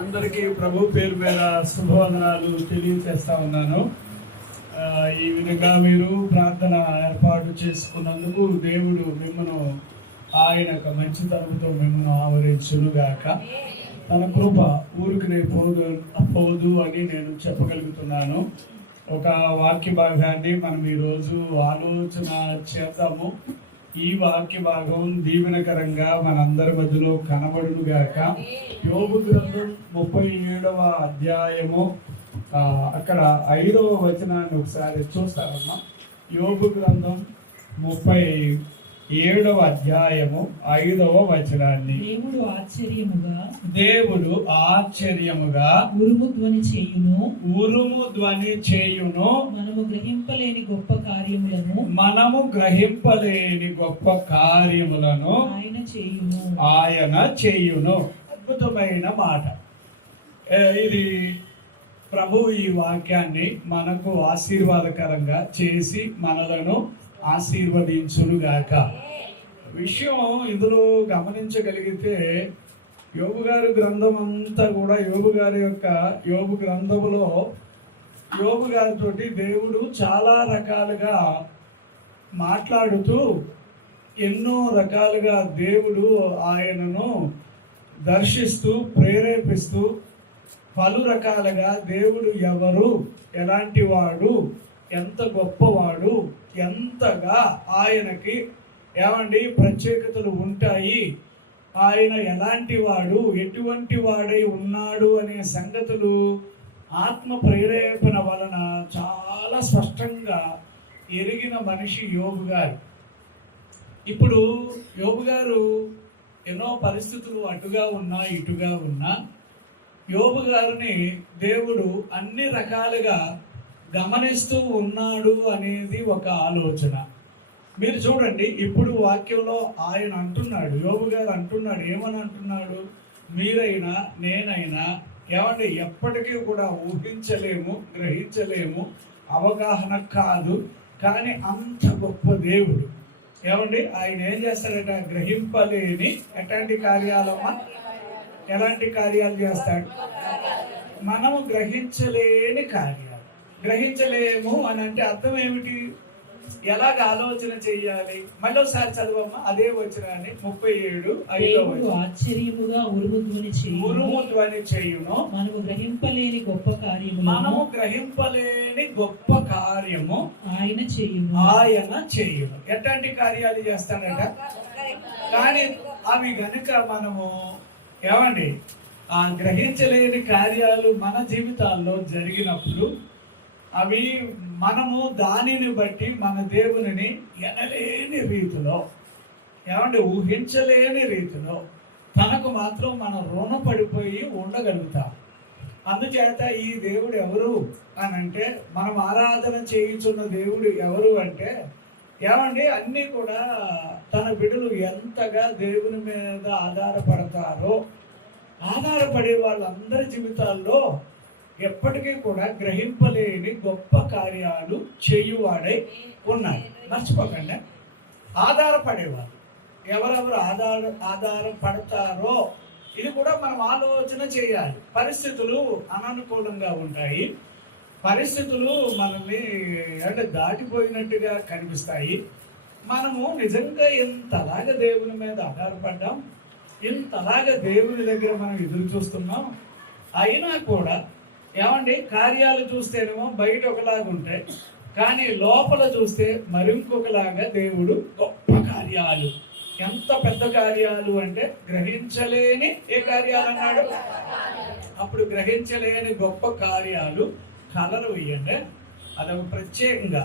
అందరికీ ప్రభు పేరు మీద శుభవందనాలు తెలియజేస్తా ఉన్నాను. ఈ విధంగా మీరు ప్రార్థన ఏర్పాటు చేసుకున్నందుకు దేవుడు మిమ్మను ఆయన మంచితనంతో మిమ్మల్ని ఆవరించునుగాక. తన కృప ఊరికి పోదు అని నేను చెప్పగలుగుతున్నాను. ఒక వాక్య భాగాన్ని మనం ఈరోజు ఆలోచన చేద్దాము. ఈ వాక్య భాగం దీవెనకరంగా మనందరి మధ్యలో కనబడునుగాక. యోబు గ్రంథం 37వ అధ్యాయము అక్కడ 5వ వచనాన్ని ఒకసారి చూస్తారమ్మా. యోబు గ్రంథం 37వ అధ్యాయము 5వ వచనాన్ని. దేవుడు ఆశ్చర్యముగా ఉరుము ధ్వని చేయును మనము గ్రహింపలేని గొప్ప కార్యములను ఆయన చేయును. అద్భుతమైన మాట ఇది. ప్రభు ఈ వాక్యాన్ని మనకు ఆశీర్వాదకరంగా చేసి మనలను ఆశీర్వదించునుగాక. విషయం ఇందులో గమనించగలిగితే యోబు గారి గ్రంథం అంతా కూడా యోబు గ్రంథములో యోబు గారితో దేవుడు చాలా రకాలుగా మాట్లాడుతూ ఎన్నో రకాలుగా దేవుడు ఆయనను దర్శిస్తూ ప్రేరేపిస్తూ పలు రకాలుగా దేవుడు ఎవరు, ఎలాంటి వాడు, ఎంత గొప్పవాడు, ఎంతగా ఆయనకి ప్రత్యేకతలు ఉంటాయి, ఆయన ఎలాంటి వాడు, ఎటువంటి వాడై ఉన్నాడు అనే సంగతులు ఆత్మ ప్రేరేపణ వలన చాలా స్పష్టంగా ఎరిగిన మనిషి యోబు గారు. ఇప్పుడు యోబు గారు ఎన్నో పరిస్థితులు అటుగా ఉన్నా ఇటుగా ఉన్నా యోబు గారిని దేవుడు అన్ని రకాలుగా గమనిస్తూ ఉన్నాడు అనేది ఒక ఆలోచన. మీరు చూడండి, ఇప్పుడు వాక్యంలో ఆయన అంటున్నాడు, యోబు గారు అంటున్నాడు, ఏమని అంటున్నాడు? మీరైనా నేనైనా ఎప్పటికీ కూడా ఊహించలేము, గ్రహించలేము, అవగాహన కాదు. కానీ అంత గొప్ప దేవుడు ఆయన ఏం చేస్తాడట? గ్రహింపలేని ఎలాంటి కార్యాలు చేస్తాడు? మనము గ్రహించలేని కార్యాలు. గ్రహించలేము అని అంటే అర్థం ఏమిటి? ఎలాగ ఆలోచన చెయ్యాలి? మళ్ళీసారి చదవమ్మా అదే వచనాన్ని. 37:5 ఆశ్చర్యముగా ఉరుము ధ్వని చేయును మనము గ్రహింపలేని గొప్ప కార్యము ఆయన చేయును. ఎట్లాంటి కార్యాలు చేస్తాడట? కానీ అవి గనుక మనము ఆ గ్రహించలేని కార్యాలు మన జీవితాల్లో జరిగినప్పుడు అవి మనము దానిని బట్టి మన దేవునిని ఎనలేని రీతిలో ఊహించలేని రీతిలో తనకు మాత్రం మనం రుణపడిపోయి ఉండగలుగుతాం. అందుచేత ఈ దేవుడు ఎవరు అని అంటే, మనం ఆరాధన చేయించున్న దేవుడు ఎవరు అంటే అన్నీ కూడా తన బిడ్డలు ఎంతగా దేవుని మీద ఆధారపడే వాళ్ళందరి జీవితాల్లో ఎప్పటికీ కూడా గ్రహింపలేని గొప్ప కార్యాలు చేయువాడై ఉన్నాయి. మర్చిపోకండి, ఆధారపడేవాళ్ళు ఎవరెవరు ఆధారపడతారో ఇది కూడా మనం ఆలోచన చేయాలి. పరిస్థితులు అననుకూలంగా ఉంటాయి, పరిస్థితులు మనల్ని దాటిపోయినట్టుగా కనిపిస్తాయి. మనము నిజంగా ఇంతలాగా దేవుని మీద ఆధారపడ్డాం, ఇంతలాగా దేవుని దగ్గర మనం ఎదురు చూస్తున్నాం. అయినా కూడా కార్యాలు చూస్తేనేమో బయట ఒకలాగా ఉంటాయి, కానీ లోపల చూస్తే మరింకొకలాగా దేవుడు గొప్ప కార్యాలు, ఎంత పెద్ద కార్యాలు అంటే గ్రహించలేని ఏ కార్యాలు అన్నాడు? అప్పుడు గ్రహించలేని గొప్ప కార్యాలు కలరు వేయండి. అదొక ప్రత్యేకంగా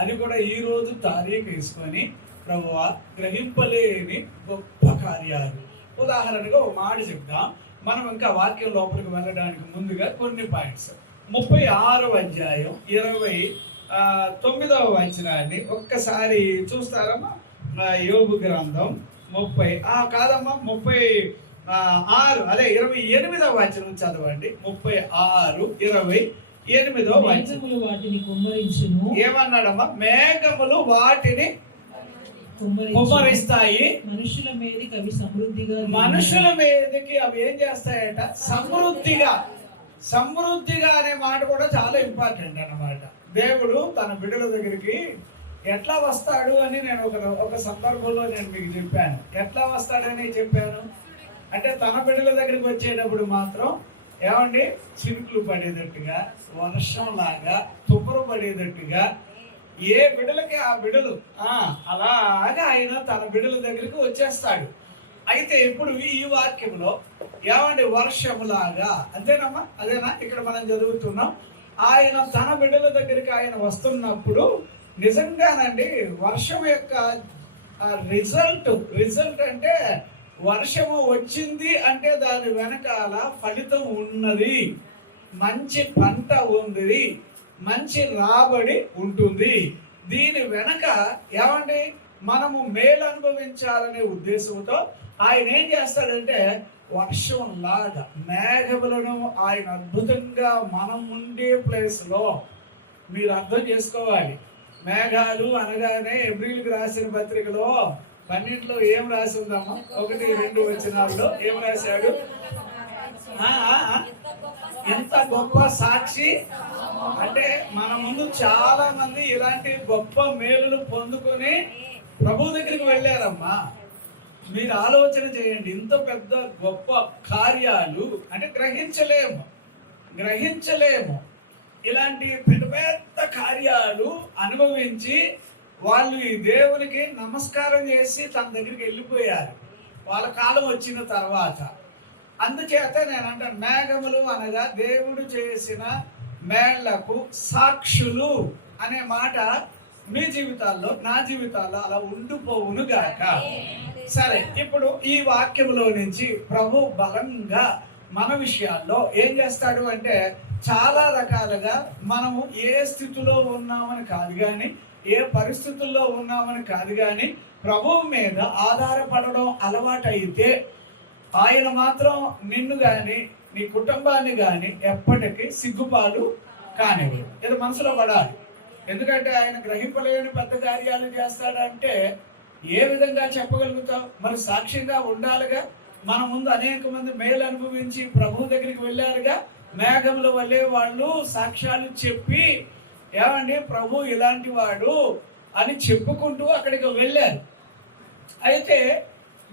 అది కూడా ఈరోజు తారీఖు వేసుకొని ప్రభువా గ్రహింపలేని గొప్ప కార్యాలు. ఉదాహరణగా ఒక మాట చెప్దాం, మనం ఇంకా వాక్యం లోపలికి వెళ్ళడానికి ముందుగా కొన్ని పాయింట్స్. 36వ అధ్యాయం 29వ వచనాన్ని ఒక్కసారి చూస్తారమ్మా. యోబు గ్రంథం 28వ వచనం చదవండి. 36:28 వాటిని కుమ్మరించును. ఏమన్నాడమ్మా? మేఘములు వాటిని కుమ్మరిస్తాయి. మనుషుల మీదకి అవి సమృద్ధిగా మనుషుల మీదకి అవి ఏం చేస్తాయట? సమృద్ధిగా అనే మాట కూడా చాలా ఇంపార్టెంట్ అన్నమాట. దేవుడు తన బిడ్డల దగ్గరికి ఎట్లా వస్తాడు అని నేను ఒక సందర్భంలో నేను మీకు చెప్పాను. ఎట్లా వస్తాడని చెప్పాను అంటే, తన బిడ్డల దగ్గరికి వచ్చేటప్పుడు మాత్రం ఏమండి, చినుకులు పడేటట్టుగా, వర్షం లాగా, తుప్పరు పడేటట్టుగా, ఏ బిడ్డలకి ఆ బిడ్డలు అలాగా ఆయన తన బిడ్డల దగ్గరికి వచ్చేస్తాడు. అయితే ఇప్పుడు ఈ వాక్యంలో ఏమండి, వర్షములాగా, అంతేనమ్మా? అదేనా ఇక్కడ మనం చదువుతున్నాం. ఆయన తన బిడ్డల దగ్గరికి ఆయన వస్తున్నప్పుడు నిజంగానండి వర్షం యొక్క రిజల్ట్ అంటే, వర్షము వచ్చింది అంటే దాని వెనకాల ఫలితం ఉన్నది, మంచి పంట ఉంది, మంచి రాబడి ఉంటుంది. దీని వెనక ఏమండి మనము మేలు అనుభవించాలనే ఉద్దేశంతో ఆయన ఏం చేస్తాడంటే, వర్షం లాగా మేఘములను ఆయన అద్భుతంగా మనం ఉండే ప్లేస్లో మీరు అర్థం చేసుకోవాలి. మేఘాలు అనగానే ఎబ్రిల్కి రాసిన పత్రికలో 12లో ఏం రాసి ఉందమ్మా? 1-2 వచనాల్లో ఏం రాశాడు? ఎంత గొప్ప సాక్షి అంటే, మన ముందు చాలా మంది ఇలాంటి గొప్ప మేలులు పొందుకొని ప్రభు దగ్గరికి వెళ్ళారమ్మా. మీరు ఆలోచన చేయండి, ఇంత పెద్ద గొప్ప కార్యాలు అంటే గ్రహించలేము. ఇలాంటి పెద్ద పెద్ద కార్యాలు అనుభవించి వాళ్ళు ఈ దేవునికి నమస్కారం చేసి తన దగ్గరికి వెళ్ళిపోయారు వాళ్ళ కాలం వచ్చిన తర్వాత. అందుచేత నేను అంటాను, మేఘములు అనగా దేవుడు చేసిన మేళ్లకు సాక్షులు అనే మాట మీ జీవితాల్లో, నా జీవితాల్లో అలా ఉండిపోవును గాక. సరే, ఇప్పుడు ఈ వాక్యములో నుంచి ప్రభు బలంగా మన విషయాల్లో ఏం చేస్తాడు అంటే, చాలా రకాలుగా మనము ఏ స్థితిలో ఉన్నామని కాదు కానీ, ఏ పరిస్థితుల్లో ఉన్నామని కాదు కానీ, ప్రభువు మీద ఆధారపడడం అలవాటైతే ఆయన మాత్రం నిన్ను కానీ నీ కుటుంబాన్ని కానీ ఎప్పటికీ సిగ్గుపాలు కానివ్వడు. ఇది మనసులో పడాలి. ఎందుకంటే ఆయన గ్రహింపలేని పెద్ద కార్యాలు చేస్తాడంటే ఏ విధంగా చెప్పగలుగుతాం? మరి సాక్ష్యంగా ఉండాలిగా. మన ముందు అనేక మంది మేలు అనుభవించి ప్రభు దగ్గరికి వెళ్ళారుగా. మేఘముల వల్లే వాళ్ళు సాక్ష్యాలు చెప్పి ఏమండి ప్రభు ఇలాంటి వాడు అని చెప్పుకుంటూ అక్కడికి వెళ్ళారు. అయితే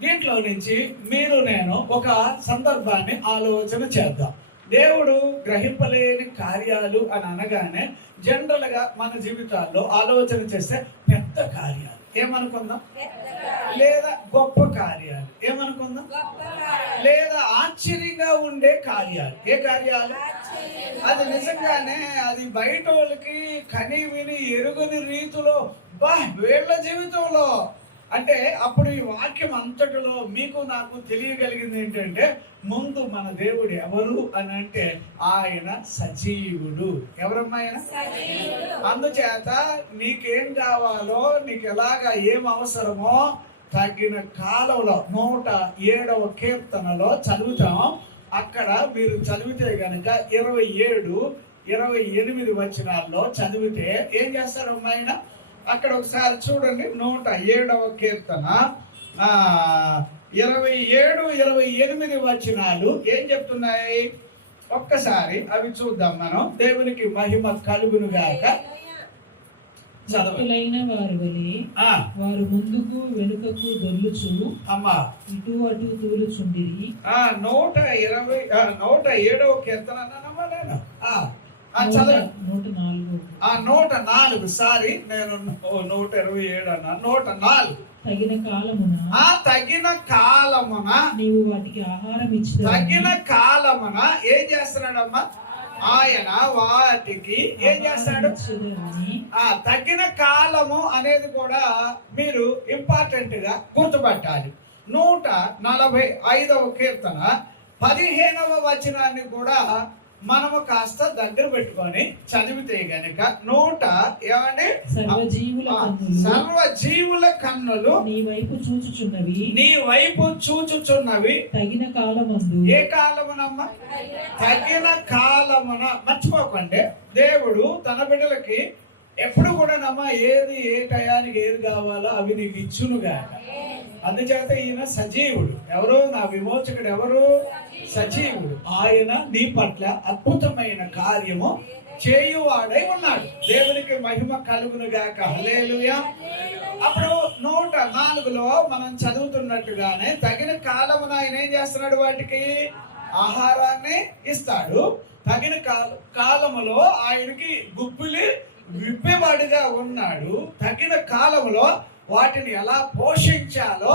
దీంట్లో నుంచి మీరు నేను ఒక సందర్భాన్ని ఆలోచన చేద్దాం. దేవుడు గ్రహింపలేని కార్యాలు అని అనగానే జనరల్గా మన జీవితాల్లో ఆలోచన చేస్తే పెద్ద కార్యాలు ఏమనుకుందాం, లేదా గొప్ప కార్యాలు ఏమనుకుందాం, లేదా ఆశ్చర్యంగా ఉండే కార్యాలు. ఏ కార్యాలు? అది నిజంగానే అది బయట వాళ్ళకి కని విని ఎరుగని రీతిలో వీళ్ళ జీవితంలో అంటే అప్పుడు ఈ వాక్యం అంతటిలో మీకు నాకు తెలియగలిగింది ఏంటంటే, ముందు మన దేవుడు ఎవరు అని అంటే ఆయన సజీవుడు. ఎవరమ్మా ఆయన? అందుచేత నీకేం కావాలో, నీకు ఎలాగా ఏం అవసరమో తగిన కాలంలో 107వ కీర్తనలో చదువుతాం. అక్కడ మీరు చదివితే గనక 27, 28 వచనాల్లో చదివితే ఏం చేస్తారమ్మా ఆయన? అక్కడ ఒకసారి చూడండి, 107వ కీర్తన 27, 28 వచనాలు ఏం చెప్తున్నాయి? ఒక్కసారి అవి చూద్దాం మనం. దేవునికి మహిమ కలుగును గాక. భక్తులైన వారి వలె వారు ముందుకు వెనుకకు దొర్లుచు అమ్మా ఇటు అటు తూలుచుండిరి. 107వ కీర్తన అన్నానమ్మా నేను. 104 సారీ, నేను 127 అన్నా. 104. తగిన కాలమున నీవు వాటికి ఆహారం ఇచ్చి, తగిన కాలమున ఏం చేస్తున్నాడమ్మా ఆయన? వాటికి ఏం చేస్తాడు? తగిన కాలము అనేది కూడా మీరు ఇంపార్టెంట్ గా గుర్తుపట్టాలి. 145వ కీర్తన 15వ వచనాన్ని కూడా మనము కాస్త దగ్గర పెట్టుకొని చదివితే గనక ఏమండి? సర్వజీవుల కన్నులు నీ వైపు చూచుచున్నవి తగిన కాలమందు. ఏ కాలమునమ్మా? తగిన కాలమున. మర్చిపోకండి, దేవుడు తన బిడ్డలకి ఎప్పుడు కూడా నమ్మ ఏది ఏ టయానికి ఏది కావాలో అవి నీకు ఇచ్చునుగా. అందుచేత ఈయన సజీవుడు. ఎవరు? నా విమోచకుడు ఎవరు? సజీవుడు. ఆయన నీ పట్ల అద్భుతమైన కార్యము చేయువాడై ఉన్నాడు. దేవునికి మహిమ కలుగును గాక. హల్లెలూయా. అప్పుడు 104లో మనం చదువుతున్నట్టుగానే తగిన కాలమున ఆయన ఏం చేస్తున్నాడు? వాటికి ఆహారాన్ని ఇస్తాడు. తగిన కాలములో ఆయనకి గుప్పిలి విప్పేవాడిగా ఉన్నాడు. తగిన కాలంలో వాటిని ఎలా పోషించాలో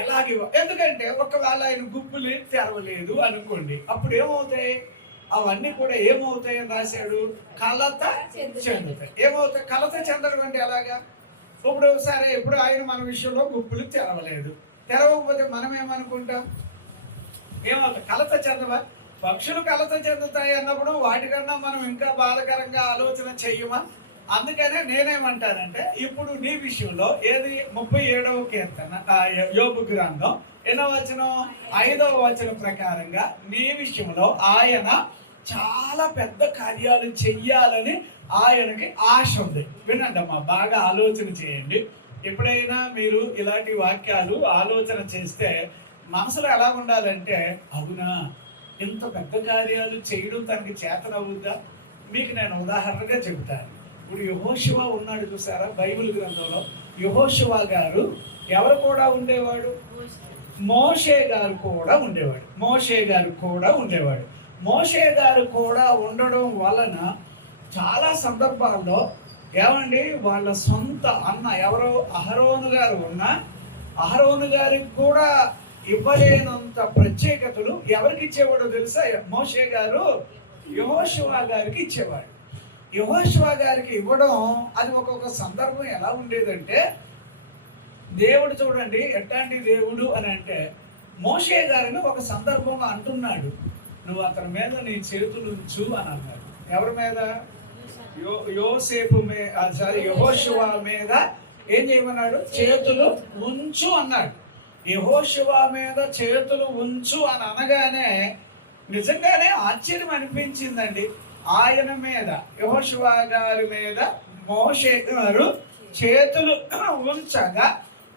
ఎలాగే. ఎందుకంటే ఒకవేళ ఆయన గుప్పులు తెరవలేదు అనుకోండి, అప్పుడు ఏమవుతాయి? అవన్నీ కూడా ఏమవుతాయి అని రాశాడు? కలత చెందుతాయి. ఏమవుతాయి? కలత చెందడం అంటే ఎలాగా? ఇప్పుడు సరే, ఇప్పుడు ఆయన మన విషయంలో గుప్పులు తెరవలేదు. తెరవకపోతే మనం ఏమనుకుంటాం? ఏమవుతాయి? కలత చెందవా? పక్షులు కలత చెందుతాయి అన్నప్పుడు వాటికన్నా మనం ఇంకా బాధకరంగా ఆలోచన చెయ్యమా? అందుకనే నేనేమంటానంటే, ఇప్పుడు నీ విషయంలో ఏది 37వ కీర్తన యోబు గ్రంథం 8వ వచనం 5వ వచనం ప్రకారంగా నీ విషయంలో ఆయన చాలా పెద్ద కార్యాలు చెయ్యాలని ఆయనకి ఆశ ఉంది. వినండి అమ్మా, బాగా ఆలోచన చేయండి. ఎప్పుడైనా మీరు ఇలాంటి వాక్యాలు ఆలోచన చేస్తే మనసులో ఎలా ఉండాలంటే, అవునా, ఇంత పెద్ద కార్యాలు చేయడం తనకి చేతనవుద్దా? మీకు నేను ఉదాహరణగా చెబుతాను. ఇప్పుడు యెహోషువ ఉన్నాడు చూసారా బైబిల్ గ్రంథంలో? యెహోషువ గారు ఎవరు కూడా ఉండేవాడు? మోషే గారు కూడా ఉండేవాడు. మోషే గారు కూడా ఉండేవాడు. మోషే గారు కూడా ఉండడం వలన చాలా సందర్భాల్లో ఏమండి, వాళ్ళ సొంత అన్న ఎవరో అహరోను గారు ఉన్నా అహరోను గారికి కూడా ఇవ్వలేనంత ప్రత్యేకతలు ఎవరికి ఇచ్చేవాడో తెలుసా? మోషే గారు యెహోషువ గారికి ఇచ్చేవాడు. యెహోషువ గారికి ఇవ్వడం అది ఒక్కొక్క సందర్భం ఎలా ఉండేదంటే, దేవుడు చూడండి ఎట్లాంటి దేవుడు అని అంటే, మోషే గారిని ఒక సందర్భంలో అంటున్నాడు, నువ్వు అతని మీద నీ చేతులు ఉంచు అని అన్నాడు. ఎవరి మీద? యోసేపు మీద, యెహోషువ మీద ఏం చేయమన్నాడు? చేతులు ఉంచు అన్నాడు. యెహోషువ మీద చేతులు ఉంచు అని అనగానే నిజంగానే ఆశ్చర్యం అనిపించిందండి. ఆయన మీద, యెహోషువ గారి మీద మోషే గారు చేతులు ఉంచగా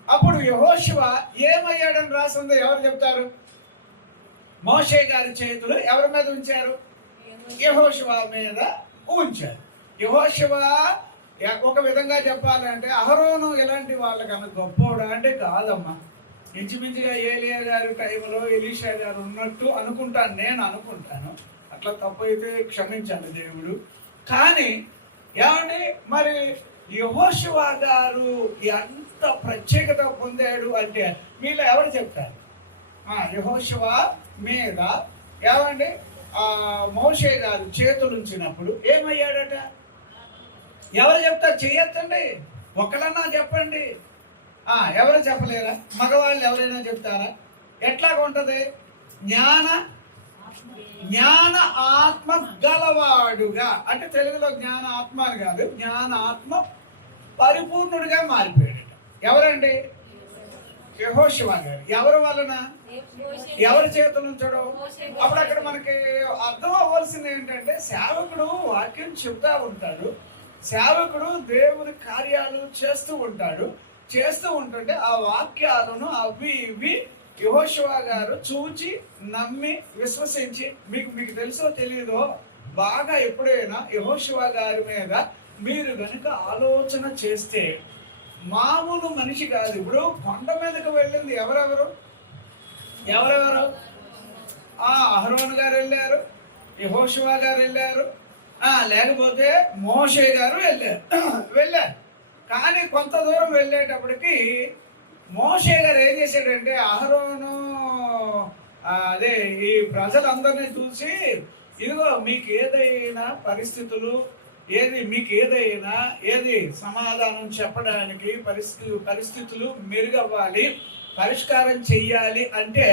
అప్పుడు యెహోషువ ఏమయ్యాడని రాసింది? ఎవరు చెప్తారు? మోషే గారి చేతులు ఎవరి మీద ఉంచారు? యెహోషువ మీద ఉంచారు. యెహోషువ ఒక విధంగా చెప్పాలంటే అహరోను ఎలాంటి వాళ్ళకన్నా గొప్పోడా అంటే కాదమ్మా. ఇంచుమించుగా ఏలియా గారి టైంలో ఎలీషా గారు ఉన్నట్టు అనుకుంటాను, నేను అనుకుంటాను. అట్లా తప్పైతే క్షమించాలి దేవుడు. కానీ ఏమండి, మరి యెహోషువ గారు ఎంత ప్రత్యేకత పొందాడు అంటే మీలో ఎవరు చెప్తారు? యెహోషువ మీద ఏమండి మోషే గారు చేతులు ఉంచినప్పుడు ఏమయ్యాడట? ఎవరు చెప్తారు? చెయ్యొద్దండి, ఒకళ్ళన్నా చెప్పండి. ఎవరు చెప్పలేరా? మగవాళ్ళు ఎవరైనా చెప్తారా? ఎట్లాగా ఉంటది? జ్ఞాన ఆత్మ గలవాడుగా, అంటే తెలుగులో జ్ఞాన ఆత్మ అని కాదు, జ్ఞాన ఆత్మ పరిపూర్ణుడిగా మారిపోయాడు. ఎవరండి? యెహోషువ గారు. ఎవరి వలన? ఎవరి చేతులు ఉంచడం? అప్పుడు అక్కడ మనకి అర్థం అవ్వాల్సింది ఏంటంటే, సేవకుడు వాక్యం చెబుతా ఉంటాడు, సేవకుడు దేవుని కార్యాలు చేస్తూ ఉంటాడు. చేస్తూ ఉంటుంటే ఆ వాక్యాలను అవి ఇవి యెహోషువ గారు చూచి నమ్మి విశ్వసించి, మీకు తెలుసో తెలియదో బాగా ఎప్పుడైనా యెహోషువ గారి మీద మీరు కనుక ఆలోచన చేస్తే మామూలు మనిషి కాదు. ఇప్పుడు కొండ మీదకి వెళ్ళింది ఎవరెవరు? అహరోను గారు వెళ్ళారు, యెహోషువ గారు వెళ్ళారు, లేకపోతే మోషే గారు వెళ్ళారు. కానీ కొంత దూరం వెళ్ళేటప్పటికి మోషే గారు ఏం చేశాడంటే, అహరోను అదే ఈ ప్రజలందరినీ చూసి, ఇదిగో మీకు ఏదైనా పరిస్థితులు మీకు ఏది సమాధానం చెప్పడానికి పరిస్థితులు మెరుగవ్వాలి, పరిష్కారం చెయ్యాలి అంటే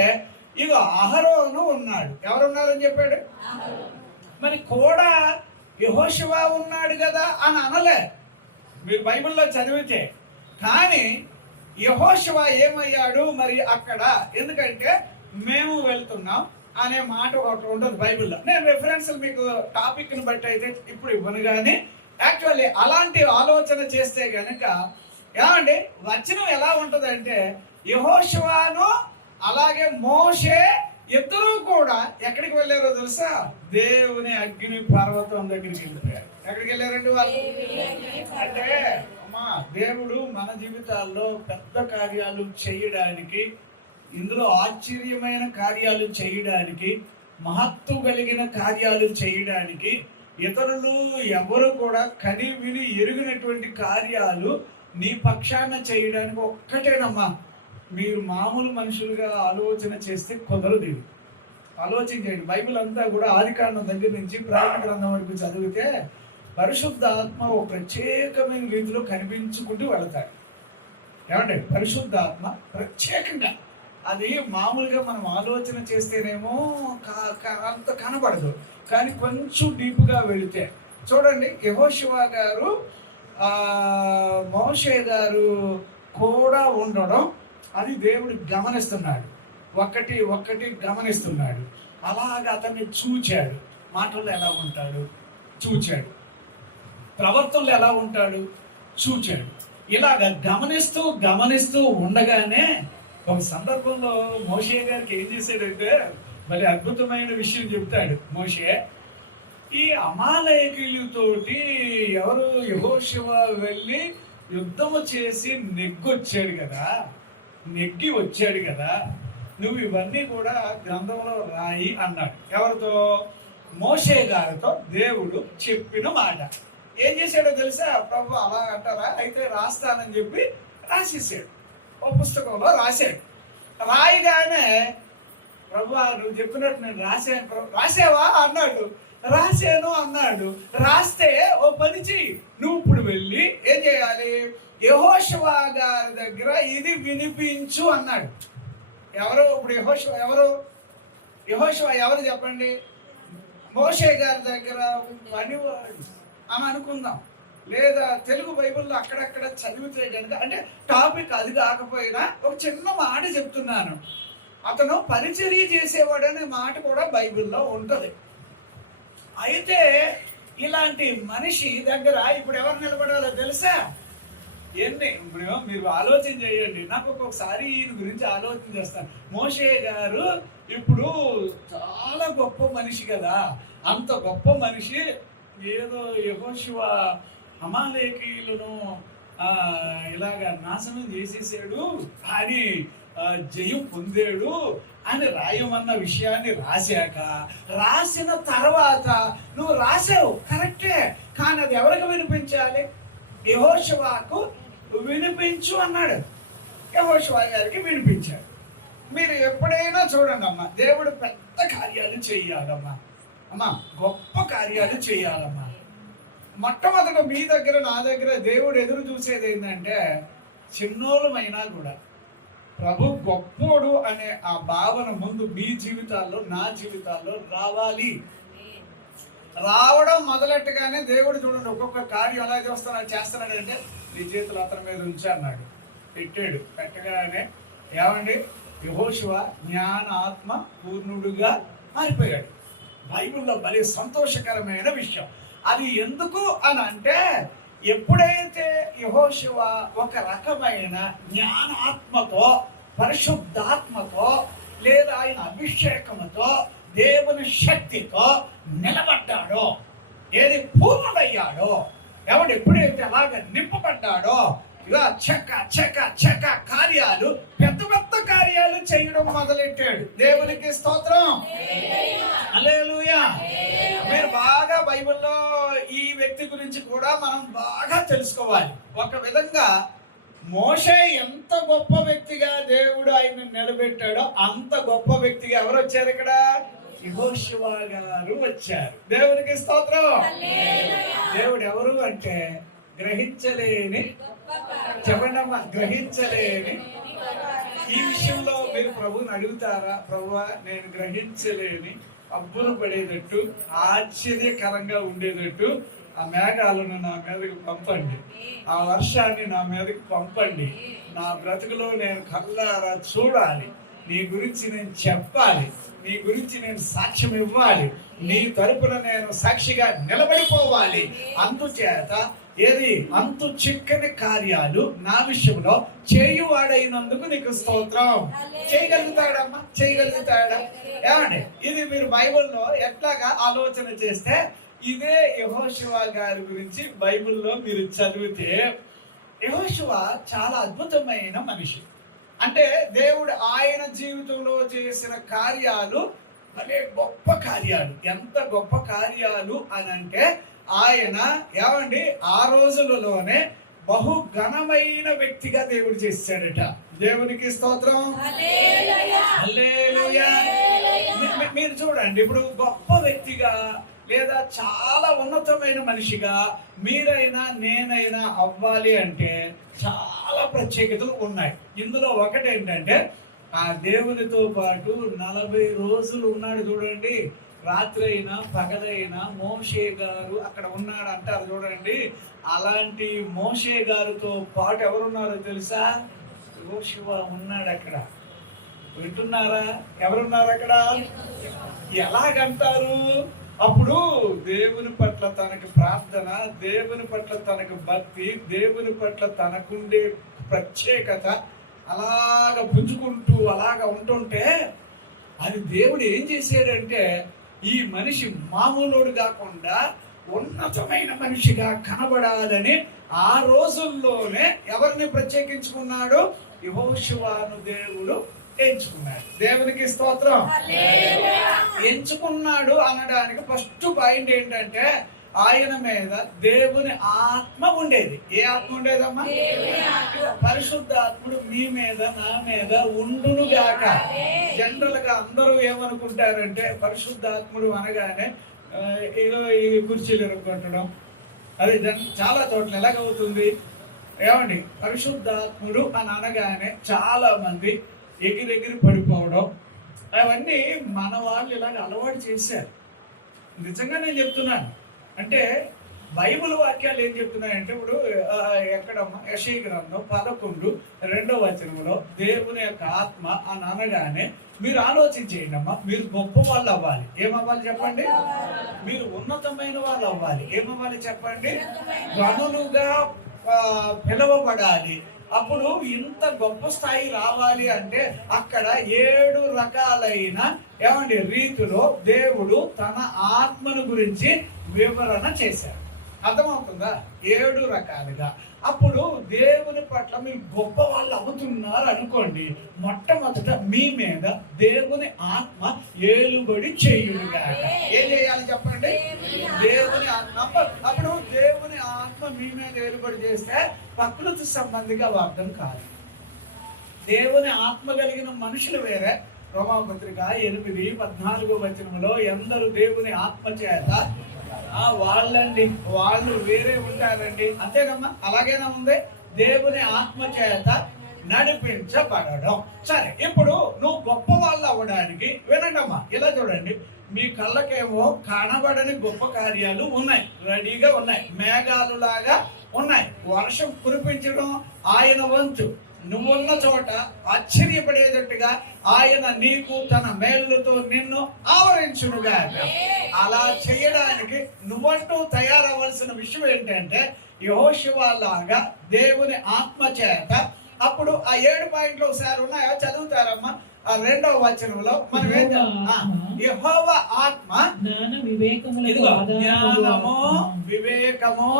ఇగో అహరోను ఉన్నాడు. ఎవరున్నారని చెప్పాడు? మరి కూడా యెహోషువ ఉన్నాడు కదా అని అనలే మీరు బైబిల్లో చదివితే. కానీ యెహోషువ ఏమయ్యాడు మరి అక్కడ? ఎందుకంటే మేము వెళ్తున్నాం అనే మాట ఒకటి ఉండదు బైబిల్లో. నేను రెఫరెన్స్ మీకు టాపిక్ని బట్టి అయితే ఇప్పుడు ఇవ్వను, కానీ యాక్చువల్లీ అలాంటి ఆలోచన చేస్తే గనుక ఏమండి వచనం ఎలా ఉంటదంటే యెహోషువను అలాగే మోషే ఇద్దరూ కూడా ఎక్కడికి వెళ్ళారో తెలుసా? దేవుని అగ్ని పర్వతం దగ్గరికి వెళ్ళిపోయారు. ఎక్కడికి వెళ్ళారండి వాళ్ళు? అంటే అమ్మా, దేవుడు మన జీవితాల్లో పెద్ద కార్యాలు చేయడానికి, ఇందులో ఆశ్చర్యమైన కార్యాలు చేయడానికి, మహత్తు కలిగిన కార్యాలు చేయడానికి, ఇతరులు ఎవరు కూడా కని విని ఎరిగినటువంటి కార్యాలు నీ పక్షాన చేయడానికి ఒక్కటేనమ్మా. మీరు మామూలు మనుషులుగా ఆలోచన చేస్తే కుదరదు. ఆలోచించండి. బైబిల్ అంతా కూడా ఆదికాండం దగ్గర నుంచి ప్రకటన గ్రంథం వరకు చదివితే పరిశుద్ధ ఆత్మ ఒక ప్రత్యేకమైన రీతిలో కనిపించుకుంటూ వెళతాడు. ఏమంటే పరిశుద్ధ ఆత్మ ప్రత్యేకంగా, అది మామూలుగా మనం ఆలోచన చేస్తేనేమో అంత కనబడదు. కానీ కొంచెం డీప్గా వెళితే చూడండి, యెహోషువ గారు మోషే గారు కూడా ఉండడం అది దేవుడు గమనిస్తున్నాడు. ఒక్కటి గమనిస్తున్నాడు. అలాగ అతన్ని చూచాడు. మాటల్లో ఎలా ఉంటాడు చూచాడు, ప్రవర్తనలు ఎలా ఉంటాడు చూచాడు. ఇలాగ గమనిస్తూ ఉండగానే ఒక సందర్భంలో మోషే గారికి ఏం చేశాడంటే మరి అద్భుతమైన విషయం చెప్తాడు మోషే. ఈ అమాలేకీయులతోటి ఎవరు యెహోషువ వెళ్ళి యుద్ధము చేసి నెగ్గి వచ్చాడు కదా, నువ్వు ఇవన్నీ కూడా గ్రంథంలో రాయి అన్నాడు. ఎవరితో? మోషే గారితో దేవుడు చెప్పిన మాట. ఏం చేశాడో తెలుసా? ప్రభు అలా అంటారా, అయితే రాస్తానని చెప్పి రాసేసాడు. ఓ పుస్తకంలో రాశాడు. రాయగానే ప్రభు నువ్వు చెప్పినట్టు నేను రాశాను ప్రభు. రాసావా అన్నాడు. రాశాను అన్నాడు. రాస్తే ఓ పని చెయ్యి, నువ్వు ఇప్పుడు వెళ్ళి ఏం చేయాలి? యెహోషువ గారి దగ్గర ఇది వినిపించు అన్నాడు. ఎవరు ఇప్పుడు యెహోషువ ఎవరు చెప్పండి? మోషే గారి దగ్గర పనివాడు అని అనుకుందాం. లేదా తెలుగు బైబిల్లో అక్కడక్కడ చదివితే కనుక, అంటే టాపిక్ అది కాకపోయినా ఒక చిన్న మాట చెప్తున్నాను. అతను పరిచర్య చేసేవాడు అనే మాట కూడా బైబిల్లో ఉంటుంది. అయితే ఇలాంటి మనిషి దగ్గర ఇప్పుడు ఎవరు నిలబడాలో తెలుసా? ఇప్పుడు మీరు ఆలోచన చేయండి. నాకు ఒక్కొక్కసారి ఈయన గురించి ఆలోచన చేస్తాను. మోషే గారు ఇప్పుడు చాలా గొప్ప మనిషి కదా, అంత గొప్ప మనిషి ఏదో యెహోషువ అమాలేకీయులను ఇలాగా నాశనం చేసేసాడు అని జయం పొందాడు అని రాయమన్న విషయాన్ని రాసిన తర్వాత నువ్వు రాసావు కరెక్టే, కానీ అది ఎవరికి వినిపించాలి? యెహోషువకు వినిపించు అన్నాడు. యెహోషువ గారికి వినిపించాడు. మీరు ఎప్పుడైనా చూడండి అమ్మా, దేవుడు పెద్ద కార్యాలు చేయాలమ్మా. అమ్మా గొప్ప కార్యాలు చేయాలమ్మా. మొట్టమొదట మీ దగ్గర నా దగ్గర దేవుడు ఎదురు చూసేది ఏంటంటే, చిన్నోళ్ళమైనా కూడా ప్రభు గొప్పోడు అనే ఆ భావన ముందు మీ జీవితాల్లో నా జీవితాల్లో రావాలి. రావడం మొదలెట్టగానే దేవుడు చూడండి ఒక్కొక్క కార్యం ఎలా చేస్తున్నాడు అంటే, నీ చేతులు అతని మీద ఉంచి అన్నాడు. పెట్టాడు. పెట్టగానే ఏమండి యెహోషువ జ్ఞాన ఆత్మ పూర్ణుడుగా మారిపోయాడు. బైబిల్లో భలే సంతోషకరమైన విషయం. అది ఎందుకు అని అంటే, ఎప్పుడైతే యెహోషువ ఒక రకమైన జ్ఞానాత్మతో, పరిశుద్ధాత్మతో, లేదా ఆయన అభిషేకముతో, దేవుని శక్తితో నిలబడ్డాడో, ఏది పూర్ణుడయ్యాడో, ఎవడు ఎప్పుడైతే అలాగ నింపబడ్డాడో, ఇలా చెక్క కార్యాలు, పెద్ద పెద్ద కార్యాలు చేయడం మొదలెట్టాడు. దేవునికి స్తోత్రం, హల్లెలూయా. మీరు బాగా బైబిల్లో ఈ వ్యక్తి గురించి కూడా మనం బాగా తెలుసుకోవాలి. ఒక విధంగా మోషే ఎంత గొప్ప వ్యక్తిగా దేవుడు ఆయన నిలబెట్టాడో అంత గొప్ప వ్యక్తిగా ఎవరు వచ్చారు ఇక్కడ? యెహోషువ గారు వచ్చారు. దేవునికి స్తోత్రం. దేవుడు ఎవరు అంటే గ్రహించలేని, చెప్పండమ్మా, గ్రహించలేని. ఈ విషయంలో మీరు ప్రభువుని అడుగుతారా? ప్రభువా నేను గ్రహించలేని, అబ్బులు పడేటట్టు, ఆశ్చర్యకరంగా ఉండేటట్టు ఆ మేఘాలను నా మీదకి పంపండి, ఆ వర్షాన్ని నా మీదకి పంపండి, నా బ్రతుకులో నేను కళ్ళారా చూడాలి నీ గురించి నేను చెప్పాలి, నీ గురించి నేను సాక్ష్యం ఇవ్వాలి, నీ తరపున నేను సాక్షిగా నిలబడిపోవాలి. అందుచేత ఏది అంతు చిక్కని కార్యాలు నా విషయంలో చేయువాడైనందుకు నీకు స్తోత్రం. చేయగలుగుతాడమ్మా, చేయగలుగుతాడా? ఏమండి, ఇది మీరు బైబిల్లో ఎట్లాగా ఆలోచన చేస్తే ఇదే యెహోషువ గారి గురించి బైబిల్లో మీరు చదివితే, యెహోషువ చాలా అద్భుతమైన మనిషి. అంటే దేవుడు ఆయన జీవితంలో చేసిన కార్యాలు అనే గొప్ప కార్యాలు. ఎంత గొప్ప కార్యాలు అని అంటే, ఆయన ఏమండి ఆ రోజులలోనే బహు ఘనమైన వ్యక్తిగా దేవుడు చేశాడట. దేవునికి స్తోత్రం. హల్లెలూయా. మీరు చూడండి, ఇప్పుడు గొప్ప వ్యక్తిగా లేదా చాలా ఉన్నతమైన మనిషిగా మీరైనా నేనైనా అవ్వాలి అంటే చాలా ప్రత్యేకతలు ఉన్నాయి. ఇందులో ఒకటి ఏంటంటే, ఆ దేవునితో పాటు 40 రోజులు ఉన్నాడు చూడండి. రాత్రి అయినా పగలైనా మోషే గారు అక్కడ ఉన్నాడు అంటారు చూడండి. అలాంటి మోషే గారితో పాటు ఎవరున్నారో తెలుసా? యెహోషువ ఉన్నాడు అక్కడ. వింటున్నారా? ఎవరున్నారు అక్కడ? ఎలాగంటారు? అప్పుడు దేవుని పట్ల తనకు ప్రార్థన, దేవుని పట్ల తనకు భక్తి, దేవుని పట్ల తనకుండే ప్రత్యేకత అలాగ పుంజుకుంటూ అలాగ ఉంటుంటే, అది దేవుడు ఏం చేశాడంటే, ఈ మనిషి మామూలుడు కాకుండా ఉన్నతమైన మనిషిగా కనబడాలని ఆ రోజుల్లోనే ఎవరిని ప్రత్యేకించుకున్నాడు? యెహోషువను దేవుడు ఎంచుకున్నాడు. దేవునికి స్తోత్రం. ఎంచుకున్నాడు అనడానికి ఫస్ట్ పాయింట్ ఏంటంటే, ఆయన మీద దేవుని ఆత్మ ఉండేది. ఏ ఆత్మ ఉండేదమ్మా? పరిశుద్ధ ఆత్ముడు మీ మీద నా మీద ఉండును గాక. జనరల్ గా అందరూ ఏమనుకుంటారంటే, పరిశుద్ధ ఆత్ముడు అనగానే ఏదో ఈ కుర్చీలు ఎరుక్కొట్టడం, అదే చాలా చోట్ల ఎలాగవుతుంది ఏమండి? పరిశుద్ధాత్ముడు అని అనగానే చాలా మంది ఎగిరెగిరి పడిపోవడం, అవన్నీ మన వాళ్ళు ఇలాగ అలవాటు చేశారు. నిజంగా నేను చెప్తున్నాను. అంటే బైబిల్ వాక్యాలు ఏం చెప్తున్నాయంటే, ఇప్పుడు ఎక్కడమ్మా? యెషయా గ్రంథం 11:2 దేవుని యొక్క ఆత్మ అని అనగానే మీరు ఆలోచించేయండి అమ్మా, మీరు గొప్ప వాళ్ళు అవ్వాలి. ఏమవ్వాలి చెప్పండి? మీరు ఉన్నతమైన వాళ్ళు అవ్వాలి. ఏమవ్వాలి చెప్పండి? గనులుగా పిలవబడాలి. అప్పుడు ఇంత గొప్ప స్థాయి రావాలి అంటే అక్కడ 7 రకాలైన ఏమండి రీతిలో దేవుడు తన ఆత్మను గురించి వివరణ చేశారు. అర్థమవుతుందా? 7 రకాలుగా. అప్పుడు దేవుని పట్ల మీరు గొప్ప వాళ్ళు అవుతున్నారు అనుకోండి, మొట్టమొదట మీ మీద దేవుని ఆత్మ ఏలుబడి చేయుడుగా. ఏం చేయాలి చెప్పండి? దేవుని ఆత్మ. అప్పుడు దేవుని ఆత్మ మీ మీద ఏలుబడి చేస్తే ప్రకృతి సంబంధిగా అర్థం కాదు. దేవుని ఆత్మ కలిగిన మనుషులు వేరే. రోమాపత్రిక 8:14 ఎందరు దేవుని ఆత్మ చేత వాళ్ళండి, వాళ్ళు వేరే ఉంటారండి. అంతేనమ్మా? అలాగేనా ఉంది? దేవుని ఆత్మ చేత నడిపించబడడం. సరే, ఇప్పుడు నువ్వు గొప్ప వాళ్ళు అవ్వడానికి వినండమ్మా, ఇలా చూడండి. మీ కళ్ళకేమో కనబడని గొప్ప కార్యాలు ఉన్నాయి, రెడీగా ఉన్నాయి, మేఘాలు లాగా ఉన్నాయి. వర్షం కురిపించడం ఆయన వంతు. నువ్వున్న చోట ఆశ్చర్యపడేటట్టుగా ఆయన నీకు తన మేలుతో నిన్ను ఆవరించునుగా. అలా చేయడానికి నువ్వంటూ తయారవలసిన విషయం ఏంటంటే, యెహోషువ లాగా దేవుని ఆత్మ చేత. అప్పుడు ఆ 7 పాయింట్లు ఒకసారి ఉన్నాయా? చదువుతారమ్మా. ఆ 2వ వచనంలో మనం ఏం యెహోవా ఆత్మ జ్ఞానము, వివేకము,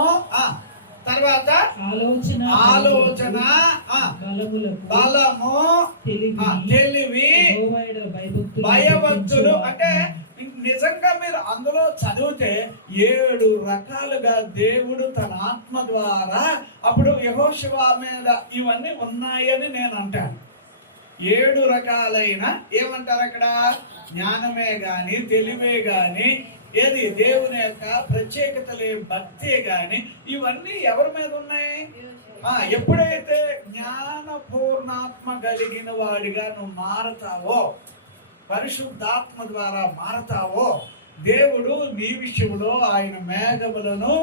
తర్వాత ఆలోచన, బలము, తెలివి, భయభక్తులు. అంటే నిజంగా మీరు అందులో చదివితే 7 రకాలుగా దేవుడు తన ఆత్మ ద్వారా అప్పుడు యెహోషువ మీద ఇవన్నీ ఉన్నాయని నేను అంటాను. 7 రకాలైన ఏమంటారు అక్కడ? జ్ఞానమే గాని, తెలివే గాని, ఏది దేవుని యొక్క ప్రత్యేకతలే, భక్తే గాని, ఇవన్నీ ఎవరి మీద ఉన్నాయి? ఎప్పుడైతే జ్ఞానపూర్ణాత్మ కలిగిన వాడిగా నువ్వు మారతావో, పరిశుద్ధాత్మ ద్వారా మారతావో, దేవుడు నీ విషయంలో ఆయన మేఘములను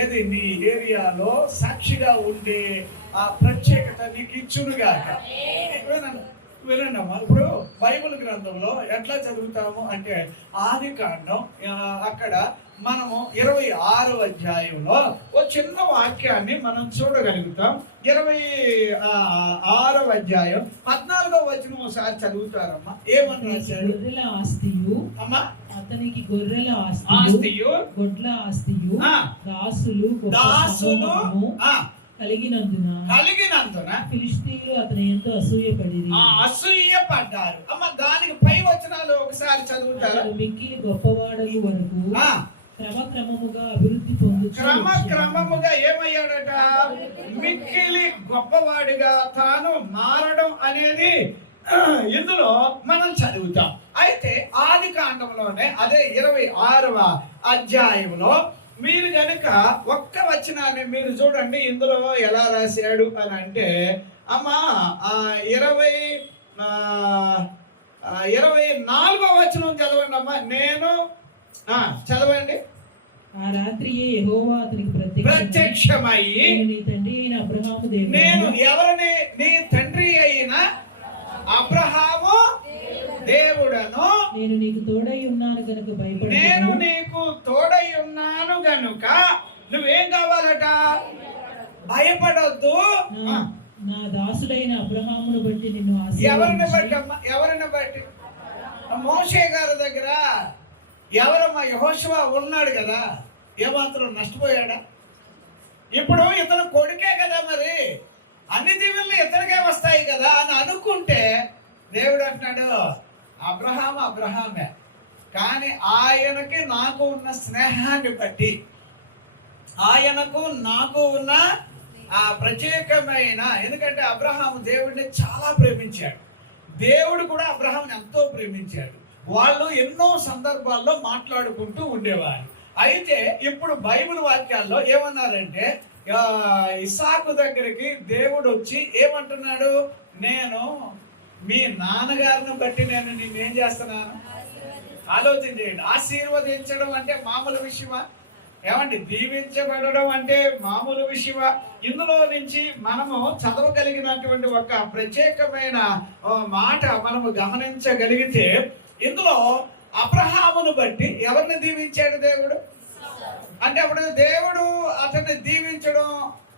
ఏది నీ ఏరియాలో సాక్షిగా ఉండే ఆ ప్రత్యేకత నీకు ఇచ్చునుగాక. వినండి అమ్మా. ఇప్పుడు బైబిల్ గ్రంథంలో ఎట్లా చదువుతాము అంటే ఆది కాండం అక్కడ మనము 26వ అధ్యాయంలో ఓ చిన్న వాక్యాన్ని మనం చూడగలుగుతాం. 26వ అధ్యాయం 14వ వచనం ఒకసారి చదువుతారమ్మా. ఏమని రాశాడు? గొర్రెల ఆస్తియు అమ్మా, అతనికి గొర్రెల ఆస్తియు గొడ్ల ఆస్తియు దాసులు దాసులు కలిగినందున ఫిలిష్తీయులు అతని ఎంతో అసూయపడ్డారు. అమ్మ, దానికి పై వచనాలు ఒకసారి చదువుతారు. మిక్కిలి గొప్పవాడలు వరకు క్రమక్రమముగా అభివృద్ధి క్రమక్రమముగా ఏమయ్యాడట? మిక్కిలి గొప్పవాడిగా తాను మారడం అనేది ఇందులో మనం చదువుతాం. అయితే ఆది కాండంలోనే అదే 26వ అధ్యాయంలో మీరు కనుక ఒక్క వచనాన్ని మీరు చూడండి. ఇందులో ఎలా రాశాడు అని అంటే అమ్మా 24వ వచనం చదవండి అమ్మా. నేను చదవండి. ఆ రాత్రియే యెహోవా అతనికి ప్రత్యక్షమయ్యి, నీ తండ్రి అయిన అబ్రహాము దేవుడు, నేను ఎవరిని? నీ తండ్రి అయిన అబ్రహాము దేవుడను, నేను నీకు తోడై ఉన్నాను గనుక భయపడకు. నేను నీకు తోడై ఉన్నాను గనుక నువ్వేం కావాలట? భయపడొద్దు. నా దాసుడైన అబ్రహామును బట్టి నిన్ను ఎవరిని బట్టి అమ్మా? ఎవరిని బట్టి? మోషే గారి దగ్గర ఎవరమ్మా? యెహోషువ ఉన్నాడు కదా. ఏమాత్రం నష్టపోయాడా? ఇప్పుడు ఇతను కొడుకే కదా, మరి అన్ని దీవులు ఇతనికే వస్తాయి కదా అని అనుకుంటే దేవుడు అంటున్నాడు అబ్రహామే, కానీ ఆయనకి నాకు ఉన్న స్నేహాన్ని బట్టి, ఆయనకు నాకు ఉన్న ఆ ప్రత్యేకమైన, ఎందుకంటే అబ్రహాము దేవుడిని చాలా ప్రేమించాడు, దేవుడు కూడా అబ్రహాంని ఎంతో ప్రేమించాడు. వాళ్ళు ఎన్నో సందర్భాల్లో మాట్లాడుకుంటూ ఉండేవారు. అయితే ఇప్పుడు బైబిల్ వాక్యాల్లో ఏమన్నారంటే ఇస్సాకు దగ్గరికి దేవుడు వచ్చి ఏమంటున్నాడు? నేను మీ నాన్నగారిని బట్టి నేను నిన్నేం చేస్తున్నాను? ఆలోచన చేయండి. ఆశీర్వదించడం అంటే మామూలు విషయమా? ఏమండి, దీవించబడడం అంటే మామూలు విషయమా? ఇందులో నుంచి మనము చదవగలిగినటువంటి ఒక ప్రత్యేకమైన మాట మనము గమనించగలిగితే, ఇందులో అబ్రహామును బట్టి ఎవరిని దీవించాడు దేవుడు అంటే, అప్పుడు దేవుడు అతన్ని దీవించడం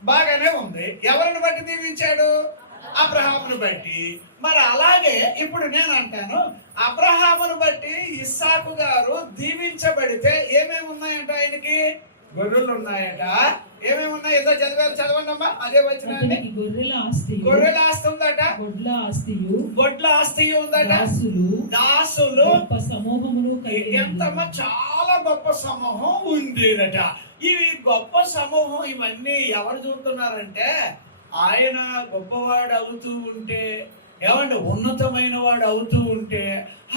బాగానే ఉంది. ఎవరిని బట్టి దీవించాడు? అబ్రహామును బట్టి. మరి అలాగే ఇప్పుడు నేను అంటాను, అబ్రహామును బట్టి ఇస్సాకు గారు దీవించబడితే ఏమేమి ఉన్నాయంట? ఆయనకి గొర్రెలు ఉన్నాయట. ఏమేమి ఉన్నాయి? ఏదో చదవండి అమ్మా. అదే వచ్చిన గొర్రెల ఆస్తి ఉందట, గొడ్ల ఆస్తి ఉందట, దాసులు సమూహమును. ఎంతమ్మా? చాలా గొప్ప సమూహం ఉండేదట. ఈ గొప్ప సమూహం ఇవన్నీ ఎవరు చూస్తున్నారంటే, ఆయన గొప్పవాడు అవుతూ ఉంటే, ఏమంటే ఉన్నతమైన వాడు అవుతూ ఉంటే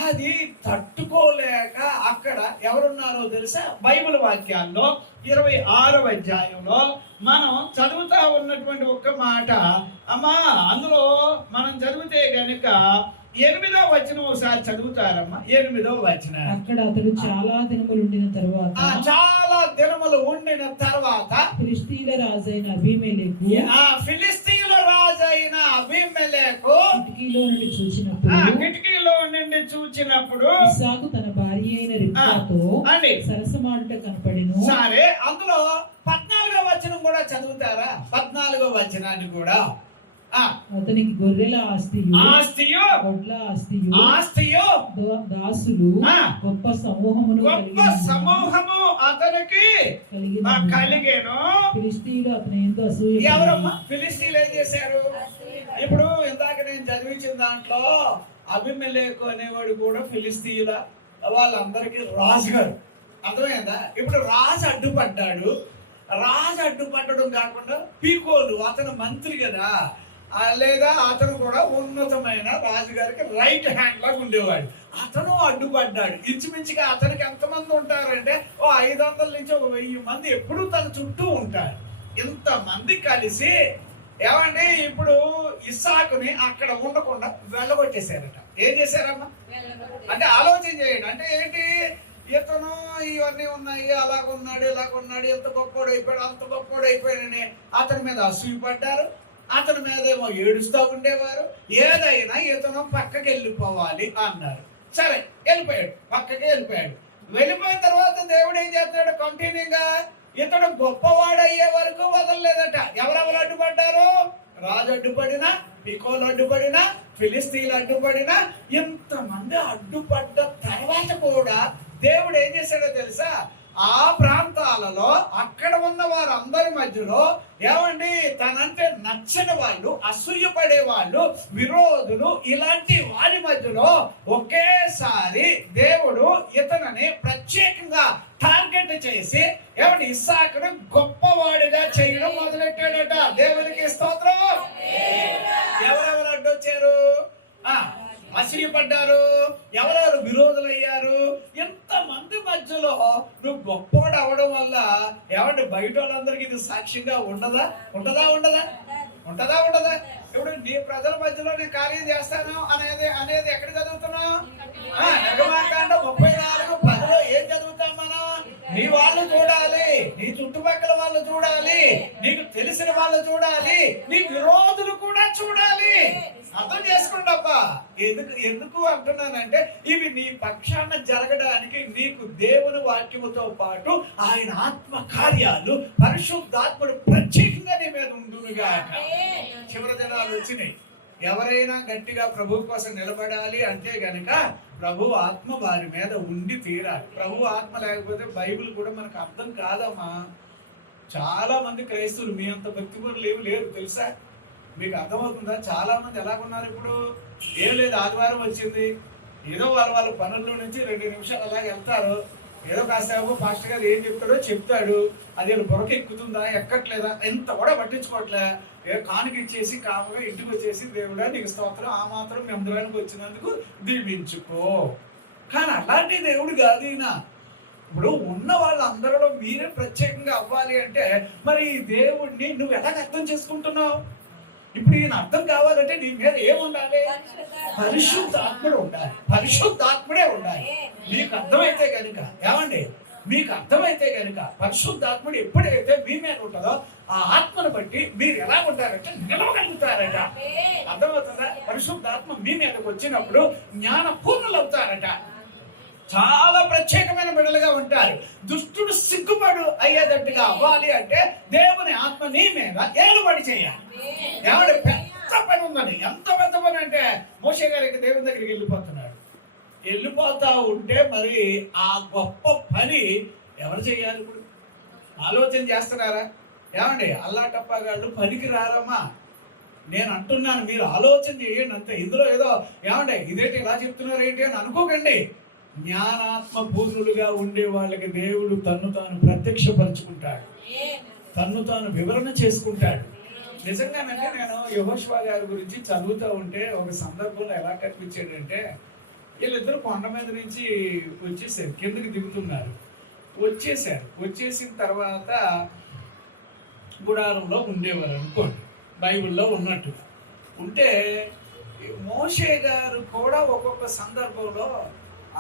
అది తట్టుకోలేక అక్కడ ఎవరున్నారో తెలుసా? బైబిల్ వాక్యాల్లో 26వ అధ్యాయంలో మనం చదువుతా ఉన్నటువంటి ఒక్క మాట అమ్మా. అందులో మనం చదివితే గనుక 8వ వచనం ఒకసారి చదువుతారమ్మా. 8వ వచనం. అక్కడ అతడు చాలా దినములు ఉండిన తర్వాత ఫిలిష్తీయుల రాజైన అబీమెలెకు కిటికీలో నుండి చూచినప్పుడు ఇస్సాకు తన భార్య అయిన రిబ్కాతో సరసమాడుట కనపడెను. సరే, అందులో 14వ వచనం కూడా చదువుతారా? 14వ వచనాన్ని కూడా. అతనికి గొర్రెల ఆస్తియు గొడ్ల ఆస్తియు దాసులు గొప్ప సమూహము అతనికి కలిగేను. ఫిలిష్తీయులు అతని ఎంతో అసూయ. ఎవరమ్మా ఫిలిష్తీయులు ఏం చేశారు? ఇప్పుడు ఇందాక నేను చదివించిన దాంట్లో అబీమెలెకు అనేవాడు కూడా ఫిలిష్తీయుల వాళ్ళందరికీ రాజుగారు. అర్థమైందా? ఇప్పుడు రాజు అడ్డుపడ్డాడు. రాజు అడ్డుపట్టడం కాకుండా పీకోలు, అతను మంత్రి కదా, లేదా అతను కూడా ఉన్నతమైన రాజుగారికి రైట్ హ్యాండ్ లాగా ఉండేవాడు. అతను అడ్డుపడ్డాడు. ఇంచుమించుగా అతనికి ఎంతమంది ఉంటారంటే 500 నుంచి 1000 మంది ఎప్పుడూ తన చుట్టూ ఉంటారు. ఇంతమంది కలిసి ఏమండి ఇప్పుడు ఇస్సాకుని అక్కడ ఉండకుండా వెళ్ళగొట్టేశారట. ఏం చేశారమ్మా అంటే ఆలోచన చేయండి. అంటే ఏంటి? ఇతను ఇవన్నీ ఉన్నాయి, అలాగున్నాడు, ఇలాగున్నాడు, ఎంత గొప్పోడు అయిపోయాడు, అంత గొప్పోడు అయిపోయాడని అతని మీద అసూయ పడ్డారు. అతని మీదేమో ఏడుస్తూ ఉండేవారు. ఏదైనా ఇతను పక్కకి వెళ్ళిపోవాలి అన్నారు. సరే వెళ్ళిపోయాడు, పక్కకి వెళ్ళిపోయాడు. వెళ్ళిపోయిన తర్వాత దేవుడు ఏం చేస్తాడు? కంటిన్యూగా ఇతడు గొప్పవాడు అయ్యే వరకు వదలలేదట. ఎవరెవరు అడ్డుపడ్డారు? రాజు అడ్డుపడినా, పికోలు అడ్డుపడినా, ఫిలిస్తీన్లు అడ్డుపడినా, ఇంతమంది అడ్డుపడ్డ తర్వాత కూడా దేవుడు ఏం చేశాడో తెలుసా? ఆ ప్రాంతాలలో అక్కడ ఉన్న వారందరి మధ్యలో ఏమండి, తనంటే నచ్చని వాళ్ళు, అసూయపడే వాళ్ళు, విరోధులు, ఇలాంటి వారి మధ్యలో ఒకేసారి దేవుడు ఇతనిని ప్రత్యేకంగా టార్గెట్ చేసి ఏమండి ఇస్సాకును గొప్పవాడిగా చేయడం మొదలెట్టాడట. దేవునికి స్తోత్రం. ఎవరెవరు అడ్డొచ్చారు? అసూయపడ్డారు, ఎవరెవరు విరోధులయ్యారు. ఎంతమంది మధ్యలో నువ్వు గొప్పవాడు అవడం వల్ల ఏమంటే బయట వాళ్ళందరికీ ఇది సాక్ష్యంగా ఉండదా? ఉంటదా? ఇప్పుడు నీ ప్రజల మధ్యలో నేను కార్యం చేస్తాను అనేది ఎక్కడ చదువుతున్నావు? నిర్గమాకాండ 34:10 ఏం చదువుతాం మనం? నీ వాళ్ళు చూడాలి, నీ చుట్టుపక్కల వాళ్ళు చూడాలి, నీకు తెలిసిన వాళ్ళు చూడాలి, నీ విరోధులు కూడా చూడాలి. అర్థం చేసుకోండబ్బా. ఎందుకు అంటున్నానంటే ఇవి నీ పక్షాన జరగడానికి నీకు దేవుని వాక్యముతో పాటు ఆయన ఆత్మ కార్యాలు, పరిశుద్ధాత్ముడు ప్రత్యేకంగా నీ మీద ఉండునుగాక. చివరి దినాలు వచ్చినాయి. ఎవరైనా గట్టిగా ప్రభు కోసం నిలబడాలి అంటే గనక ప్రభు ఆత్మ వారి మీద ఉండి తీరాలి. ప్రభు ఆత్మ లేకపోతే బైబిల్ కూడా మనకు అర్థం కాదమ్మా. చాలా మంది క్రైస్తవులు మీ అంత భక్తిపరులు లేరు తెలుసా? మీకు అర్థమవుతుందా? చాలా మంది ఎలాగున్నారు ఇప్పుడు? ఏం లేదు, ఆదివారం వచ్చింది, ఏదో వాళ్ళ పనుల్లో నుంచి 2 నిమిషాలు అలాగే వెళ్తారు. ఏదో కాసేపు పాస్టర్ గారు ఏం చెప్తాడో చెప్తాడు. అది బుర్రక ఎక్కుతుందా ఎక్కట్లేదా ఎంత కూడా పట్టించుకోవట్లే. కానుక ఇచ్చేసి కాముగా ఇంటికి వచ్చేసి దేవుడా నీకు స్తోత్రం, ఆ మాత్రం మందిరానికి వచ్చినందుకు దీవించుకో. కానీ అలాంటి దేవుడు కాదు ఈయన. ఇప్పుడు ఉన్న వాళ్ళందరిలో మీరే ప్రత్యేకంగా అవ్వాలి అంటే మరి ఈ దేవుడిని నువ్వు ఎలా అర్థం చేసుకుంటున్నావు? ఇప్పుడు ఈయన అర్థం కావాలంటే నీ మీద ఏముండాలి? పరిశుద్ధాత్ముడు ఉండాలి. పరిశుద్ధాత్ముడే ఉండాలి. మీకు అర్థమైతే కనుక ఏమండి, మీకు అర్థమైతే కనుక పరిశుద్ధాత్ముడు ఎప్పుడైతే మీ మీద ఉంటుందో ఆ ఆత్మను బట్టి మీరు ఎలా ఉంటారంటే నిలవగలుగుతారట. అర్థమవుతుందా? పరిశుద్ధాత్మ మీ మీదకి వచ్చినప్పుడు జ్ఞాన పూర్ణులు అవుతారట. చాలా ప్రత్యేకమైన బిడ్డలుగా ఉంటారు. దుష్టుడు సిగ్గుపడు అయ్యేటట్టుగా అవ్వాలి అంటే దేవుని ఆత్మ నీ మీద ఏలుబడి చేయాలి. దేవుడి పెద్ద పని ఉందని. ఎంత పెద్ద పని అంటే మోషే గారికి దేవుని దగ్గరికి వెళ్ళిపోతా ఉంటే మరి ఆ గొప్ప పని ఎవరు చేయాలి? ఇప్పుడు ఆలోచన చేస్తున్నారా? ఏమండి అల్లాటప్పగాళ్ళు పనికి రారమ్మా. నేను అంటున్నాను, మీరు ఆలోచన చేయండి అంతే. ఇందులో ఏదో ఏమండి ఇదేంటి ఇలా చెప్తున్నారు ఏంటి అని అనుకోకండి. జ్ఞానాత్మ పూర్ణులుగా ఉండే వాళ్ళకి దేవుడు తన్ను తాను ప్రత్యక్షపరుచుకుంటాడు, తన్ను తాను వివరణ చేసుకుంటాడు. నిజంగానంటే నేను యెహోషువ గారి గురించి చదువుతూ ఉంటే ఒక సందర్భంలో ఎలా కనిపించాడంటే వీళ్ళిద్దరు కొండ మీద నుంచి వచ్చేసారు, కిందకి దిగుతున్నారు. వచ్చేసిన తర్వాత గుడారంలో ఉండేవారు అనుకోండి, బైబిల్లో ఉన్నట్టు ఉంటే మోషే గారు కూడా ఒక్కొక్క సందర్భంలో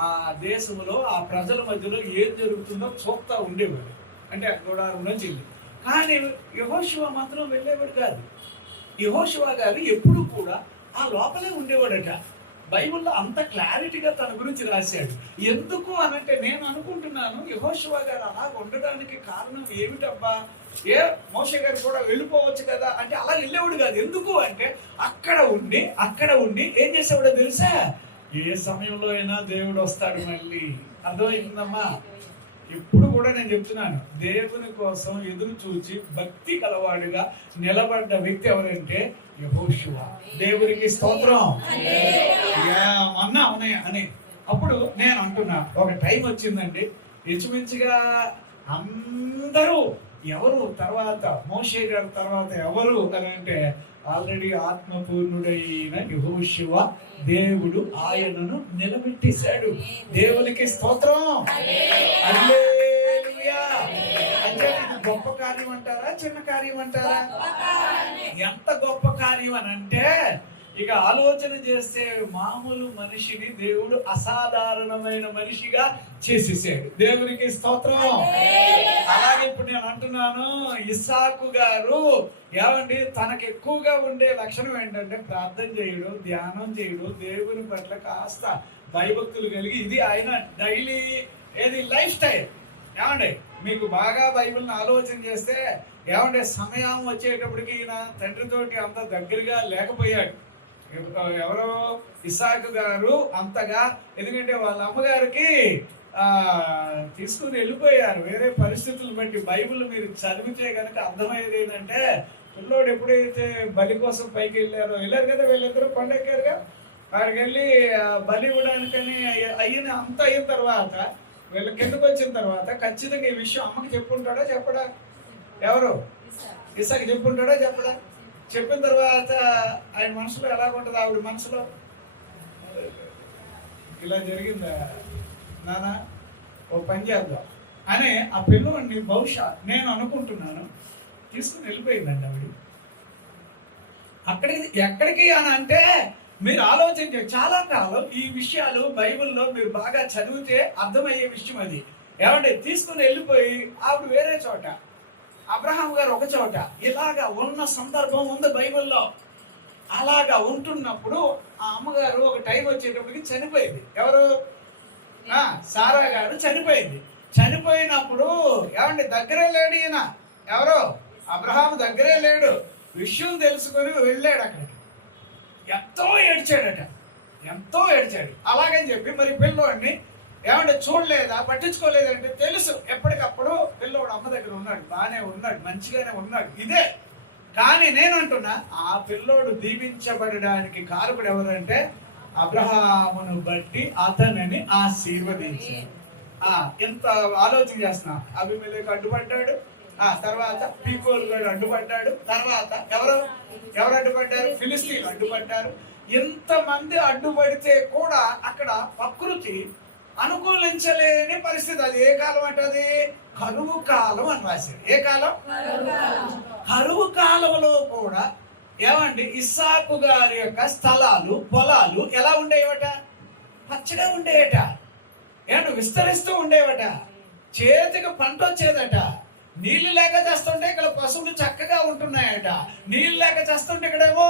ఆ దేశంలో ఆ ప్రజల మధ్యలో ఏం జరుగుతుందో చూస్తూ ఉండేవాడు. అంటే గుడారంలో చెల్లి. కానీ యెహోషువ మాత్రం వెళ్ళేవాడు కాదు. యెహోషువ గారు ఎప్పుడు కూడా ఆ లోపలే ఉండేవాడట. బైబిల్లో అంత క్లారిటీగా తన గురించి రాశాడు. ఎందుకు అనంటే నేను అనుకుంటున్నాను యెహోషువ గారు అలా ఉండడానికి కారణం ఏమిటబ్బా? మోషే గారు కూడా వెళ్ళిపోవచ్చు కదా అంటే అలా వెళ్ళేవాడు కాదు. ఎందుకు అంటే అక్కడ ఉండి ఏం చేసేవాడో తెలుసా? ఏ సమయంలో అయినా దేవుడు వస్తాడు మళ్ళీ. అర్థమవుతుందమ్మా? ఇప్పుడు కూడా నేను చెప్తున్నాను, దేవుని కోసం ఎదురు చూచి భక్తి కలవాడుగా నిలబడ్డ వ్యక్తి ఎవరంటే యెహోషువ. దేవునికి స్తోత్రం. అన్నా అవునాయి అని అప్పుడు నేను అంటున్నా, ఒక టైం వచ్చిందండి, ఇంచుమించుగా అందరూ ఎవరు తర్వాత మోషే గారి తర్వాత ఎవరు అని అంటే ఆల్రెడీ ఆత్మపూర్ణుడైన యెహోషువ దేవుడు ఆయనను నిలబెట్టేశాడు. దేవునికి స్తోత్రం. హల్లెలూయా. అంటే ఇది గొప్ప కార్యం అంటారా చిన్న కార్యం అంటారా? ఎంత గొప్ప కార్యం అని అంటే ఇక ఆలోచన చేస్తే మామూలు మనిషిని దేవుడు అసాధారణమైన మనిషిగా చేసేసాడు. దేవునికి స్తోత్రం. అలాగే ఇప్పుడు నేను అంటున్నాను, ఇస్సాకు గారు ఏమండి తనకు ఎక్కువగా ఉండే లక్షణం ఏంటంటే ప్రార్థన చేయడు, ధ్యానం చేయడు, దేవుని పట్ల కాస్త భయభక్తులు కలిగి, ఇది ఆయన డైలీ లైఫ్ స్టైల్. ఏమండి మీకు బాగా బైబిల్ని ఆలోచన చేస్తే ఏమంటే సమయం వచ్చేటప్పటికి ఈయన తండ్రితోటి అంత దగ్గరగా లేకపోయాడు. ఎవరో ఇస్సాకు గారు అంతగా, ఎందుకంటే వాళ్ళ అమ్మగారికి తీసుకుని వెళ్ళిపోయారు వేరే పరిస్థితులు బట్టి. బైబిల్ మీరు చదివితే కనుక అర్థమయ్యేది ఏంటంటే, పిల్లోడు ఎప్పుడైతే బలి కోసం పైకి వెళ్ళారు కదా, వీళ్ళిద్దరూ కొండెక్కారుగా, వాడికి వెళ్ళి బలి ఇవ్వడానికని అంత అయిన తర్వాత వీళ్ళ కిందకు వచ్చిన తర్వాత ఖచ్చితంగా ఈ విషయం అమ్మకి చెప్పుంటాడా చెప్పడా? ఎవరు? ఇస్సాకు చెప్పుంటాడా చెప్పడా? చెప్పిన తర్వాత ఆయన మనసులో ఎలాగుంటుంది, ఆవిడ మనసులో ఇలా జరిగిందా నాన్న, ఓ పని చేద్దాం అని ఆ పిల్లవాడిని బహుశా నేను అనుకుంటున్నాను తీసుకుని వెళ్ళిపోయిందండి ఆవిడ. ఎక్కడికి అని అంటే మీరు ఆలోచించే చాలా కాలం ఈ విషయాలు బైబిల్లో మీరు బాగా చదివితే అర్థమయ్యే విషయం అది. ఏమంటే తీసుకుని వెళ్ళిపోయి ఆవిడ వేరే చోట, అబ్రహాం గారు ఒక చోట, ఇలాగా ఉన్న సందర్భం ఉంది బైబిల్లో. అలాగా ఉంటున్నప్పుడు ఆ అమ్మగారు ఒక టైం వచ్చేటప్పటికి చనిపోయింది. ఎవరు? సారా గారు చనిపోయింది. చనిపోయినప్పుడు ఏమండి దగ్గరే లేడు ఈయన. ఎవరు? అబ్రహాం దగ్గరే లేడు. విషయం తెలుసుకొని వెళ్ళాడు అక్కడికి. ఎంతో ఏడ్చాడట, ఎంతో ఏడ్చాడు. అలాగని చెప్పి మరి పిల్లోడిని ఏమంటే చూడలేదా, పట్టించుకోలేదంటే తెలుసు ఎప్పటికప్పుడు పిల్లోడు అమ్మ దగ్గర ఉన్నాడు, బాగానే ఉన్నాడు, మంచిగానే ఉన్నాడు. ఇదే కానీ నేను అంటున్నా, ఆ పిల్లోడు దీవించబడడానికి కారకుడు ఎవరంటే అబ్రహామును బట్టి అతనిని ఆశీర్వదించాడు. ఎంత ఆలోచన చేస్తున్నా. అబీమెలెకు అడ్డుపడ్డాడు, తర్వాత పీకోలు గారు అడ్డుపడ్డాడు, తర్వాత ఎవరు అడ్డుపడ్డారు? ఫిలిస్తీన్లు అడ్డుపడ్డారు. ఇంతమంది అడ్డుపడితే కూడా అక్కడ ప్రకృతి అనుకూలించలేని పరిస్థితి. అది ఏ కాలం అంటే అది కరువు కాలం అని రాశారు. ఏ కాలం? కరువు కాలంలో కూడా ఏమండి ఇస్సాకు గారి యొక్క స్థలాలు, పొలాలు ఎలా ఉండేవట? పచ్చగా ఉండేవట. ఏమంటే విస్తరిస్తూ ఉండేవట. చేతికి పంట వచ్చేదట. నీళ్లు లేక చేస్తుంటే ఇక్కడ పశువులు చక్కగా ఉంటున్నాయట. నీళ్లు లేక చేస్తుంటే ఇక్కడేమో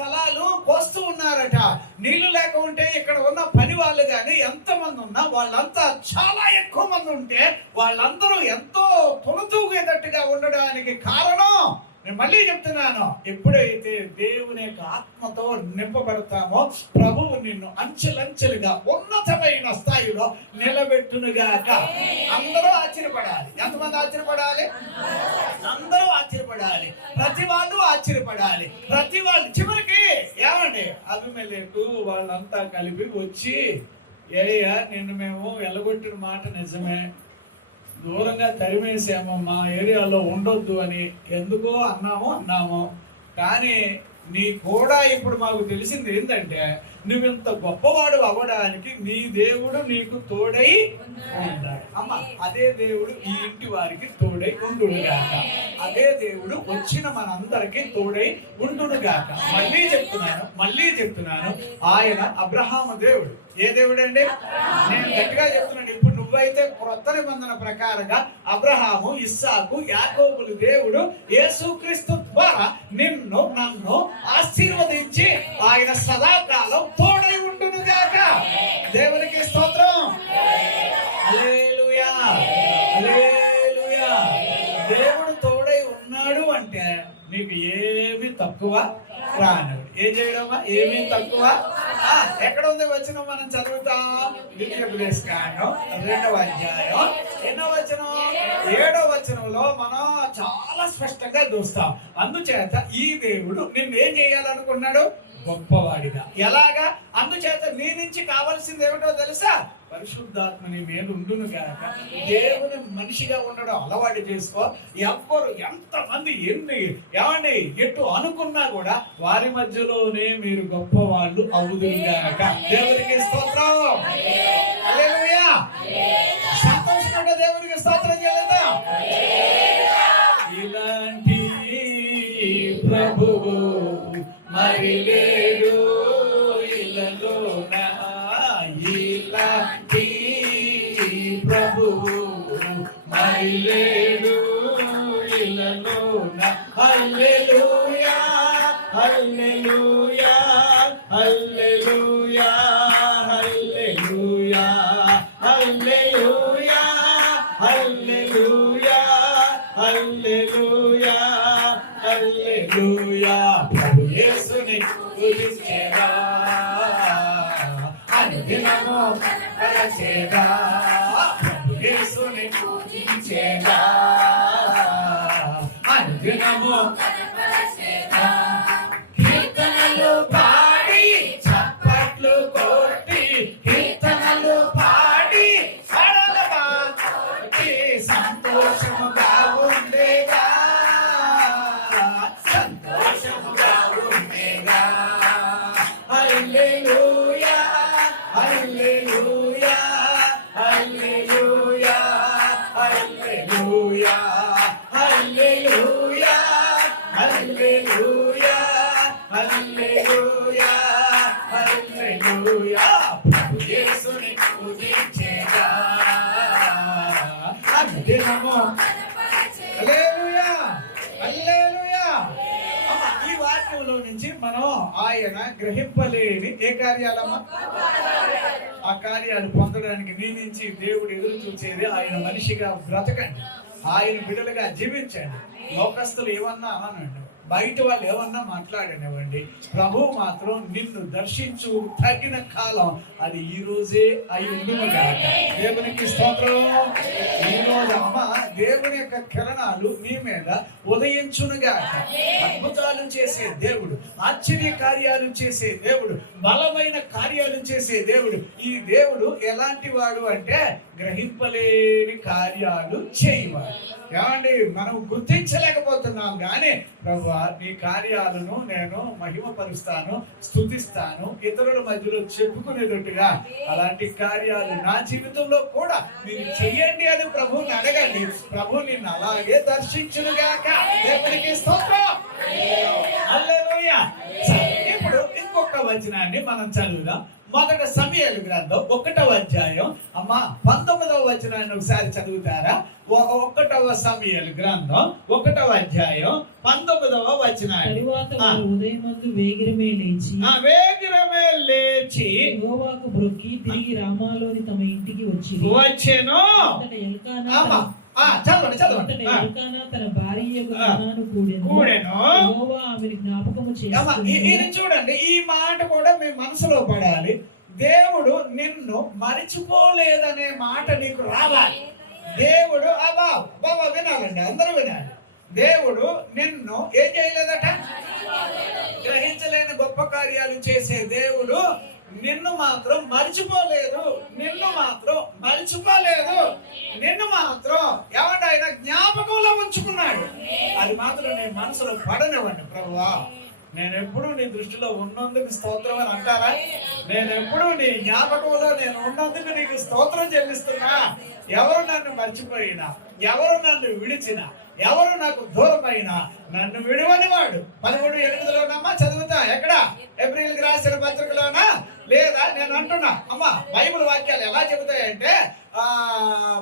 ఫలాలు కోస్తూ ఉన్నారట. నీళ్లు లేక ఉంటే ఇక్కడ ఉన్న పని వాళ్ళు కానీ ఎంతమంది ఉన్నా వాళ్ళంతా చాలా ఎక్కువ మంది ఉంటే వాళ్ళందరూ ఎంతో తొలతూగేటట్టుగా ఉండడానికి కారణం, నేను మళ్ళీ చెప్తున్నాను, ఎప్పుడైతే దేవుని యొక్క ఆత్మతో నింపబడతామో ప్రభువు నిన్ను అంచెలంచెలుగా ఉన్నతమైన స్థాయిలో నిలబెట్టునుగాక. అందరూ ఆశ్చర్యపడాలి. ఎంతమంది ఆశ్చర్యపడాలి? అందరూ ఆశ్చర్యపడాలి. ప్రతి వాళ్ళు ఆశ్చర్యపడాలి. ప్రతి వాళ్ళు చివరికి ఏమండి అబీమెలెకు వాళ్ళంతా కలిపి వచ్చి, నిన్ను మేము వెళ్ళగొట్టిన మాట నిజమే, దూరంగా తరిమేసాము, మా ఏరియాలో ఉండొద్దు అని ఎందుకో అన్నాము. కానీ నీ కూడా ఇప్పుడు మాకు తెలిసింది ఏంటంటే, నువ్వు ఇంత గొప్పవాడు అవ్వడానికి నీ దేవుడు నీకు తోడై ఉన్నాడు. అమ్మ, అదే దేవుడు ఈ ఇంటి వారికి తోడై ఉండునుగాక. అదే దేవుడు వచ్చిన మనందరికీ తోడై ఉండునుగాక. మళ్ళీ చెప్తున్నాను, ఆయన అబ్రహాము దేవుడు. ఏ దేవుడు అండి? నేను గట్టిగా చెప్తున్నాను. ఇప్పుడు నువ్వైతే క్రొత్త నిబంధన ప్రకారంగా అబ్రహాము, ఇస్సాకు, యాకోబులు దేవుడు యేసుక్రీస్తు ద్వారా నన్ను ఆశీర్వదించి ఆయన సదాకాలం తోడై ఉండునుగాక. దేవునికి స్తోత్రం. హల్లెలూయా, హల్లెలూయా. దేవుడు తోడై ఉన్నాడు అంటే నీకు ఏమి తక్కువ రానివాడు. ఏం చేయడమా? ఏమీ తక్కువ. ఎక్కడ ఉంది వచనం? మనం చదువుతాం. ద్వితీయోపదేశకాండం 2వ అధ్యాయం 8వ వచనం 7వ వచనంలో మనం చాలా స్పష్టంగా చూస్తాం. అందుచేత ఈ దేవుడు నిన్నేం చేయాలనుకున్నాడు? గొప్పవాడిగా. ఎలాగా? అందుచేత నీ నుంచి కావాల్సింది ఏమిటో తెలుసా? పరిశుద్ధాత్మని మీద ఉండునుగాక. దేవుని మనిషిగా ఉండడం అలవాటు చేసుకో. ఎవ్వరు ఎంతమంది ఏమండి ఎటు అనుకున్నా కూడా వారి మధ్యలోనే మీరు గొప్పవాళ్ళు అవుదురుగాక. దేవునికి స్తోత్రం. హల్లెలూయా. సంతోషంగా దేవునికి స్తోత్రం చేద్దాం. ఇలాంటి ప్రభువు మరి లేడు ఇలలోన, ఇలాంటి ప్రభువు మరి లేడు. హల్లెలూయా హల్లెలూయా హల్లెలూయా హల్లెలూయా హల్లెలూయా హల్లెలూయా హల్లెలూయా హల్లెలూయా ప్రభు యేసుని స్తుతించెదా అనుదినము కనపరచెదా ప్రభు యేసుని పూజించెదా అనుదినము కనపరచెదా కీర్తనలు పాడి చప్పట్లు కొట్టి కీర్తనలు పాడి సడలగా కొట్టి సంతోషముగా ఉండేగా సంతోషముగా ఉండేగా హల్లెలూయా హల్లెలూయా హల్లెలూయా హల్లెలూయా హల్లెలూయా హల్లెలూయా హల్లెలూయా హల్లెలూయా ప్రభు యేసుని స్తుతించెదా అనుదినము హల్లెలూయా హల్లెలూయా. అమ్మా ఈ వాక్యంలో నుంచి మనం ఆయన గ్రహింపలేని ఏ కార్యాలమ్మా ఆ కార్యాలు పొందడానికి నీ నుంచి దేవుడు ఎదురు చూసేది ఆయన మనిషిగా బ్రతకండి, ఆయన బిడ్డలుగా జీవించండి. లోకస్తులు ఏమన్నా అనండి, బయట వాళ్ళు ఏమన్నా మాట్లాడనివ్వండి, ప్రభువు మాత్రం నిన్ను దర్శించు తగిన కాలం అది ఈ రోజే అయ్యిందిగా. దేవునికి స్తోత్రం. ఈ రోజు అమ్మ దేవుని యొక్క కిరణాలు నీ మీద ఉదయించునుగా. అద్భుతాలు చేసే దేవుడు, ఆశ్చర్య కార్యాలు చేసే దేవుడు, బలమైన కార్యాలు చేసే దేవుడు. ఈ దేవుడు ఎలాంటి వాడు అంటే గ్రహింపలేని కార్యాలు చేయవాడు. ఏమండి మనం గుర్తించలేకపోతున్నాం కానీ ప్రభు నీ కార్యాలను నేను మహిమపరుస్తాను, స్తుతిస్తాను, ఇతరుల మధ్యలో చెప్పుకునేటట్టుగా అలాంటి కార్యాలు నా జీవితంలో కూడా మీరు చెయ్యండి అని ప్రభువుని అడగండి. ప్రభు నిన్ను అలాగే దర్శించునుగాక. దేవునికి స్తోత్రం. హల్లెలూయా. ఇప్పుడు ఇంకొక వచనాన్ని మనం చదువుదాం. మొదట సమూయేలు గ్రంథం 1వ అధ్యాయం అమ్మ 19వ వచనాన్ని ఒకసారి చదువుతారా? 1వ సమూయేలు గ్రంథం 1వ అధ్యాయం 19వ వచనాన్ని. తరువాత వారు ఉదయమందు వేగిరమే లేచి యెహోవాకు మొక్కి తిరిగి రామాలోని తమ ఇంటికి వచ్చెను. చదవండి. ఎల్కానా తన భార్య కూడెను. యెహోవా ఆమెను జ్ఞాపకము చేసుకొనెను. చూడండి, ఈ మాట కూడా మీ మనసులో పడాలి. దేవుడు నిన్ను మరిచిపోలేదనే మాట నీకు రావాలి. దేవుడు బాబా వినాలండి, అందరూ వినాలి. దేవుడు నిన్ను ఏం చేయలేదట? గ్రహించలేని గొప్ప కార్యాలు చేసే దేవుడు నిన్ను మాత్రం మర్చిపోలేదు. నిన్ను మాత్రం ఏమంటే ఆయన జ్ఞాపకంలో ఉంచుకున్నాడు. అది మాత్రం నీ మనసులో పడనివ్వండి. ప్రభువా నేను ఎప్పుడు నీ దృష్టిలో ఉన్నందుకు స్తోత్రం అని అంటారా? నేను ఎప్పుడు నీ జ్ఞాపకంలో నేను ఉన్నందుకు నీకు స్తోత్రం చెల్లిస్తున్నా. ఎవరు నన్ను మర్చిపోయినా, ఎవరు నన్ను విడిచినా, ఎవరు నాకు దూరమైనా నన్ను విడువని వాడు. 13:8లోనమ్మా చదువుతా. ఎక్కడ? ఏప్రిల్కి రాసిన పత్రికలోనా? లేదా నేను అంటున్నా అమ్మా, బైబిల్ వాక్యాలు ఎలా చెబుతాయంటే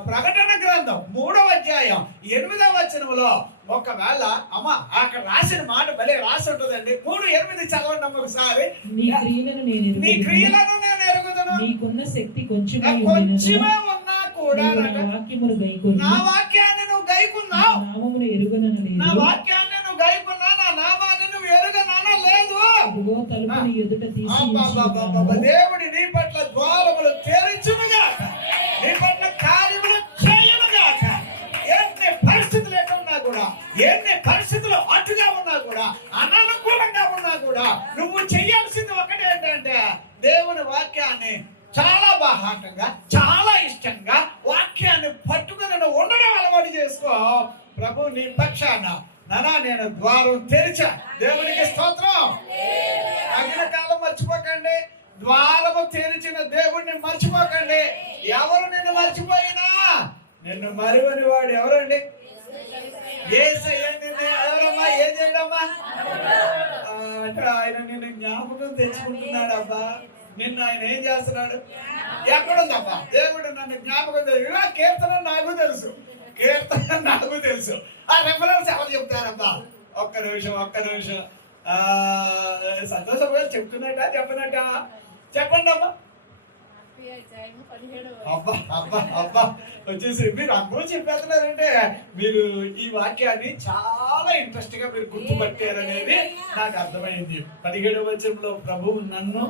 ప్రకటన గ్రంథం 3వ అధ్యాయం 8వ వచనంలో ఒకవేళ అమ్మ అక్కడ రాసిన మాట భలే రాసి ఉంటుందండి. 3:8 చదవండి అమ్మ ఒకసారి. నీ క్రియలను నేను ఎరుగుదును. నీకున్న శక్తి కొంచెమే ఉన్నా కూడా నా వాక్యాన్ని నువ్వు గైకున్నావు. నామమును ఎరుగననలేదు. నా వాక్యాన్ని నువ్వు గైకున్నా, నా నామాన్ని నువ్వు ఎరుగనన లేదు. తలుపుని ఎదుట తీసి దేవుడి నీ పట్ల ద్వారములు తెరిచునుగాక, నీ పట్ల కార్యములు చేయనుగాక. ఎన్ని పరిస్థితులు ఎట్టున్నా కూడా, ఎన్ని పరిస్థితులు అటుగా ఉన్నా కూడా, అననుకూలంగా ఉన్నా కూడా నువ్వు చెయ్యాల్సింది ఒకటి ఏంటంటే దేవుని వాక్యాన్ని చాలా బాహాటంగా, చాలా ఇష్టంగా వాక్యాన్ని పట్టుకుని నువ్వు ఉండడం అలవాటు చేసుకో. ప్రభు నీ పక్షాన నేను ద్వారం తెరిచా. దేవునికి స్తోత్రం. అగిన కాలం మర్చిపోకండి. ద్వారము తెరిచిన దేవుడిని మర్చిపోకండి. ఎవరు నిన్ను మర్చిపోయినా నిన్ను మరువని వాడు ఎవరండి? యేసయ్య. నిన్ను ఎవరమ్మా? ఏం చేయడమ్మా అంటే ఆయన నిన్ను జ్ఞాపకం తెచ్చుకుంటున్నాడు. అబ్బా నిన్ను ఆయన ఏం చేస్తున్నాడు? ఎక్కడుందబ్బా దేవుడు నన్ను జ్ఞాపకం తెలుసు. కీర్తన నాకు తెలుసు, ఆ రెఫరెన్స్ ఎవరు చెప్తారబ్బా? ఒక్క నిమిషం సంతోషం గారు చెప్తున్నట్ట చెప్పండి అమ్మా. అబ్బా వచ్చేసి మీరు అందరూ చెప్పేస్తున్నారంటే మీరు ఈ వాక్యాన్ని చాలా ఇంట్రెస్ట్ గా మీరు గుర్తుపట్టారనేది నాకు అర్థమైంది. 17వ వచనంలో ప్రభువు నన్ను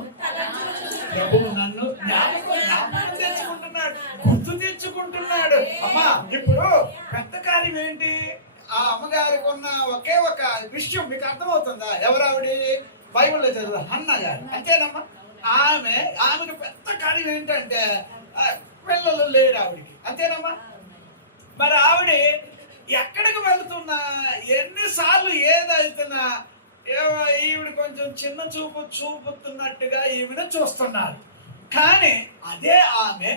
జ్ఞాపకం తెచ్చుకుంటున్నాడు, గుర్తు తెచ్చుకుంటున్నాడు. అమ్మా ఇప్పుడు పెద్ద కార్యం ఏంటి? ఆ అమ్మగారికి ఉన్న ఒకే ఒక విషయం మీకు అర్థమవుతుందా? ఎవరావిడ? బైబిల్లో చదువు హన్న గారు, అంతేనమ్మా. ఆమెకు పెద్ద కార్యం ఏంటంటే పిల్లలు లేరు ఆవిడికి, అంతేనమ్మా. మరి ఆవిడ ఎక్కడికి వెళ్తున్నా, ఎన్నిసార్లు ఏదైతున్నా ఈవిడ కొంచెం చిన్న చూపుతున్నట్టుగా ఈవిడ చూస్తున్నారు. కానీ అదే ఆమె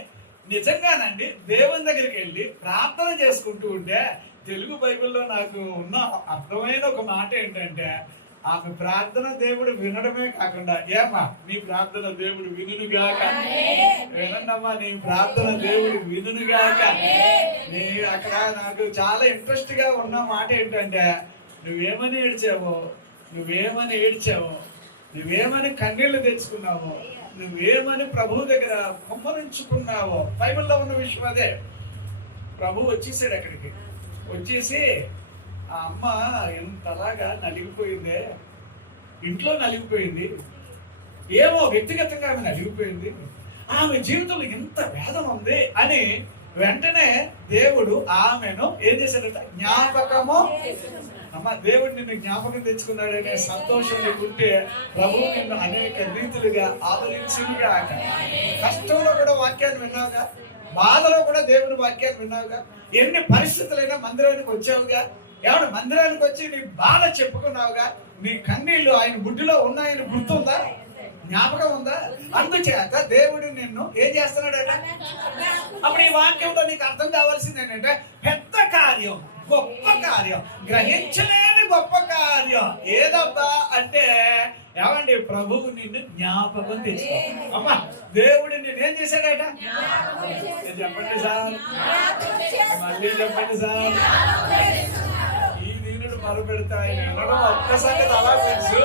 నిజంగానండి దేవుని దగ్గరికి వెళ్ళి ప్రార్థన చేసుకుంటూ ఉంటే, తెలుగు బైబిల్లో నాకు ఉన్న అర్థమైన ఒక మాట ఏంటంటే, ఆమె ప్రార్థన దేవుడు వినడమే కాకుండా, ఏమా నీ ప్రార్థన దేవుడు వినుగాక, వినండమ్మా నీ ప్రార్థన దేవుడు వినుగాక. నీ అక్కడ నాకు చాలా ఇంట్రెస్ట్ గా ఉన్న మాట ఏంటంటే, నువ్వేమని ఏడ్చావో, నువ్వేమని కన్నీళ్లు తెచ్చుకున్నావో, నువ్వేమని ప్రభువు దగ్గర కుమ్మరించుకున్నావో, బైబిల్లో ఉన్న విషయం అదే. ప్రభు వచ్చేసాడు అక్కడికి. వచ్చేసి ఆ అమ్మ ఎంతలాగా నలిగిపోయిందే, ఇంట్లో నలిగిపోయింది, ఏమో వ్యక్తిగతంగా ఆమె నలిగిపోయింది, ఆమె జీవితంలో ఎంత వేదన ఉంది అని వెంటనే దేవుడు ఆమెను ఏం చేశాడట? జ్ఞాపకము. అమ్మ దేవుడు నిన్ను జ్ఞాపకం తెచ్చుకున్నాడనే సంతోషం నీకుంటే ప్రభువు నిన్ను అనేక రీతులుగా ఆదరించుగా. కష్టంలో కూడా వాక్యాన్ని విన్నావుగా, బాధలో కూడా దేవుని వాక్యాన్ని విన్నావుగా, ఎన్ని పరిస్థితులైనా మందిరానికి వచ్చావుగా, ఏమన్నా మందిరానికి వచ్చి నీ బాధ చెప్పుకున్నావుగా, నీ కన్నీళ్లు ఆయన బుడ్డిలో ఉన్నాయని గుర్తుందా? జ్ఞాపకం ఉందా? అందుచేత దేవుడు నిన్ను ఏం చేస్తున్నాడట? అప్పుడు ఈ వాక్యంలో నీకు అర్థం కావాల్సింది ఏంటంటే, పెద్ద కార్యం, గొప్ప కార్యం, గ్రహించలేని గొప్ప కార్యం ఏదబ్బా అంటే, ఏమండి ప్రభువు నిన్ను జ్ఞాపకం తెచ్చుకో. అమ్మా దేవుడు నిన్ను ఏం చేశాడట? చెప్పండి సార్, మళ్ళీ చెప్పండి సార్. ఈ దీనుడు మరుపెడతా ఆయన వినడం ఒక్కసారి అలా తెలుసు,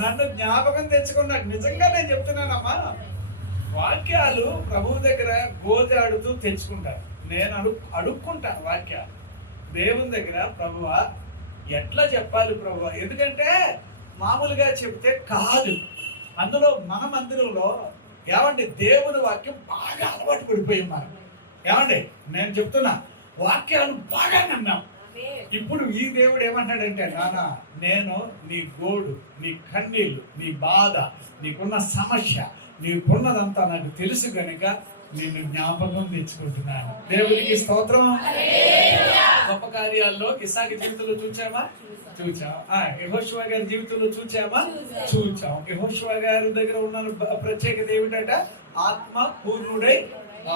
నన్ను జ్ఞాపకం తెచ్చుకున్నాడు. నిజంగా నేను చెప్తున్నానమ్మా, వాక్యాలు ప్రభువు దగ్గర గోజాడుతూ తెచ్చుకుంటారు. నేను అడుక్కుంటాను వాక్యాలు దేవుని దగ్గర, ప్రభువా ఎట్లా చెప్పాలి ప్రభువా? ఎందుకంటే మామూలుగా చెప్తే కాదు. అందులో మన మందిరంలో ఏమండి దేవుని వాక్యం బాగా అలవాటు పడిపోయాం మనం. ఏమండి నేను చెప్తున్నా, వాక్యాలు బాగా నమ్మాం. ఇప్పుడు ఈ దేవుడు ఏమంటాడంటే, నానా నేను నీ గోడు, నీ కన్నీళ్ళు, నీ బాధ, నీకున్న సమస్య, నీకున్నదంతా నాకు తెలుసు కనుక నిన్ను జ్ఞాపకం తెచ్చుకుంటున్నాను. దేవునికి స్తోత్రం. గొప్ప కార్యాల్లో ఇస్సాకు జీవితంలో చూచాం. యెహోషువ గారి జీవితంలో చూచాం. యెహోషువ గారి దగ్గర ఉన్న ప్రత్యేకత ఏమిటంటే, ఆత్మ పూర్ణుడై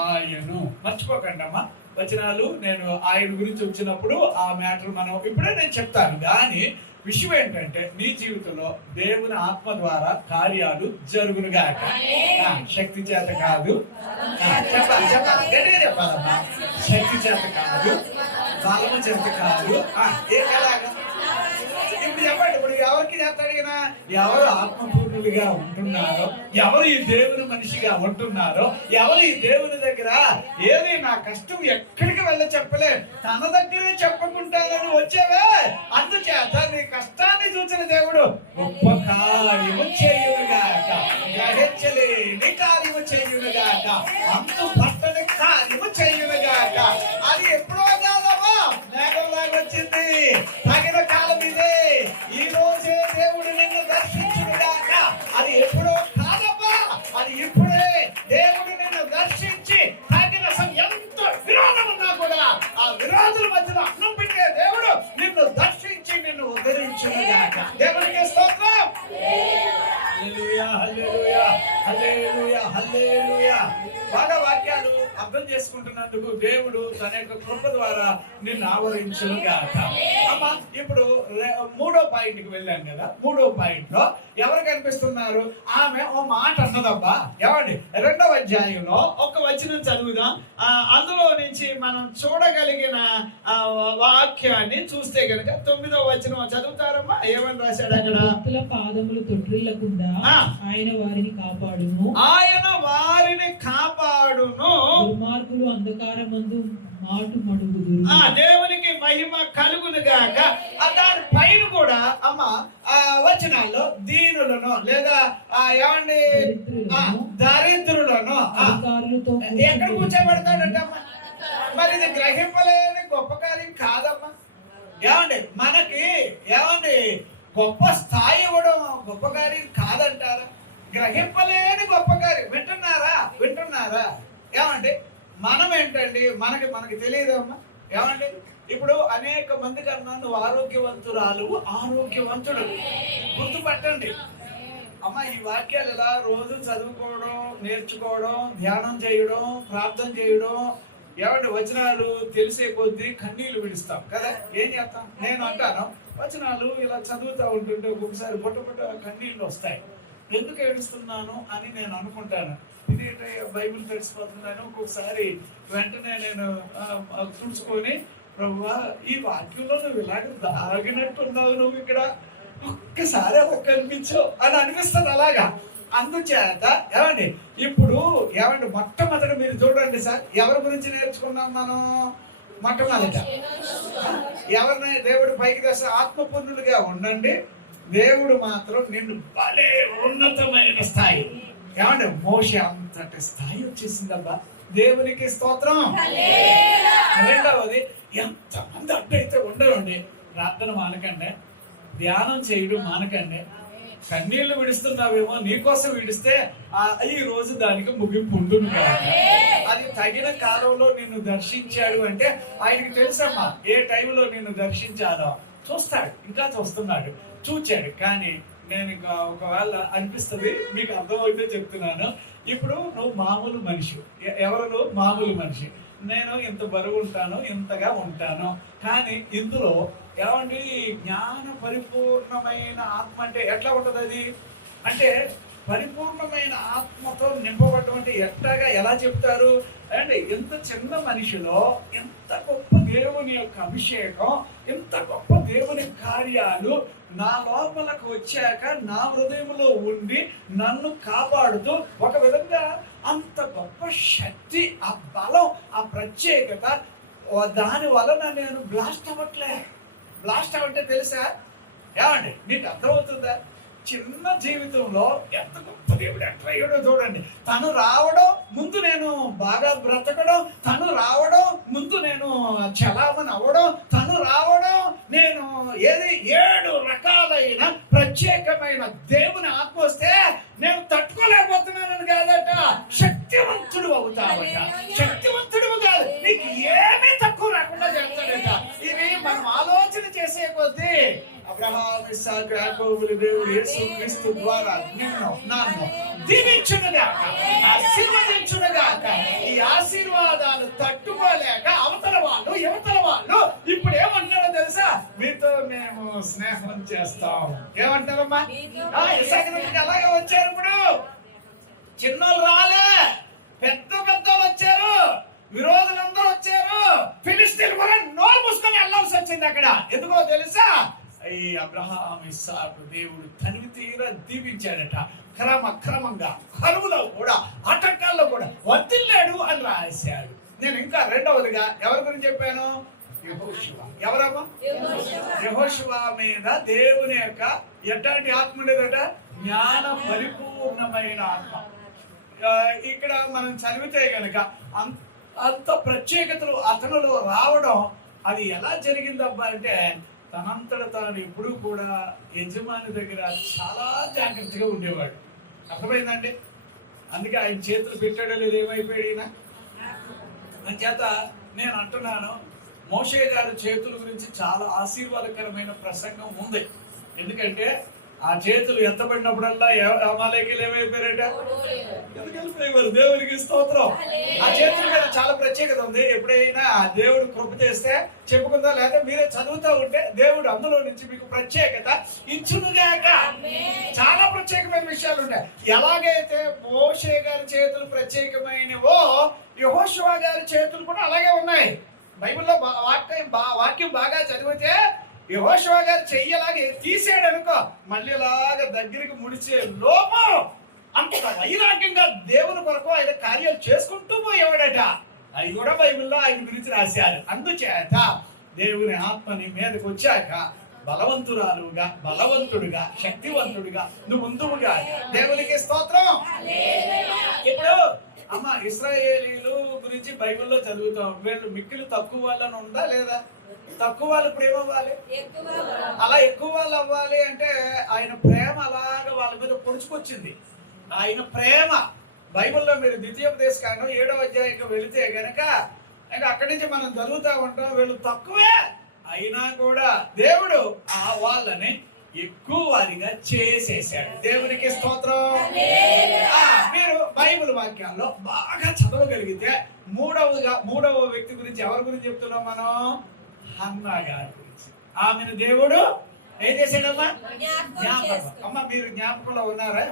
ఆయను. మర్చిపోకండి అమ్మా వచనాలు. నేను ఆయన గురించి వచ్చినప్పుడు ఆ మ్యాటర్ మనం ఇప్పుడే నేను చెప్తాను. కానీ విషయం ఏంటంటే, నీ జీవితంలో దేవుని ఆత్మ ద్వారా కార్యాలు జరుగునుగాక. శక్తి చేత కాదు, గట్టిగా చెప్పాలమ్మా. శక్తి చేత కాదు, బలము చేత కాదు. ఎలాగా ఇప్పుడు చెప్పండి. ఇప్పుడు ఎవరికి చేస్తాడినా, ఎవరు ఆత్మపూర్ణులుగా ఉంటున్నారో, ఎవరు ఈ దేవుని మనిషిగా ఉంటున్నారో, ఎవరు ఈ దేవుని దగ్గర ఏది నా కష్టం ఎక్కడికి వెళ్ళ చెప్పలే, తన దగ్గరే చెప్పుకుంటానని వచ్చేవే, అందుచేత నీ కష్టాన్ని చూసిన దేవుడు గొప్ప కార్యము చేయునుగాక, గ్రహించలేని కార్యము చేయునుగాక, అంతు పట్టని కార్యము చేయునుగాక. అది ఎప్పుడో కాదమ్మా, మేఘంలాగా వచ్చింది. తగిన కాలం ఇదే. ఈ రోజే దేవుడు నిన్ను దర్శించునుగాక. అది ఎప్పుడో కాదమ్మా, అది ఇప్పుడే. దేవుడు నిన్ను దర్శించి తగిన ఎంత విరోధం ఉన్నా కూడా ఆ విరోధుల మధ్యలో అన్నం పెట్టే దేవుడు నిన్ను దర్శించి నిన్ను ఉద్ధరించునుగాక. దేవునికి స్తోత్రం. హల్లెలూయా, హల్లెలూయా, హల్లెలూయా, హల్లెలూయా. బాగా వాక్యాలు అర్థం చేసుకుంటున్నందుకు దేవుడు తన యొక్క కృప ద్వారా నిన్ను ఆవరించునుగాక. అమ్మా ఇప్పుడు 3వ పాయింట్కి వెళ్ళాం కదా. 3వ పాయింట్ లో ఎవరు కనిపిస్తున్నారు? ఆమె ఓ మాట అన్నదబ్బా. ఏమండి 2వ అధ్యాయంలో ఒక వచనం చదువుదాం. అందులో నుంచి మనం చూడగలిగిన వాక్యాన్ని చూస్తే గనక 9వ వచనం చదువుతారమ్మా, ఏమని రాశాడు అక్కడ? భక్తుల పాదములు తొట్రిల్లకుండా ఆయన వారిని కాపాడును, ఆయన వారిని కాపాడును, దుర్మార్గులు అంధకారమందు మాటు మడుగుదురు. దేవునికి మహిమ కలుగును గాక. దాని పైన కూడా అమ్మ వచనాల్లో దీనులను లేదా ఏమండి దరిద్రులను అధికారులతో ఎక్కడ కూర్చోబెడతాడంట అమ్మ? మరి ఇది గ్రహింపలేని గొప్ప కార్యం కాదమ్మా. ఏమండి మనకి ఏమండి గొప్ప స్థాయి ఇవ్వడం గొప్ప కార్యం కాదంటారా? గ్రహింపలేని గొప్ప కార్యం. వింటున్నారా? ఏమండి మనం ఏంటండి, మనకి తెలియదమ్మా. ఏమండి ఇప్పుడు అనేక మంది కన్నా నువ్వు ఆరోగ్యవంతురాలు, ఆరోగ్యవంతుడు. గుర్తుపట్టండి అమ్మ, ఈ వాక్యాలు ఎలా రోజు చదువుకోవడం, నేర్చుకోవడం, ధ్యానం చేయడం, ప్రార్థన చేయడం, ఏమంటే వచనాలు తెలిసే కొద్దీ కన్నీళ్లు విడుస్తాం కదా. ఏం చేస్తాం? నేను అంటాను, వచనాలు ఇలా చదువుతూ ఉంటుంటే ఒక్కొక్కసారి పొట్ట కన్నీళ్లు వస్తాయి. ఎందుకు ఏడుస్తున్నాను అని నేను అనుకుంటాను. ఇదేంటే బైబిల్ తెలిసిపోతుందని ఒక్కొక్కసారి వెంటనే నేను తుడుచుకొని, ప్రభువా ఈ వాక్యంలో నువ్వు ఇలాగ దాగినట్టున్నావు, నువ్వు ఇక్కడ ఒక్కసారి అలా కనిపించు అని అనిపిస్తుంది అలాగా. అందుచేత ఏమండి ఇప్పుడు ఏమండి మొట్టమొదట మీరు చూడండి సార్, ఎవరి గురించి నేర్చుకున్నాం మనం? మొట్టమొదట ఎవరిని దేవుడు పైకి తెస్తే ఆత్మపూర్ణులుగా ఉండండి, దేవుడు మాత్రం నిన్ను భలే ఉన్నతమైన స్థాయి. ఏమండి మోషే అంతటి స్థాయి వచ్చేసిందబ్బా, దేవునికి స్తోత్రం. రెండవది, ఎంతమంది అడ్డైతే ఉండవండి, ప్రార్థన మానకండి, ధ్యానం చేయడం మానకండి. కన్నీళ్లు విడుస్తున్నావేమో, నీకోసం విడిస్తే ఈ రోజు దానికి ముగింపు ఉంటుంది కదా. అది తగిన కాలంలో నిన్ను దర్శించాడు అంటే ఆయనకి తెలుసమ్మా ఏ టైంలో నిన్ను దర్శించాలో. చూస్తాడు, ఇంకా చూస్తున్నాడు, చూచాడు. కానీ నేను ఇంకా ఒకవేళ అనిపిస్తుంది, మీకు అర్థమైతే చెప్తున్నాను. ఇప్పుడు నువ్వు మామూలు మనిషి, ఎవరు మామూలు మనిషి, నేను ఇంత బరువు ఉంటాను, ఇంతగా ఉంటాను. కానీ ఇందులో ఏమండి జ్ఞాన పరిపూర్ణమైన ఆత్మ అంటే ఎట్లా ఉంటుంది? అది అంటే పరిపూర్ణమైన ఆత్మతో నింపబడటం అంటే ఎట్లాగా, ఎలా చెప్తారు అంటే ఎంత చిన్న మనిషిలో ఎంత గొప్ప దేవుని యొక్క అభిషేకం, ఎంత గొప్ప దేవుని కార్యాలు నా లోపలకు వచ్చాక నా హృదయంలో ఉండి నన్ను కాపాడుతూ ఒక విధంగా అంత గొప్ప శక్తి, ఆ బలం, ఆ ప్రత్యేకత, దాని వలన నేను బ్లాస్ట్ అవ్వట్టే తెలుసా? ఏమండి మీకు అర్థమవుతుందా? చిన్న జీవితంలో ఎంత గొప్ప దేవుడు ఎట్లా అయ్యాడో చూడండి. తను రావడం ముందు నేను బాగా బ్రతకడం, తను రావడం ముందు నేను చలామణి అవ్వడం, తను రావడం నేను 7 రకాలైన ప్రత్యేకమైన దేవుని ఆత్మ వస్తే నేను తట్టుకోలేకపోతున్నానని కాదట, శక్తివంతుడు అవుతావట. శక్తివంతుడు కాదు, నీకు ఏమీ తక్కువ రాకుండా చేస్తాడట. ఇవి మనం ఆలోచన చేసే కొద్దీ అబ్రహాము, ఇస్సాకు, యాకోబుల దేవుడు యేసుక్రీస్తు ద్వారా నిన్ను నన్ను దీవించునుగాక, ఆశీర్వదించునుగాక. ఈ ఆశీర్వాదాలు తట్టుకోలేక అవతల వాళ్ళు యువతల వాళ్ళు ఇప్పుడు ఏమంటారో తెలుసా? మీతో మేము స్నేహం చేస్తాం. ఏమంటారమ్మా? ఇస్సాకు దగ్గరికి అలాగే వచ్చారు. ఇప్పుడు చిన్నోళ్ళు రాలే, పెద్దోళ్ళు వచ్చారు, విరోధులందరూ వచ్చారు. ఫిలిష్తీయులు కూడా నోరు మూసుకొని వెళ్ళాల్సి వచ్చింది అక్కడ. ఎందుకో తెలుసా? ఈ అబ్రహాము, ఇస్సాకు దేవుడు తనివి తీరా దీవించాడట. క్రమంగా కరువులో కూడా, ఆటంకాల్లో కూడా వర్ధిల్లాడు అని రాశాడు. నేను ఇంకా రెండవదిగా ఎవరి గురించి చెప్పాను? యెహోషువ. ఎవరమ్మా? యెహోషువ మీద దేవుని యొక్క ఎట్లాంటి ఆత్మ ఉండేదట? జ్ఞాన పరిపూర్ణమైన ఆత్మ. ఇక్కడ మనం చదివితే గనక అంత ప్రత్యేకతలు అతనులో రావడం అది ఎలా జరిగిందబ్బా అంటే, తనంతట తాను ఎప్పుడూ కూడా యజమాని దగ్గర చాలా జాగ్రత్తగా ఉండేవాడు. అర్థమైందండి? అందుకే ఆయన చేతులు పెట్టాడో లేదు, ఏమైపోయాడు ఈయన. అంచేత నేను అంటున్నాను, మోషే గారి చేతుల గురించి చాలా ఆశీర్వాదకరమైన ప్రసంగం ఉంది. ఎందుకంటే ఆ చేతులు ఎత్తబడినప్పుడల్లా అమాలేకీయులు ఏమైపోయారట? ఎందుకెళ్ళిపోయేవారు? దేవునికి స్తోత్రం. ఆ చేతుల మీద చాలా ప్రత్యేకత ఉంది. ఎప్పుడైనా దేవుడు కృప చేస్తే చెప్పుకుందా, లేదా మీరే చదువుతూ ఉంటే దేవుడు అందులో నుంచి మీకు ప్రత్యేకత ఇచ్చునుగాక. చాలా ప్రత్యేకమైన విషయాలు ఉన్నాయి. ఎలాగైతే మోషే గారి చేతులు ప్రత్యేకమైనవో యెహోషువ గారి చేతులు కూడా అలాగే ఉన్నాయి. బైబిల్లో వాక్యం బాగా చదివితే యెహోషువ గారు చెయ్యలాగా తీసాడు అనుకో, మళ్ళీ ఇలాగా దగ్గరికి ముడిచే లోపం అంత వైరాగ్యంగా దేవుని కొరకు ఆయన కార్యాలు చేసుకుంటూ పోయేవాడట. అవి కూడా బైబిల్లో ఆయన గురించి రాశారు. అందుచేత దేవుని ఆత్మని మీదకి వచ్చాక బలవంతుడుగా శక్తివంతుడిగా నువ్వు ముందుగా దేవునికి స్తోత్రం. ఇప్పుడు అమ్మ ఇశ్రాయేలీలు గురించి బైబిల్లో చదువుతాం. వీళ్ళు మిక్కిలి తక్కువ వాళ్ళని ఉందా లేదా? తక్కువ వాళ్ళు ఇప్పుడు ఏమవ్వాలి? అలా ఎక్కువ వాళ్ళు అవ్వాలి అంటే ఆయన ప్రేమ అలాగా వాళ్ళ మీద పొడుచుకొచ్చింది. ఆయన ప్రేమ బైబిల్లో మీరు ద్వితీయోపదేశకాండం 7వ అధ్యాయంకి వెళితే గనక ఇంకా అక్కడి నుంచి మనం చదువుతా ఉంటాం. వీళ్ళు తక్కువే అయినా కూడా దేవుడు ఆ వాళ్ళని ఎక్కువ వారిగా చేసేసాడు. దేవునికి స్తోత్రం. మీరు బైబిల్ వాక్యాల్లో బాగా చదవగలిగితే మూడవ వ్యక్తి గురించి ఎవరి గురించి చెప్తున్నాం మనం? హన్నా గారి గురించి. ఆమెను దేవుడు ఏం చేశాడమ్మా? జ్ఞాపకం. అమ్మ మీరు జ్ఞాపకంలో ఉన్నారా?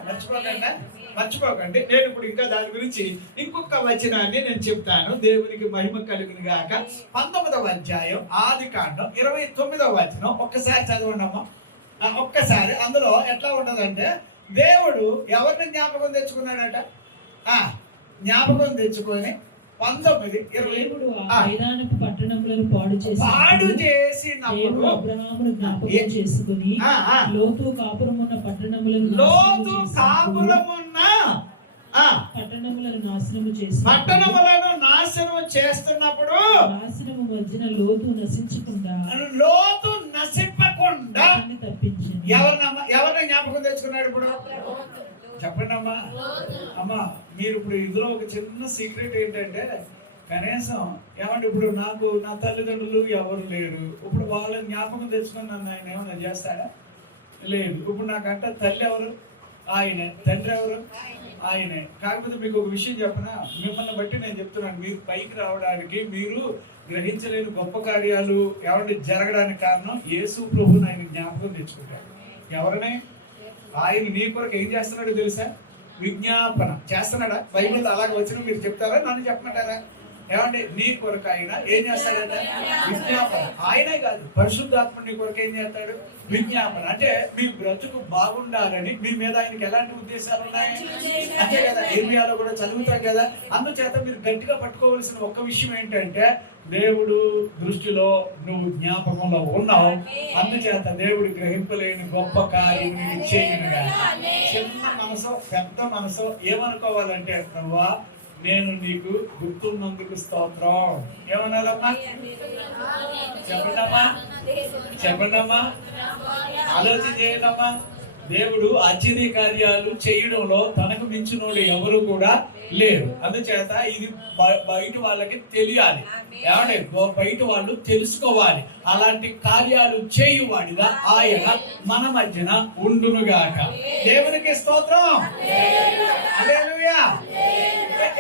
మర్చిపోకండి. నేను ఇప్పుడు ఇంకా దాని గురించి ఇంకొక వచనాన్ని నేను చెప్తాను. దేవునికి మహిమ కలుగును గాక. 19వ అధ్యాయం ఆదికాండం 29వ వచనం ఒక్కసారి చదవండి అమ్మ. ఒక్కసారి అందులో ఎట్లా ఉండదంటే దేవుడు ఎవరిని జ్ఞాపకం తెచ్చుకున్నాడట? జ్ఞాపకం తెచ్చుకొని 19:20 పట్టణములను పాడు చేసినప్పుడు అబ్రహామును జ్ఞాపకం చేసుకుని లోతు కాపురమున్న పట్టణములను నాశనము చేస్తున్నప్పుడు నాశనము మధ్యన లోతు నశించకుండా తప్పించింది. ఎవరిని జ్ఞాపకం తెచ్చుకున్నాడు? ఇప్పుడు చెప్పండి అమ్మా. అమ్మా మీరు ఇప్పుడు ఇందులో ఒక చిన్న సీక్రెట్ ఏంటంటే కనీసం ఏమంటే ఇప్పుడు నాకు నా తల్లిదండ్రులు ఎవరు లేరు. ఇప్పుడు వాళ్ళని జ్ఞాపకం తెచ్చుకొని నన్ను ఆయన ఏమన్నా చేస్తాడా? లేదు. ఇప్పుడు నాకంట తల్లి ఎవరు? ఆయనే. తండ్రి ఎవరు? ఆయనే. కాకపోతే మీకు ఒక విషయం చెప్పనా, మిమ్మల్ని బట్టి నేను చెప్తున్నాను. మీరు పైకి రావడానికి, మీరు గ్రహించలేని గొప్ప కార్యాలు ఎవరి జరగడానికి కారణం యేసు ప్రభువుని ఆయన జ్ఞాపకం తెచ్చుకుంటాడు. ఎవరిని? ఆయన నీ కొరకు ఏం చేస్తున్నాడో తెలుసా? విజ్ఞాపన చేస్తున్నాడా? బైబిల్ అలాగే వచ్చిన మీరు చెప్తారా? నన్ను చెప్పమంటారా? ఏమంటే నీ కొరకు ఆయన ఏం చేస్తాడట? విజ్ఞాపన. ఆయనే కాదు, పరిశుద్ధాత్మ నీ కొరకు ఏం చేస్తాడు? విజ్ఞాపన. అంటే మీ బ్రతుకు బాగుండాలని మీ మీద ఆయనకి ఎలాంటి ఉద్దేశాలు ఉన్నాయి? అంతే కదా, ఏరియాలో కూడా చదువుతాం కదా. అందుచేత మీరు గట్టిగా పట్టుకోవాల్సిన ఒక్క విషయం ఏంటంటే దేవుడు దృష్టిలో నువ్వు జ్ఞాపకంలో ఉన్నావు. అందుచేత దేవుడు గ్రహింపలేని గొప్ప కార్యం నీకు చేయనుగా. చిన్న మనసో పెద్ద మనసో ఏమనుకోవాలంటే ప్రభువా నేను నీకు గుర్తున్నందుకు స్తోత్రం. ఏమన్నారమ్మా? చెప్పండమ్మా. ఆలోచన చేయండమ్మా. దేవుడు ఆశ్చర్య కార్యాలు చేయడంలో తనకు మించినోడు ఎవరు కూడా లేరు. అందుచేత ఇది బయట వాళ్ళకి తెలియాలి. ఏమంటే బయట వాళ్ళు తెలుసుకోవాలి. అలాంటి కార్యాలు చేయువాడిగా ఆయన మన మధ్యన ఉండునుగాక. దేవునికి స్తోత్రం. హల్లెలూయా.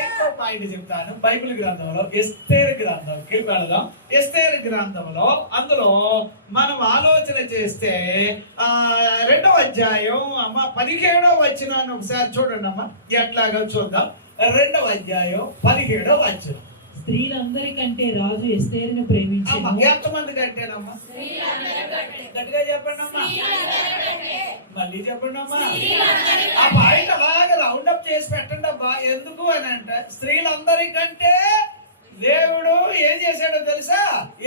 ఇంకో పాయింట్ చెప్తాను. బైబిల్ గ్రంథంలో ఎస్తేరు గ్రంథంకి వెళదాం. ఎస్తేరు గ్రంథంలో అందులో మనం ఆలోచన చేస్తే 2వ అధ్యాయం అమ్మ 17వ వచనాన్ని ఒకసారి చూడండి అమ్మా. ఎట్లాగా చూద్దాం. 2వ అధ్యాయం 17వ వచనం. స్త్రీలందరికంటే రాజు ఎస్తేరును ప్రేమించాడు. ఎంతమంది కంటేనమ్మా? గట్టిగా చెప్పండి అమ్మా. మళ్ళీ చెప్పండి అమ్మా. ఆ పాయింట్ అలాగే రౌండప్ చేసి పెట్టండి అబ్బా. ఎందుకు అని అంటే స్త్రీలందరికంటే దేవుడు ఏం చేశాడో తెలుసా?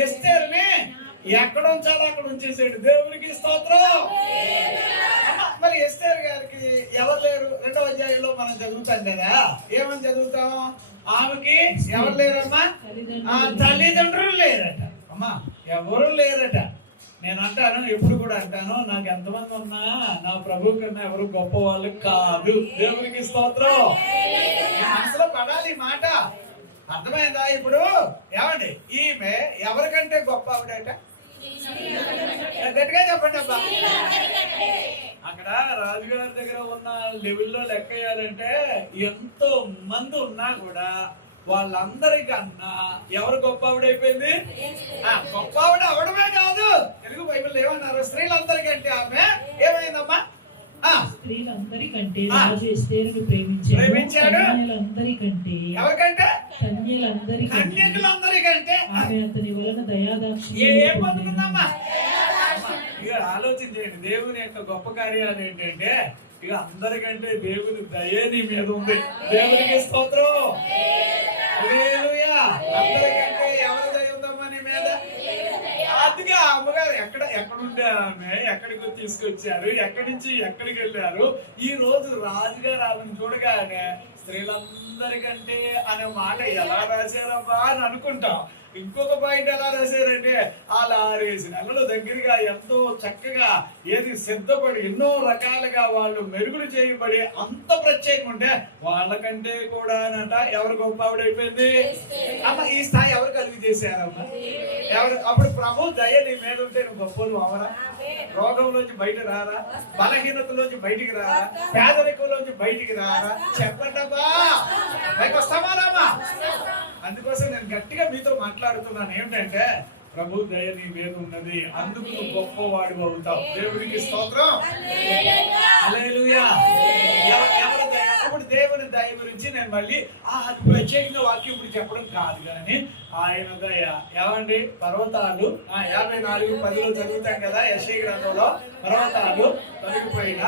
ఎస్తేరుని ఎక్కడ ఉంచాలో అక్కడ ఉంచేసాడు. దేవునికి స్తోత్రం. మరి ఎస్తేరు గారికి ఎవరు లేరు? 2వ అధ్యాయంలో మనం చదువుతాం కదా. ఏమని చదువుతాం? ఆమెకి ఎవరు లేరమ్మా? తల్లిదండ్రులు లేరట. అమ్మా ఎవరు లేరట. నేను అంటాను, ఎప్పుడు కూడా అంటాను, నాకు ఎంతమంది ఉన్నా నా ప్రభు కన్నా ఎవరు గొప్ప వాళ్ళు కాదు. దేవునికి స్తోత్రం. మనసులో పడాలి మాట. అర్థమైందా? ఇప్పుడు ఏమండి ఈమె ఎవరికంటే గొప్ప ఆవిడట? గట్టిగా చెప్పండి అబ్బా. అక్కడ రాజుగారి దగ్గర ఉన్న లెవెల్లో లెక్క వేయాలంటే ఎంతో మంది ఉన్నా కూడా వాళ్ళందరికన్నా ఎవరు గొప్ప ఆవిడైపోయింది? గొప్ప ఆవిడ అవడమే కాదు, తెలుగు బైబిల్ ఏమన్నారు? స్త్రీలందరికంటే ఆమె ఏమైందమ్మా? స్త్రీలందరికంటే ఆ. రాజు ఎస్తేరును ప్రేమించాడు. ప్రేమించాడు. కన్యలందరికంటే ఎవరికంటే కన్యలందరికంటే కన్యకులందరికంటే ఆమె అతని వలన ఏం దయాదాక్షిణ్యం పొందుతుందమ్మా? ఇక ఆలోచించండి, దేవుని యొక్క గొప్ప కార్యాలు ఏంటంటే ఇక అందరికంటే దేవుని దయ నీ మీద ఉంది. దేవునికి స్తోత్రం. హల్లెలూయా. అందరికంటే ఎవరి దయ ఉందమ్మా నీ మీద? అందుకే ఆ అమ్మగారు ఎక్కడుండే ఆమె ఎక్కడికి తీసుకొచ్చారు, ఎక్కడి నుంచి ఎక్కడికి వెళ్ళారు. ఈ రోజు రాజుగారు ఆమెను చూడగానే స్త్రీలందరికంటే అనే మాట ఎలా రాశారబ్బా అని అనుకుంటాం. ఇంకొక పాయింట్ ఎలా రాశారంటే అలా 6 నెలల దగ్గరగా ఎంతో చక్కగా ఏది సిద్ధపడి ఎన్నో రకాలుగా వాళ్ళు మెరుగులు చేయబడి అంత ప్రత్యేకంగా ఉంటే వాళ్ళకంటే కూడా అనంట ఎవరు గొప్ప ఆవిడైపోయింది. అమ్మ ఈ స్థాయి ఎవరు కలిగి చేశారమ్మా? ఎవరు? అప్పుడు ప్రభు దయ నీ మీద ఉంటే నువ్వు గొప్పలు అవరా? రోగంలోంచి బయట రారా? బలహీనతలోంచి బయటికి రారా? పేదరికంలోంచి బయటికి రారా? చెప్పండమ్మా, పైకి వస్తామా రామా? అందుకోసం నేను గట్టిగా మీతో మాట్లాడుతున్నాను ఏమిటంటే ప్రభు దయ నీ మీద ఉన్నది, అందుకు నువ్వు గొప్పవాడు అవుతావు. దేవునికి స్తోత్రం. హల్లెలూయా. ఎవరి దయ? ఇప్పుడు దేవుని దయ గురించి నేను మళ్ళీ అది ప్రత్యేకంగా వాక్యం ఇప్పుడు చెప్పడం కాదు కానీ ఆయన దయ ఏమండి పర్వతాలు 54:10 చదువుతాం కదా యెషయా గ్రంథంలో. పర్వతాలు తొలగిపోయిన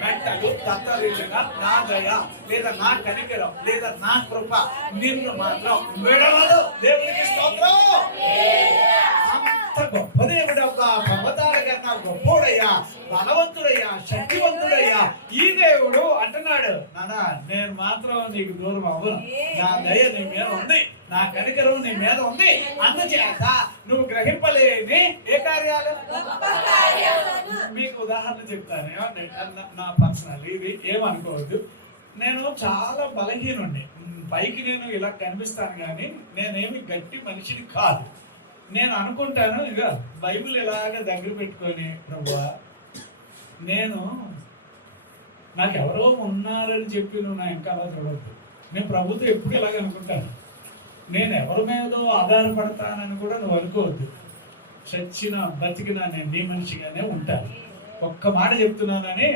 మెట్టలు తత్తరిల్లిన నా దయ లేదా నా కనికరం లేదా నా కృప నిన్ను మాత్రం విడవదు. దేవునికి స్తోత్రం. అంత గొప్ప దేవుడబ్బా, పర్వతాల కన్నా గొప్పోడయ్యా, బలవంతుడయ్యా, శక్తివంతుడయ్యా ఈ దేవుడు అంటున్నాడు, నానా నేను మాత్రం నీకు దూరం అవ్వను. నా దయ నీ మీద ఉంది, నా కనికరం నీ మీద ఉంది. అందుచేత నువ్వు గ్రహింపలేని ఏ కార్యాలు. మీకు ఉదాహరణ చెప్తాను. ఏమంటే నా పర్సనల్ ఇది ఏమనుకోవద్దు. నేను చాలా బలహీనుండి. పైకి నేను ఇలా కనిపిస్తాను కానీ నేనేమి గట్టి మనిషిని కాదు. నేను అనుకుంటాను ఇక బైబిల్ ఇలాగ దగ్గర పెట్టుకొని ప్రభువా నాకు ఎవరో ఉన్నారని చెప్పి నువ్వు నా ఇంకా అలా చూడద్దు. నేను ప్రభుత్వం ఎప్పుడు ఇలాగ అనుకుంటాను. నేను ఎవరి మీదో ఆధారపడతానని కూడా నువ్వు అనుకోవద్దు. చచ్చిన బతికినా నేను నీ మనిషిగానే ఉంటాను. ఒక్క మాట చెప్తున్నానని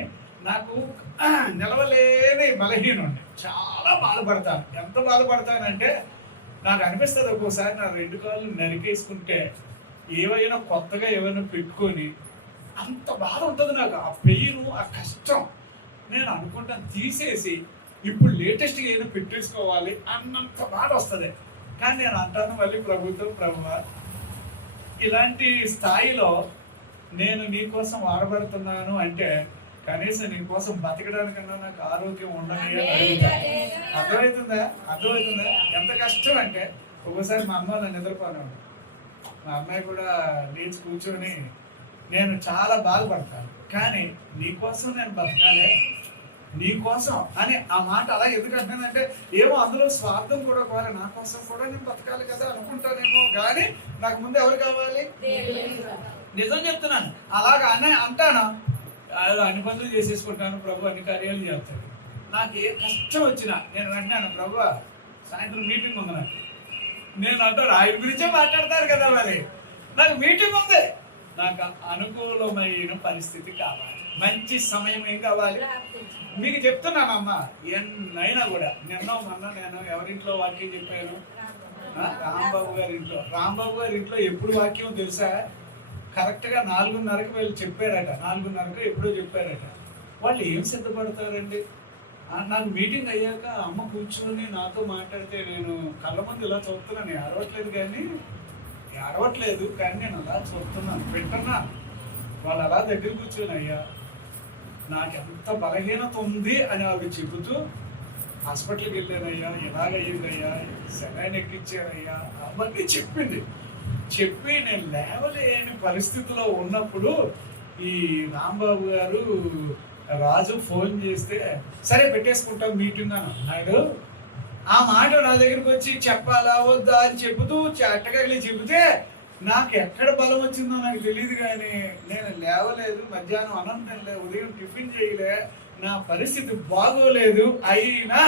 నాకు నిలవలేని బలహీనుండి. చాలా బాధపడతాను. ఎంత బాధపడతానంటే నాకు అనిపిస్తుంది ఒక్కోసారి నా 2 కాళ్ళు నరికేసుకుంటే ఏవైనా కొత్తగా ఏమైనా పెట్టుకొని అంత బాధ ఉంటుంది నాకు. ఆ పెయిన్, ఆ కష్టం నేను అనుకుంటాను తీసేసి ఇప్పుడు లేటెస్ట్గా ఏదైనా పెట్టేసుకోవాలి అన్నంత బాధ వస్తుంది. కానీ నేను అంటాను మళ్ళీ ప్రభువా ఇలాంటి స్థాయిలో నేను నీకోసం వాడబడుతున్నాను అంటే కనీసం నీకోసం బతకడానికన్నా నాకు ఆరోగ్యం ఉండని అర్థమవుతుందా? ఎంత కష్టం అంటే ఒక్కోసారి మా అమ్మ నన్ను నిద్రపోనేవాడు. మా అమ్మాయి కూడా లేచి కూర్చొని నేను చాలా బాధపడతాను. కానీ నీకోసం నేను బతకాలి, నీకోసం అని ఆ మాట అలా ఎందుకు అంటున్నానంటే ఏమో అందులో స్వార్థం కూడా ఒకవేళ నా కోసం కూడా నేను బతకాలి కదా అనుకుంటానేమో. కానీ నాకు ముందు ఎవరు కావాలి? నిజం చెప్తున్నాను. అలాగా అంటాను, అన్ని పనులు చేసేసుకుంటాను. ప్రభు అన్ని కార్యాలు చేస్తాడు. నాకు ఏ కష్టం వచ్చినా నేను అంటున్నాను ప్రభు సాయంత్రం మీటింగ్ ఉంది నాకు. నేను అంటాను ఆయన గురించే మాట్లాడతారు కదా, మరి నాకు మీటింగ్ ఉంది, నాకు అనుకూలమైన పరిస్థితి కావాలి, మంచి సమయం ఏం కావాలి. మీకు చెప్తున్నానమ్మా ఎన్నైనా కూడా మొన్న నేను ఎవరింట్లో వాక్యం చెప్పాను? రాంబాబు గారి ఇంట్లో ఎప్పుడు వాక్యం తెలుసా? కరెక్ట్గా 4:30కి వీళ్ళు చెప్పారట. 4:30కి ఎప్పుడో చెప్పారట. వాళ్ళు ఏం సిద్ధపడతారండి? నాకు మీటింగ్ అయ్యాక అమ్మ కూర్చొని నాతో మాట్లాడితే నేను కళ్ళ ముందు ఇలా చూస్తున్నాను. అరవట్లేదు కానీ నేను అలా చూస్తున్నాను, వింటున్నాను. వాళ్ళు అలా దగ్గర కూర్చొని అయ్యా నాకు ఎంత బలహీనత ఉంది అని అవి చెబుతూ హాస్పిటల్కి వెళ్ళానయ్యా, ఎలాగయ్యిందయ్యా, సెలైన్ ఎక్కించారయ్యా అవన్నీ చెప్పి నేను లేవలేని పరిస్థితిలో ఉన్నప్పుడు ఈ రాంబాబు గారు రాజు ఫోన్ చేస్తే సరే పెట్టేసుకుంటాం మీటింగ్ అని అన్నాడు. ఆ మాట నా దగ్గరికి వచ్చి చెప్పాలా వద్దా అని చెబుతూ అట్టగలి చెబితే నాకు ఎక్కడ బలం వచ్చిందో నాకు తెలియదు. కానీ నేను లేవలేదు, మధ్యాహ్నం అన్నం తినలే, ఉదయం టిఫిన్ చేయలే, నా పరిస్థితి బాగోలేదు. అయినా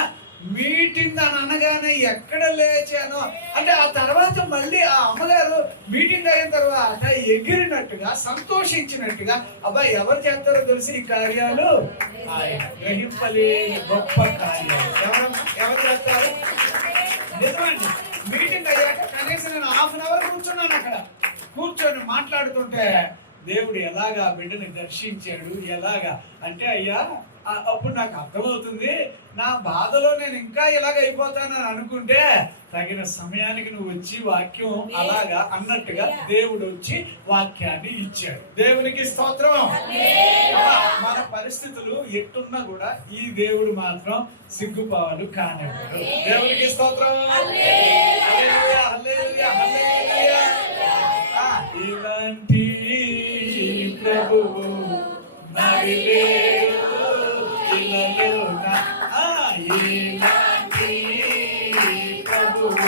మీటింగ్ అని అనగానే ఎక్కడ లేచానో అంటే ఆ తర్వాత మళ్ళీ ఆ అమ్మగారు మీటింగ్ అయిన తర్వాత ఎగిరినట్టుగా సంతోషించినట్టుగా అబ్బాయి ఎవరు చేస్తారో తెలిసి ఈ కార్యాలు ఆయన గ్రహింపలేని గొప్ప కార్యాలు ఎవరు చేస్తారు? నిజమండి. మీటింగ్ అయ్యాక కనీసం నేను హాఫ్ అన్ అవర్ కూర్చున్నాను అక్కడ. కూర్చొని మాట్లాడుతుంటే దేవుడు ఎలాగా బిడ్డని దర్శించాడు. ఎలాగా అంటే అయ్యా అప్పుడు నాకు అర్థమవుతుంది, నా బాధలో నేను ఇంకా ఇలాగ అయిపోతానని అనుకుంటే తగిన సమయానికి నువ్వు వచ్చి వాక్యం అలాగా అన్నట్టుగా దేవుడు వచ్చి వాక్యాన్ని ఇచ్చాడు. దేవునికి స్తోత్రం. మన పరిస్థితులు ఎట్టున్నా కూడా ఈ దేవుడు మాత్రం సిగ్గుపాలు కానివ్వడు. దేవునికి స్తోత్రం. హల్లెలూయా, హల్లెలూయా, హల్లెలూయా. ఇలాంటి ప్రభువు మరి లేడు ఇలాలోన. ఇలాంటి ప్రభువు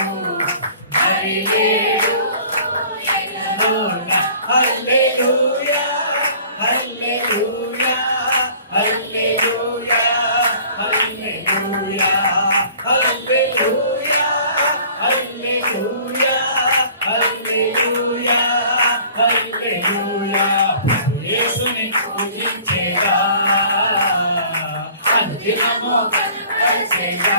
మరి లేడు ఇలాలోన. హల్లెలూయా, హల్లెలూయా, హల్లెలూయా, హల్లెలూయా, హల్లెలూయా, హల్లెలూయా, హల్లెలూయా, హల్లెలూయా. యేసుని పూజించేగా అంతిమము కలిసేగా.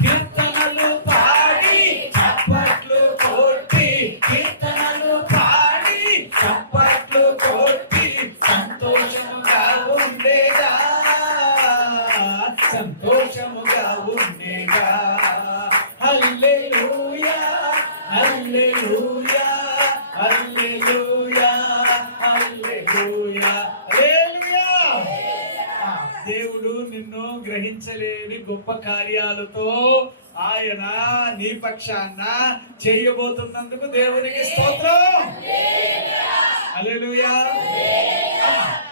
కీర్తనలు పాడి చప్పట్లు కొట్టి, కీర్తనలు పాడి చప్పట్లు కొట్టి సంతోషముగా ఉండేగా, సంతోషముగా ఉండేగా. హల్లెలూయా, హల్లెలూయా, హల్లెలూయా, హల్లెలూయా, హల్లెలూయా. దేవుడు నిన్ను గ్రహించలేని గొప్ప కార్యాలతో ఆయన నీ పక్షాన చేయబోతున్నందుకు దేవునికి స్తోత్రం. హల్లెలూయా.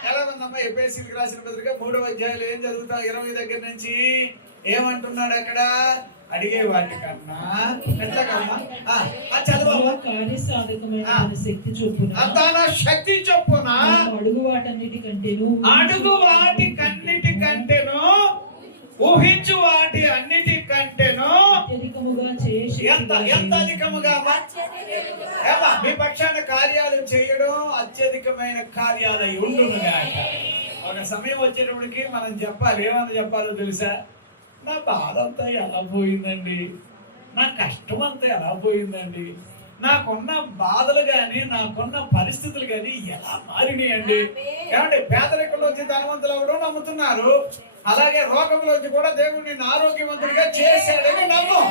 ఎలా ఉందమ్మా? ఎఫెసీయులకు రాసిన పత్రిక 3వ అధ్యాయంలో ఏం చదువుతా? 20 దగ్గర నుంచి ఏమంటున్నాడు అక్కడ? అడిగే వాటికన్నా శక్తి చొప్పున తన శక్తి చొప్పున అడుగు వాటన్నిటికంటేను ఊహించు వాటి అన్నిటికంటేను అత్యధికముగా చేసి ఎంత అధికముగా మీ పక్షాన కార్యాలు చేయడం అత్యధికమైన కార్యాలు ఉండునుగా. ఒక సమయం వచ్చేటప్పటికి మనం చెప్పాలి. ఏమని చెప్పాలో తెలుసా? నా బాధ అంతా ఎలా పోయిందండి, నా కష్టం అంతా ఎలా పోయిందండి, నాకున్న బాధలు కానీ నాకున్న పరిస్థితులు కానీ ఎలా మారినాయండి. ఏమంటే పేదరికంలోంచి ధనవంతులు అవడం నమ్ముతున్నారు, అలాగే రోగంలోంచి కూడా దేవుడు నిన్ను ఆరోగ్యవంతుడిగా చేశాడని నమ్ము.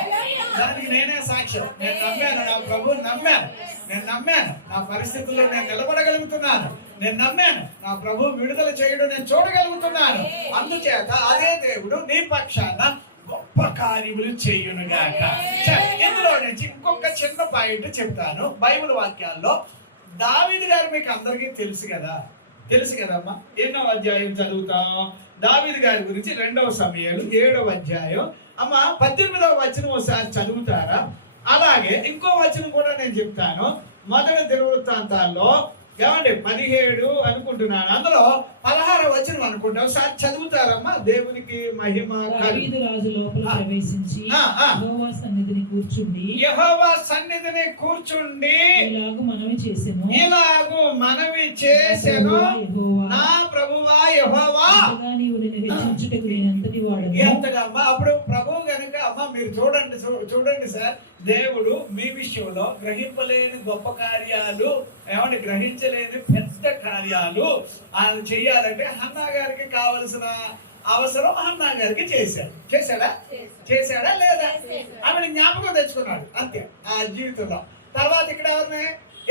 దానికి నేనే సాక్ష్యం. నేను నమ్మాను, నా ప్రభువుని నమ్మాను, నేను నమ్మాను, నా పరిస్థితుల్లో నేను నిలబడగలుగుతున్నాను, నేను నమ్మాను, నా ప్రభు విడుదల చేయడం నేను చూడగలుగుతున్నాను. అందుచేత అదే దేవుడు నీ పక్షాన గొప్ప కార్యములు చేయునుగాక. ఇందులో నుంచి ఇంకొక చిన్న పాయింట్ చెప్తాను. బైబిల్ వాక్యాల్లో దావీదు గారు మీకు అందరికీ తెలుసు కదమ్మా. 8వ అధ్యాయం చదువుతాం. దావీదు గారి గురించి 2వ సమూయేలు 7వ అధ్యాయం. అమ్మ 18వ వచనం ఒకసారి చదువుతారా? అలాగే ఇంకో వచనం కూడా నేను చెప్తాను. మొదటి దినవృత్తాంతాల్లో ఏమండి 17 అనుకుంటున్నాను, అందులో 16వ వచనం అనుకుంటా. ఒకసారి చదువుతారమ్మా? దేవునికి మహిమ. దావీదు రాజు లోపల ప్రవేశించి యెహోవా సన్నిధిని కూర్చుండి ఇలాగు మనవి చేసెను, నా ప్రభువా యెహోవా నీవు నిన్ను హెచ్చించుటకు నేనెంతటి వాడను. ఎంతగా అమ్మా అప్పుడు ప్రభువు గనుక అమ్మ మీరు చూడండి సార్, దేవుడు మీ విషయంలో గ్రహింపలేని గొప్ప కార్యాలు, ఏమంటే గ్రహించలేని పెద్ద కార్యాలు ఆయన చెయ్యాలంటే హన్నా గారికి కావలసిన అవసరం హన్నా గారికి చేశాడా లేదా? ఆమెను జ్ఞాపకం తెచ్చుకున్నాడు అంతే ఆ జీవితంలో. తర్వాత ఇక్కడ ఎవరిని?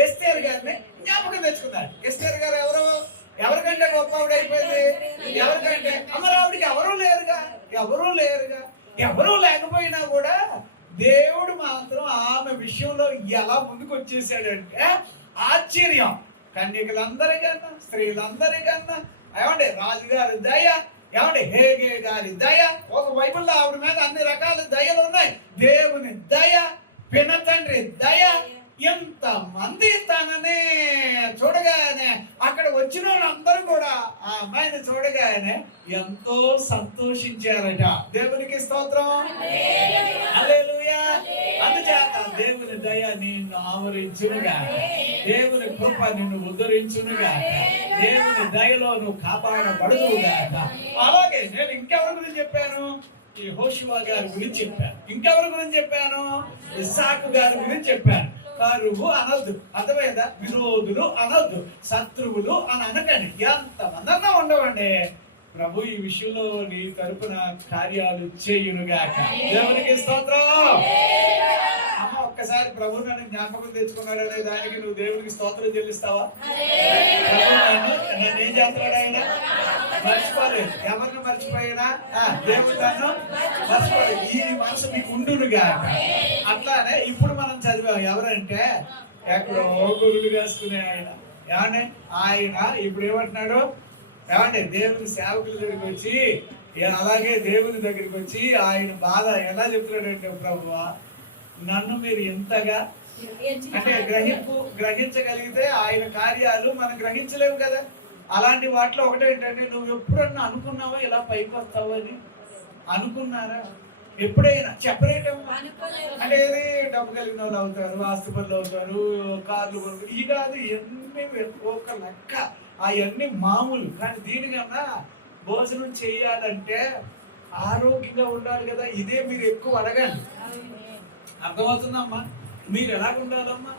ఎస్తేర్ గారిని జ్ఞాపకం తెచ్చుకున్నాడు. ఎస్తేర్ గారు ఎవరికంటే గొప్పవాడు అయిపోయింది. ఎవరికంటే అమరావుడికి ఎవరూ లేరుగా. ఎవరూ లేకపోయినా కూడా దేవుడు మాత్రం ఆమె విషయంలో ఎలా ముందుకు వచ్చేసాడంటే ఆశ్చర్యం. కన్యకలందరికన్నా, స్త్రీలందరికన్నా, ఏమంటే రాజుగారి దయ, ఏమంటే హేగే గారి దయ, ఒక బైబిల్లో ఆవిడ మీద అన్ని రకాల దయలు ఉన్నాయి. దేవుని దయ, పినతండ్రి దయ, ఎంత మంది తనని చూడగానే అక్కడ వచ్చిన వాళ్ళందరూ కూడా ఆ అమ్మాయిని చూడగానే ఎంతో సంతోషించారట. దేవునికి స్తోత్రం, హల్లెలూయా. అందుచేత దేవుని దయ నిన్ను ఆవరించునుగా, దేవుని కృప నిన్ను ఉద్ధరించునుగా, దేవుని దయలో నువ్వు కాపాడబడునుగాక. అలాగే నేను ఇంకెవరి గురించి చెప్పాను? ఈ యెహోషువ గారి గురించి చెప్పాను. ఇంకెవరి గురించి చెప్పాను? ఇస్సాకు గారి గురించి చెప్పాను. కరువు అనొద్దు, అర్థమైందా? విరోధులు అనొద్దు, శత్రువులు అని అనకండి. ఎంతమందన్నా ఉండవండి. ప్రభు ఈ విషయంలో నీ తరపున కార్యాలు చేయునుగాక. దేవునికి స్తోత్రం. అమ్మ, ఒక్కసారి ప్రభు నన్ను జ్ఞాపకం తెచ్చుకున్నాడనే దానికి నువ్వు దేవునికి స్తోత్రం చెల్లిస్తావా? నన్ను ఏం చేస్తున్నాడు ఆయన? మర్చిపోలేదు. ఎవరిని మర్చిపోయినా దేవుడు నన్ను మర్చిపోలేదు. ఈ మనసు నీకు ఉండునుగా. అట్లానే ఇప్పుడు మనం చదివాం. ఎవరంటే ఎక్కడో గురుడు వేసుకునే ఆయన. ఏమంటే ఆయన ఇప్పుడు ఏమంటున్నాడు? ఏమంటే దేవుని సేవకుల దగ్గరికి వచ్చి, అలాగే దేవుని దగ్గరికి వచ్చి ఆయన బాధ ఎలా చెప్తున్నాడంటే, ప్రభువా నన్ను మీరు ఎంతగా అంటే గ్రహించగలిగితే ఆయన కార్యాలు మనం గ్రహించలేము కదా. అలాంటి వాటిలో ఒకటి ఏంటంటే, నువ్వు ఎప్పుడన్నా అనుకున్నావా ఇలా పైకి వస్తావు అని? అనుకున్నారా ఎప్పుడైనా? చెప్పలేటమ్మా. అంటే ఏది డబ్బు కలిగిన వాళ్ళు అవుతారు, ఆస్తిపరులు అవుతారు, కార్లు కొనుక్కు, ఇది కాదు. ఎన్ని ఒక లెక్క, అవన్నీ మామూలు. కానీ దీనికన్నా భోజనం చేయాలంటే ఆరోగ్యంగా ఉండాలి కదా. ఇదే మీరు ఎక్కువ అడగండి. అర్థమవుతుందమ్మా? మీరు ఎలా ఉండాలమ్మా?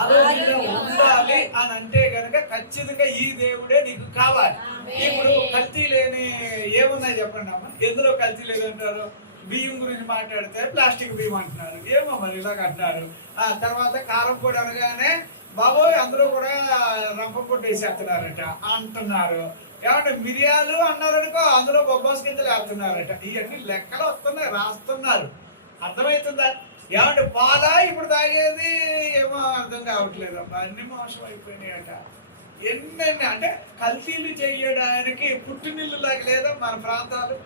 ఆరోగ్యంగా ఉండాలి అని అంటే కనుక ఖచ్చితంగా ఈ దేవుడే నీకు కావాలి. ఇప్పుడు కల్తీ లేని ఏమున్నాయి చెప్పండి అమ్మా? ఎందులో కల్తీ లేదంటారు? బియ్యం గురించి మాట్లాడితే ప్లాస్టిక్ బియ్యం అంటున్నారు. ఏమో మరి ఇలాగ అంటున్నారు. ఆ తర్వాత కారం పొడి అనగానే బాబోయ్ అందులో కూడా రంప పొడి వేసేస్తున్నారట అంటున్నారు. ఏమంటే మిరియాలు అన్నారనుకో అందులో బొబ్బాస్ కిందలు వేస్తున్నారట. ఇవన్నీ లెక్కలు వస్తున్నాయి, రాస్తున్నారు. అర్థమవుతుందా? ఏమంటే పాలా ఇప్పుడు తాగేది ఏమో అర్థం కావట్లేదు అమ్మా. అన్ని మోసం అయిపోయినాయట. ఎన్నెన్ని అంటే కల్తీలు చేయడానికి పుట్టినిల్లు లాగా లేదా మన ప్రాంతాలు?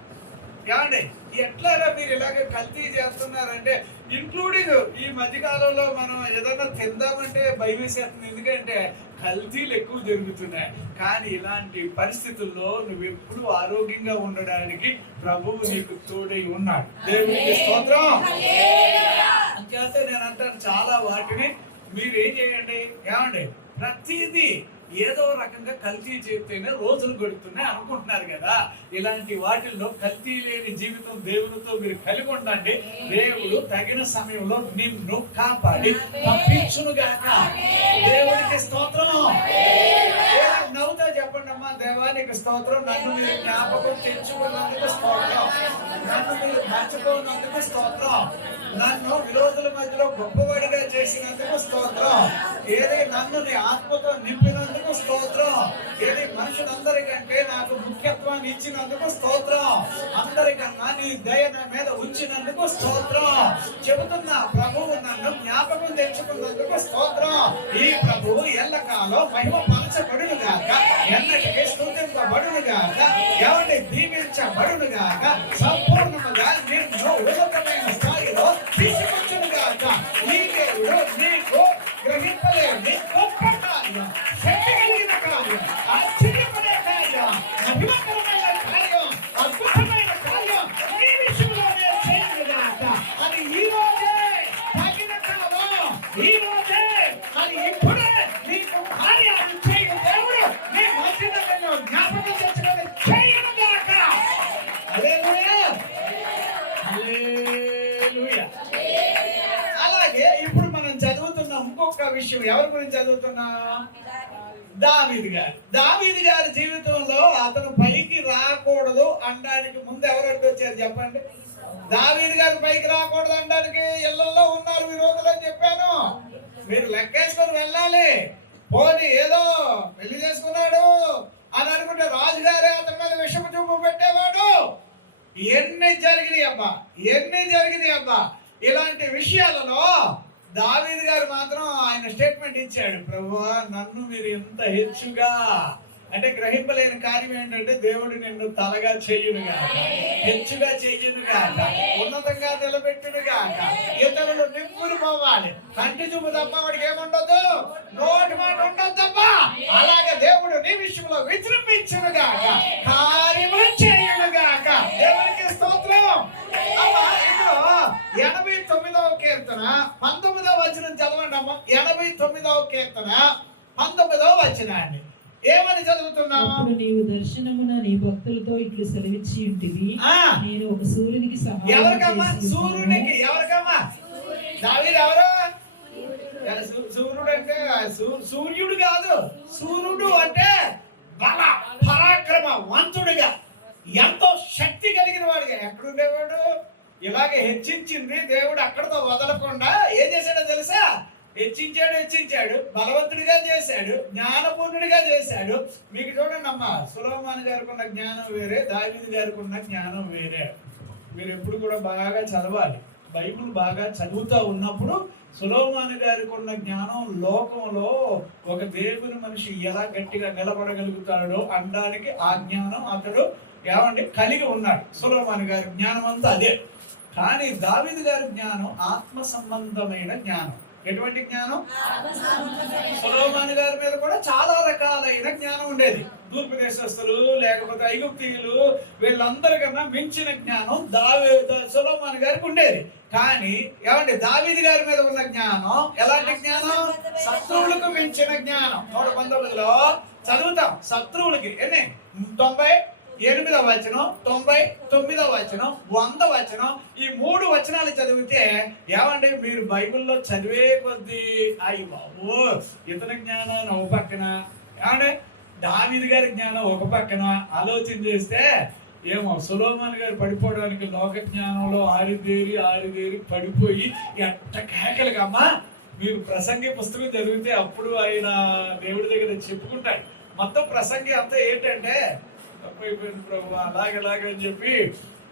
ఏమండి ఎట్లాగా మీరు ఇలాగ కల్తీ చేస్తున్నారంటే, ఇంక్లూడింగ్ ఈ మధ్యకాలంలో మనం ఏదైనా తిందామంటే భయం వేసేస్తుంది. ఎందుకంటే కల్తీలు ఎక్కువ జరుగుతున్నాయి. కానీ ఇలాంటి పరిస్థితుల్లో నువ్వు ఎప్పుడు ఆరోగ్యంగా ఉండడానికి ప్రభువు నీకు తోడై ఉన్నాడు. దేవునికి స్తోత్రం. అంచేతే నేను అంటాను, చాలా వాటిని మీరు ఏం చేయండి, ఏమండి ప్రతిదీ ఏదో రకంగా కల్తీ చేస్తేనే రోజులు గడుతున్నాయి అనుకుంటున్నారు కదా. ఇలాంటి వాటిల్లో కల్తీ లేని జీవితం దేవునితో మీరు కలిగి ఉండండి. దేవుడు తగిన సమయంలో నిన్ను కాపాడి పంపించునుగాక. దేవునికి స్తోత్రం. నవ్వుతా చెప్పండి అమ్మా, దేవానికి స్తోత్రం. నన్ను మీరు జ్ఞాపకం తెచ్చుకున్నందుకు స్తోత్రం. నన్ను మీరు మర్చిపోయినందుకు స్తోత్రం. నన్ను విరోధుల మధ్యలో గొప్పవాడిగా చేసినందుకు స్తోత్రం. ఏది నన్ను నీ ఆత్మతో నింపినందుకు స్తోత్రం. ఏది మనుషులందరికంటే నాకు ముఖ్యత్వాన్ని ఇచ్చినందుకు స్తోత్రం. అందరికన్నా నీ దయ నా మీద ఉంచినందుకు స్తోత్రం. చెబుతున్నా, ప్రభువు నన్ను జ్ఞాపకం తెచ్చుకున్నందుకు స్తోత్రం. ఈ ప్రభువు ఎల్లకాలం మహిమ పరచబడునుగాక, ఎన్నటికీ స్తుతింపబడునుగాక, ఎవరిని దీవించబడునుగాక, సంపూర్ణముగా నిన్ను ఉన్నతమైన స్థాయిలో తీసుకొచ్చునుగాక. ఈ దేవుడు నీకు గ్రహింపలేని గొప్ప కార్యం, శక్తి కలిగిన కార్యం, ఆశ్చర్యపడే కార్యం, మహిమకరమైన కార్యం, అద్భుతమైన కార్యం నీ విషయంలోనే చేయునుగాక. అది ఈ రోజే తగిన కాలం, ఈ రోజే అది ఇప్పుడే నీకు కార్యాలు చేయు దేవుడు నీ మధ్యలో జ్ఞాపకం తెచ్చుకొని చేయునుగాక. హల్లెలూయా, హల్లెలూయా. అలాగే ఇప్పుడు మనం చదువుతున్నాం ఇంకొక విషయం. ఎవరి గురించి చదువుతున్నాం? దావీదు గారి జీవితంలో అతను పైకి రాకూడదు అనడానికి ముందు ఎవరు వచ్చారు చెప్పండి? దావీదు గారు పైకి రాకూడదు అనడానికి ఇళ్లలో ఉన్నారు విరోధులు అని చెప్పాను. మీరు లెక్కేసుకొని వెళ్ళాలి. పోనీ ఏదో పెళ్లి చేసుకున్నాడు అని అనుకుంటే రాజుగారే అతని మీద విషము చూపు పెట్టేవాడు. ఎన్ని జరిగినాయి అబ్బా. ఇలాంటి విషయాలలో దావీదు గారు మాత్రం ఆయన స్టేట్మెంట్ ఇచ్చాడు, ప్రభువా నన్ను మీరు ఎంత హెచ్చుగా అంటే గ్రహింపలేని కార్యం ఏంటంటే దేవుడు నిన్ను తలగా చేయునుగాక, హెచ్చుగా చేయునుగాక, ఉన్నతంగా నిలబెట్టునుగాక. ఇతరులు నిప్పులు పోవాలి, కంటి చూపు తప్ప వాడికి ఏముండదు, నోటి మాట ఉండదు తప్ప. అలాగే దేవుడు నీ విషయం కీర్తన 19వ వచనాన్ని ఏమని చదువుతున్నాం? అప్పుడు నీవు దర్శనమున నీ భక్తులతో ఇట్లు సెలవిచ్చి ఉంటివి, నేను ఒక సూర్యునికి సహాయం ఎవరికమ్మా? చేసి సూర్యునికి. ఎవరికమ్మా? దావీదు ఎవరు? సూర్యుడు అంటే సూర్యుడు కాదు. సూర్యుడు అంటే బల పరాక్రమవంతుడిగా, ఎంతో శక్తి కలిగిన వాడిగా ఎక్కడుండేవాడు. ఇలాగే హెచ్చించింది దేవుడు అక్కడతో వదలకుండా ఏం చేశాడో తెలుసా? హెచ్చించాడు, బలవంతుడిగా చేశాడు, జ్ఞానపూర్ణుడిగా చేశాడు. మీకు చూడండి అమ్మా, సొలొమోను గారికి ఉన్న జ్ఞానం వేరే, దావీదు గారికి ఉన్న జ్ఞానం వేరే. మీరు ఎప్పుడు కూడా బాగా చదవాలి. బైబిల్ బాగా చదువుతూ ఉన్నప్పుడు సొలొమోను గారికి ఉన్న జ్ఞానం లోకంలో ఒక దేవుని మనిషి ఎలా గట్టిగా నిలబడగలుగుతాడో అనడానికి ఆ జ్ఞానం అతడు కలిగి ఉన్నాడు. సొలొమోను గారి జ్ఞానం అంతా అదే. కానీ దావీదు గారి జ్ఞానం ఆత్మ సంబంధమైన జ్ఞానం. ఎటువంటి జ్ఞానం? సొలొమోను గారి మీద కూడా చాలా రకాలైన జ్ఞానం ఉండేది. తూర్పు దేశస్తులు లేకపోతే ఐగుప్తీయులు వీళ్ళందరికన్నా మించిన జ్ఞానం సొలొమోను గారికి ఉండేది. కానీ దావీదు గారి మీద ఉన్న జ్ఞానం ఎలాంటి జ్ఞానం? శత్రువులకు మించిన జ్ఞానం. 119లో చదువుతాం. శత్రువులకి 98వ వచనం, 99వ వచనం, 100వ వచనం, ఈ 3 వచనాలు చదివితే మీరు బైబిల్లో చదివే కొద్దీ అయ్యి బాబు ఇతని జ్ఞానం ఒక పక్కన, దావీదు గారి జ్ఞానం ఒక పక్కన ఆలోచన చేస్తే ఏమో సొలొమోను గారు పడిపోవడానికి లోక జ్ఞానంలో ఆరిదేరి పడిపోయి ఎట్ట కేకలుగమ్మా. మీరు ప్రసంగి పుస్తకం చదివితే అప్పుడు ఆయన దేవుడి దగ్గర చెప్పుకుంటాయి. మొత్తం ప్రసంగి అంతా ఏంటంటే తప్పైపోయింది ప్రభు అలాగే అని చెప్పి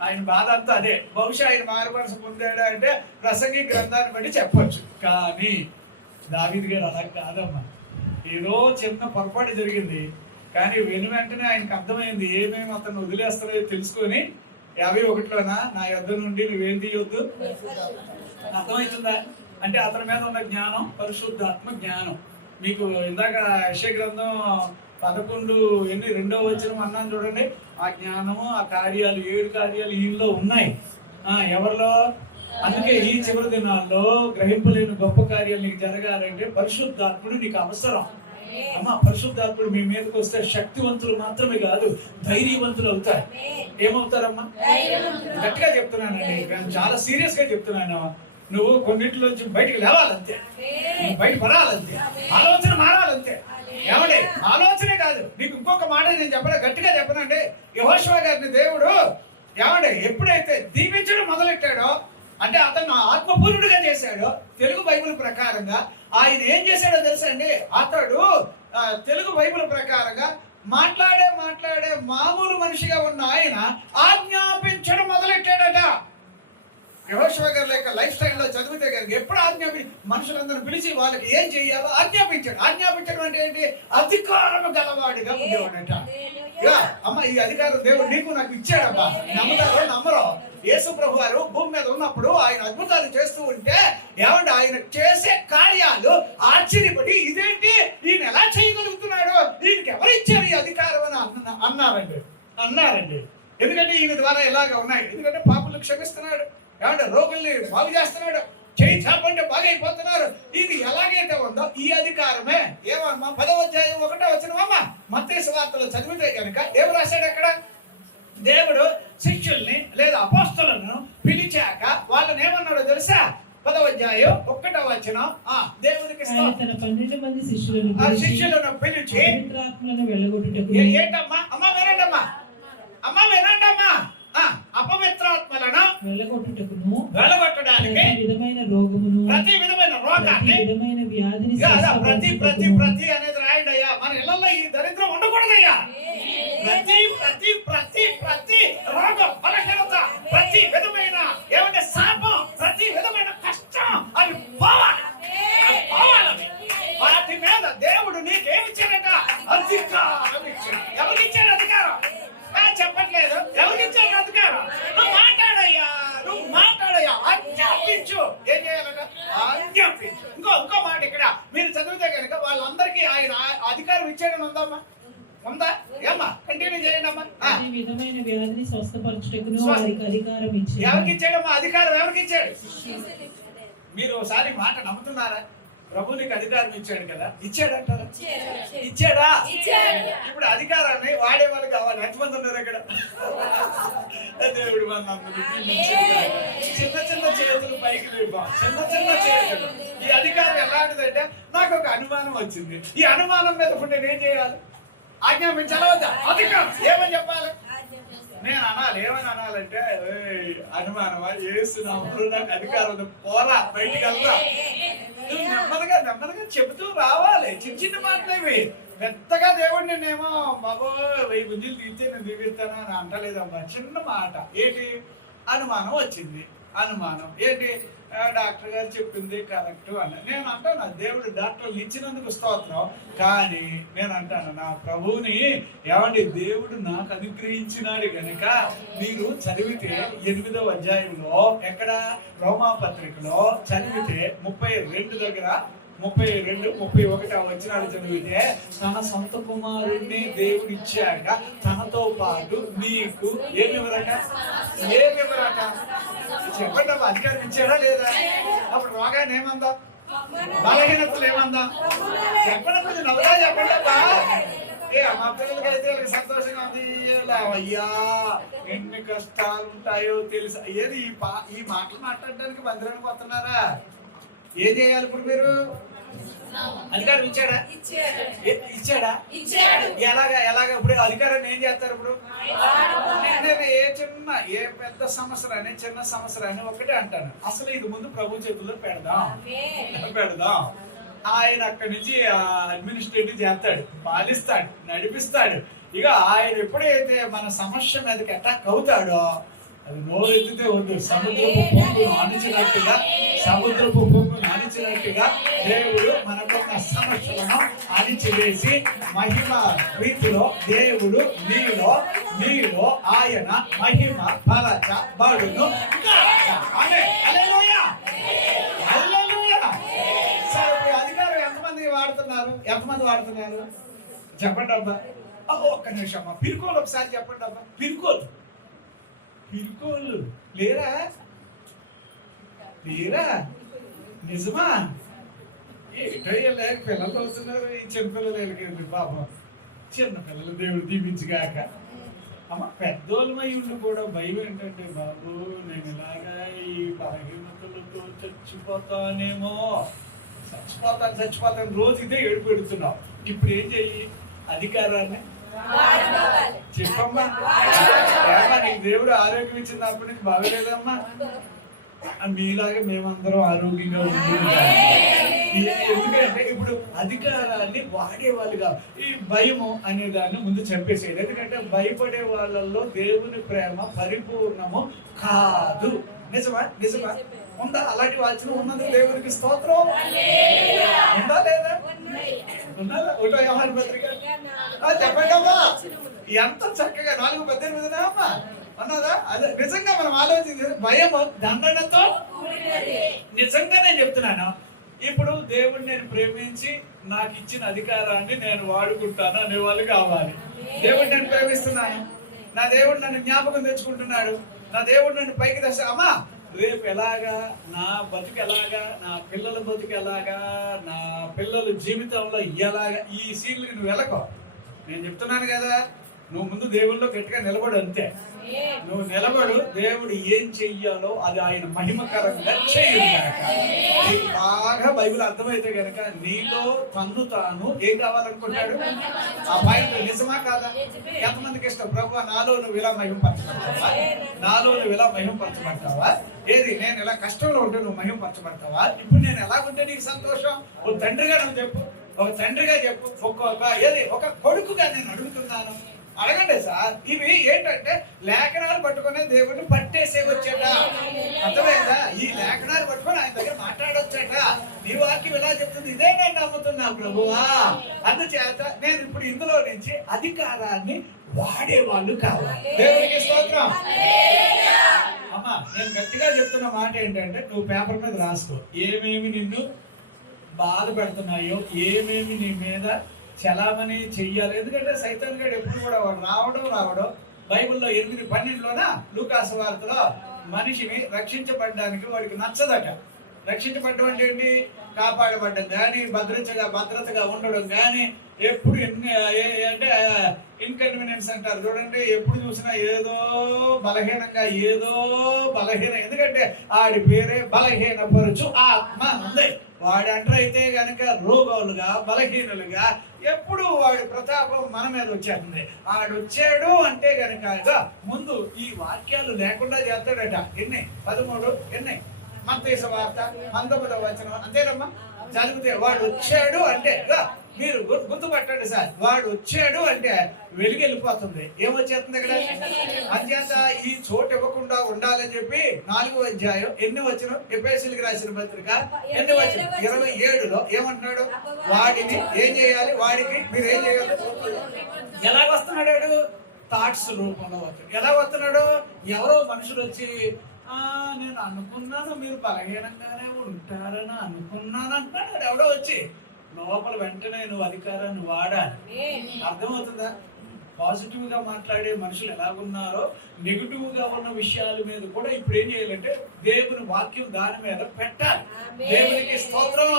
ఆయన బాధ అంతా అదే. బహుశా ఆయన మారుమనసు పొందాడా అంటే ప్రసంగి గ్రంథాన్ని బట్టి చెప్పొచ్చు. కానీ దావీదు గారు అలా కాదమ్మా. ఏదో చిన్న పొరపాటు జరిగింది, కానీ వెంటనే ఆయనకు అర్థమైంది ఏమేమి అతను వదిలేస్తారో తెలుసుకొని 51లోనా నా యొద్ద నుండి నువ్వేం తీయొద్దు. అర్థమవుతుందా? అంటే అతని మీద ఉన్న జ్ఞానం పరిశుద్ధాత్మ జ్ఞానం. మీకు ఇందాక యెషయా గ్రంథం 11:2వ వచనం అన్నాను చూడండి. ఆ జ్ఞానము, ఆ కార్యాలు 7 కార్యాలు ఈయనలో ఉన్నాయి. ఎవరిలో? అందుకే ఈ చివరి దినాల్లో గ్రహింపలేని గొప్ప కార్యాలు నీకు జరగాలంటే పరిశుద్ధాత్ముడు నీకు అవసరం. అమ్మ, పరిశుద్ధాత్ముడు మీ మీదకి వస్తే శక్తివంతులు మాత్రమే కాదు, ధైర్యవంతులు అవుతారు. ఏమవుతారమ్మా? గట్టిగా చెప్తున్నానండి, చాలా సీరియస్ గా చెప్తున్నాను. నువ్వు కొన్నింటిలోంచి బయటికి లేవాలంతే, బయట పడాలంతే, ఆలోచన మారాలంతే. ఆలోచనే కాదు. నీకు ఇంకొక మాట నేను చెప్పలే, గట్టిగా చెప్పనండి. యెహోషువ గారిని దేవుడు ఎప్పుడైతే దీవించడం మొదలెట్టాడో అంటే అతను ఆత్మపూర్ణుడిగా చేశాడో, తెలుగు బైబిల్ ప్రకారంగా ఆయన ఏం చేశాడో తెలుసా అండి? అతడు తెలుగు బైబిల్ ప్రకారంగా మాట్లాడే మామూలు మనిషిగా ఉన్న ఆయన ఆజ్ఞాపించడం మొదలెట్టాడట. యెహోషువ గారి యొక్క లైఫ్ స్టైల్లో చదివితే కనుక ఎప్పుడు మనుషులందరూ పిలిచి వాళ్ళకి ఏం చెయ్యాలో ఆజ్ఞాపించాడు. ఆజ్ఞాపించడం అంటే ఏంటి? అధికారం గలవాడిగా ఉండేవాడట. అమ్మ, ఈ అధికారం దేవుడు నీకు నాకు ఇచ్చాడమ్మా. నమ్ముతారో నమ్మరో, యేసు ప్రభు వారు భూమి మీద ఉన్నప్పుడు ఆయన అద్భుతాలు చేస్తూ ఉంటే ఆయన చేసే కార్యాలు ఆశ్చర్యపడి ఇదేంటి ఈయన ఎలా చేయగలుగుతున్నాడు, ఈయనకి ఎవరు ఇచ్చారు ఈ అధికారం అని అన్నారండి. ఎందుకంటే ఈయన ద్వారా ఎలాగా ఉన్నాయి? ఎందుకంటే పాపులు క్షమిస్తున్నాడు, రోగుల్ని బాగు చేస్తున్నాడు, చేయి చాపంటే బాగా అయిపోతున్నారు. ఇది ఎలాగైతే ఉందో ఈ అధికారమే ఏమమ్మా 10వ అధ్యాయం 1వ వచనమమ్మా మత్తయి సువార్తలో చదివితే కనుక దేవుడు రాశాడు. అక్కడ దేవుడు శిష్యుల్ని లేదా అపోస్తలులను పిలిచాక వాళ్ళని ఏమన్నాడో తెలుసా? 10వ అధ్యాయం 1వ వచనం, దేవునికి తన 12 మంది శిష్యులను పిలిచి పవిత్రాత్మలను వెళ్ళగొట్టుటకు. ఏంటమ్మా? అమ్మా వినండమ్మా, అపవిత్రాత్మలను వెళ్ళగొట్టడానికి ప్రతి విధమైన రోగమును, ప్రతి విధమైన రోగాన్ని, ప్రతి విధమైన వ్యాధిని, ప్రతి అనేది రాయండయ్యా. మన ఇళ్లలో ఈ దరిద్రం ఉండకూడదయ్యా. ప్రతి రోగం, బలహీనత, ప్రతి విధమైన శాపం, ప్రతి విధమైన కష్టం అవి పోవాలి. వాటి మీద దేవుడు నీకేమిచ్చాడట? అధికారం ఇచ్చాడు. ఎవరికిచ్చాడు అధికారం? చెప్పట్లేదు. ఎవరికిచ్చాడు అధికారం? నువ్వు మాట్లాడయ్యా, ఆజ్ఞాపించు. ఏం చేయాలట? ఆజ్ఞాపించు. ఇంకో మాట ఇక్కడ మీరు చదివితే కనుక వాళ్ళందరికీ ఆయన అధికారం ఇచ్చాడని ఉందమ్మా? ఉందా? ఏమ్మా కంటిన్యూ చేయండి అమ్మా. ఈ విధమైన వ్యాధిని స్వస్థపరచుటకును వారికి అధికారం ఇచ్చాడు. ఎవరికి ఇచ్చాడమ్మా అధికారం? ఎవరికి ఇచ్చాడు? మీరు ఒకసారి మాట నమ్ముతున్నారా? ప్రభు నీకు అధికారం ఇచ్చాడు కదా, ఇచ్చాడంటారా? ఇచ్చాడా? ఇప్పుడు అధికారాన్ని వాడే వాళ్ళు కావాలి. ఎంతమంది ఉన్నారు ఇక్కడ? దేవుడు మన చిన్న చిన్న చేతులు పైకి లేపాం, చిన్న చిన్న చేతులు. ఈ అధికారం ఎలాంటిదంటే నాకు ఒక అనుమానం వచ్చింది. ఈ అనుమానం మీద ఇప్పుడు నేను ఏం చేయాలి? ఆజ్ఞాపించాలా వద్దా? అధికారం ఏమని చెప్పాలి? నేను అనాలి. ఏమని అనాలంటే, అనుమానమా, ఏస్తున్నాము, నాకు అధికారం ఉంది, పోరా, బయటికి వెళ్తా. నెమ్మదిగా నెమ్మదిగా చెబుతూ రావాలి. చిన్న చిన్న మాటలేవి. పెద్దగా దేవుడిని నేనేమో బాబో 1000 గుంజీలు తీస్తే నేను దిగుతాను అని అంటలేదమ్మా. చిన్న మాట. ఏంటి? అనుమానం వచ్చింది. అనుమానం ఏంటి? డాక్టర్ గారు చెప్పింది కరెక్ట్ అని నేను అంటాను. దేవుడు డాక్టర్లు ఇచ్చినందుకు స్తోత్రం. కానీ నేను అంటాను, నా ప్రభువుని ఏమండి దేవుడు నాకు అనుగ్రహించినాడు కనుక మీరు చదివితే 8వ అధ్యాయంలో ఎక్కడ రోమాపత్రికలో చదివితే 32 దగ్గర 32, 31 వచనాలు చదివితే, తన సొంత కుమారుడిని దేవుడు ఇచ్చాక తనతో పాటు మీకు ఏమివరట? చెప్పండి అబ్బా, అధికారం ఇచ్చాడా లేదా? అప్పుడు రోగాన్ని ఏమందా? బలహీనతలు ఏమందా? చెప్పండి, కొంచెం నవ్వుగా చెప్పండి అబ్బా. మా పిల్లలకి అయితే సంతోషంగా ఉంది. అయ్యా ఎన్ని కష్టాలు ఉంటాయో తెలుసా? ఏది ఈ మాటలు మాట్లాడడానికి మందిరానికి వస్తున్నారా? ఏం చేయాలి ఇప్పుడు మీరు? అధికారం ఇచ్చాడా? ఇచ్చాడా? ఎలాగా ఇప్పుడు అధికారాన్ని ఏం చేస్తారు? ఇప్పుడు ఏ పెద్ద సమస్యలని చిన్న సమస్యలని ఒకటే అంటాను, అసలు ఇది ముందు ప్రభు చేతుల్లో పెడదాం. ఆయన అక్కడి నుంచి అడ్మినిస్ట్రేటివ్ చేస్తాడు, పాలిస్తాడు, నడిపిస్తాడు. ఇక ఆయన ఎప్పుడైతే మన సమస్య మీదకి అటాక్ అవుతాడో, అది నోరెత్తితే వద్దు. సముద్రపు పొంగును అణిచినట్టుగా దేవుడు మనకున్న సమస్యలను అణిచివేసి మహిమ రీతిలో దేవుడు నీలో ఆయన మహిమ పరచబడును. అధికారం ఎంతమంది వాడుతున్నారు చెప్పండి అబ్బా. ఒక్క నిమిషం అమ్మా, పిరుకోలు ఒకసారి చెప్పండి అబ్బా. పిరుకోలు లేరా? నిజమా? ఏటో లేక పిల్లలు అవుతున్నారు. ఈ చిన్నపిల్లలు వెళ్ళకండి పాపం. చిన్నపిల్లలు దేవుడు దీవించగాక. అమ్మ, పెద్దోళ్ళమై ఉండి కూడా భయం ఏంటంటే, బాబు నేను ఇలాగా ఈ బలహీనతలతో చచ్చిపోతాను రోజు ఇదే ఏడుపు పెడుతున్నావు. ఇప్పుడు ఏం చెయ్యి? అధికారాన్ని చెప్పమ్మా. నీకు దేవుడు ఆరోగ్యం ఇచ్చినప్పటి నుంచి బాగలేదమ్మా. మీలాగా మేమందరం ఆరోగ్యంగా ఉంటున్నాం. ఎందుకంటే ఇప్పుడు అధికారాన్ని వాడేవాళ్ళుగా ఈ భయము అనే దాన్ని ముందు చంపేసేది. ఎందుకంటే భయపడే వాళ్ళల్లో దేవుని ప్రేమ పరిపూర్ణము కాదు. నిజమా? ఉందా? అలాంటి వాచనం ఉన్నది. దేవునికి స్తోత్రం. ఉందా లేదా? ఉన్నదా? 1వ యోహాను పత్రిక చెప్పండి అమ్మా. ఎంత చక్కగా 4:18 అమ్మా అన్నదా? అదే నిజంగా మనం ఆలోచించేది. భయము దండనతో నిజంగా నేను చెప్తున్నాను. ఇప్పుడు దేవుడు నేను ప్రేమించి నాకు ఇచ్చిన అధికారాన్ని నేను వాడుకుంటాను అనే వాళ్ళు కావాలి. దేవుడు నేను ప్రేమిస్తున్నాను, నా దేవుడు నన్ను జ్ఞాపకం తెచ్చుకుంటున్నాడు, నా దేవుడు నన్ను పైకి తెస్తా. అమ్మా రేపు ఎలాగా, నా బతుకు ఎలాగా, నా పిల్లల బతుకు ఎలాగా, నా పిల్లల జీవితంలో ఎలాగా, ఈ సీన్లు నువ్వు వెళ్ళకో. నేను చెప్తున్నాను కదా, నువ్వు ముందు దేవుళ్ళో గట్టిగా నిలబడు. అంతే. నువ్వు నిలబడు. దేవుడు ఏం చెయ్యాలో అది ఆయన మహిమకరంగా చేయగలగాక. నీకు బాగా బైబిల్ అర్థమైతే కనుక నీలో తన్ను తాను ఏం కావాలనుకుంటాడు? ఆ పాయింట్ నిజమా కాదా? ఎంతమందికి ఇష్టం? ప్రభు నాలో నువ్వు ఇలా మహిమపరచబడతావా? ఏది నేను ఇలా కష్టంలో ఉంటే నువ్వు మహిమపరచబడతావా? ఇప్పుడు నేను ఎలాగుంటే నీకు సంతోషం? ఓ తండ్రిగా నువ్వు చెప్పు, ఒక తండ్రిగా చెప్పు, ఒక కొడుకుగా నేను అడుగుతున్నాను. అడగండి సార్. ఇవి ఏంటంటే లేఖనాలు పట్టుకునే దేవుడిని పట్టేసే వచ్చాట. అర్థమైందా? ఈ లేఖనాలు పట్టుకొని ఆయన దగ్గర మాట్లాడొచ్చాట. నీ వాక్యం ఎలా చెప్తుంది? ఇదే నేను నమ్ముతున్నా ప్రభువా. అందుచేత నేను ఇప్పుడు ఇందులో నుంచి అధికారాన్ని వాడేవాళ్ళు కావాలి. దేవుడికి స్తోత్రం. అమ్మా నేను గట్టిగా చెప్తున్న మాట ఏంటంటే, నువ్వు పేపర్ మీద రాసుకో. ఏమేమి నిన్ను బాధ పెడుతున్నాయో, ఏమేమి నీ మీద చలామణి చెయ్యాలి. ఎందుకంటే సైతాన్ గారు ఎప్పుడు కూడా రావడం బైబిల్లో 8:12 లూకాసు వార్తలో మనిషిని రక్షించబడడానికి వాడికి నచ్చదట. రక్షించబడడం అంటే ఏంటి? కాపాడబడ్డం కానీ, భద్రతగా ఉండడం కానీ, ఎప్పుడు అంటే ఇన్కన్వీనియన్స్ అంటారు చూడండి, ఎప్పుడు చూసినా ఏదో బలహీనంగా, ఎందుకంటే ఆడి పేరే బలహీనపరచు ఆత్మ ఉంది. వాడి అంటరైతే గనక రోగులుగా, బలహీనులుగా, ఎప్పుడు వాడి ప్రతాపం మన మీద వచ్చేస్తుంది. ఆడొచ్చాడు అంటే గనక ముందు ఈ వాక్యాలు లేకుండా చేస్తాడట. 13 మత్తయి వార్త 19వ వచనం, అంతేనమ్మా చదివితే వాడు వచ్చాడు అంటే మీరు గుర్తుపట్టండి సార్, వాడు వచ్చాడు అంటే వెలుగు వెళ్ళిపోతుంది. ఏమొచ్చేస్తుంది ఇక్కడ? అంచేత ఈ చోటు ఇవ్వకుండా ఉండాలని చెప్పి 4వ అధ్యాయం ఎన్ని వచనం, ఎఫెసీయులకు రాసిన పత్రిక 27లో ఏమంటున్నాడు? వాడిని ఏం చేయాలి? వాడికి మీరు ఏం చేయాలి? ఎలా వస్తున్నాడు? థాట్స్ రూపంలో వచ్చాడు. ఎలా వస్తున్నాడు? ఎవరో మనుషులు వచ్చి నేను అనుకున్నాను మీరు బలహీనంగానే ఉంటారని అనుకున్నాను అంటున్నాడు. ఎవడో వచ్చి లోపల వెంటనే నువ్వు అధికారాన్ని వాడాలి. అర్థమవుతుందా? పాజిటివ్ గా మాట్లాడే మనుషులు ఎలాగున్నారో నెగిటివ్ గా ఉన్న విషయాల మీద కూడా ఇప్పుడు ఏం చేయాలంటే దేవుని వాక్యం దాని మీద పెట్టాలి. దేవునికి స్తోత్రం.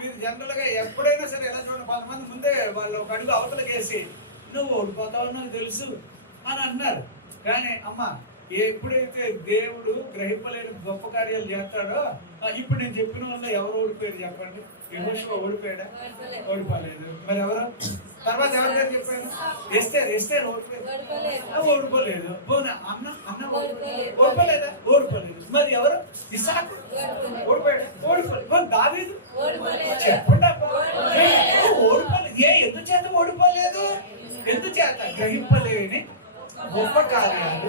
మీరు జనరల్ గా ఎప్పుడైనా సరే ఎలా చూడండి, కొంతమంది ముందే వాళ్ళు ఒక అడుగు అవతలకేసి నువ్వు ఓడిపోతావు నాకు తెలుసు అని అంటున్నారు. కానీ అమ్మ, ఎప్పుడైతే దేవుడు గ్రహింపలేని గొప్ప కార్యాలు చేస్తాడో, ఇప్పుడు నేను చెప్పిన వల్ల ఎవరు ఓడిపోయారు చెప్పండి? యెహోషువ ఓడిపోయాడా? ఓడిపోలేదు. మరి ఎవరు తర్వాత ఎవరి పేరు చెప్పాను? ఎస్తేర్ ఓడిపోలేదు. అన్న ఓడిపోలేదా? ఓడిపోలేదు. మరి ఎవరు? ఇస్సాకు ఓడిపోయాడు? ఓడిపోలేదు. దావీదు చెప్పండి ఓడిపోలేదు. ఎందుచేత ఓడిపోలేదు? ఎందుచేత గ్రహింపలేని గొప్ప కార్యాలు.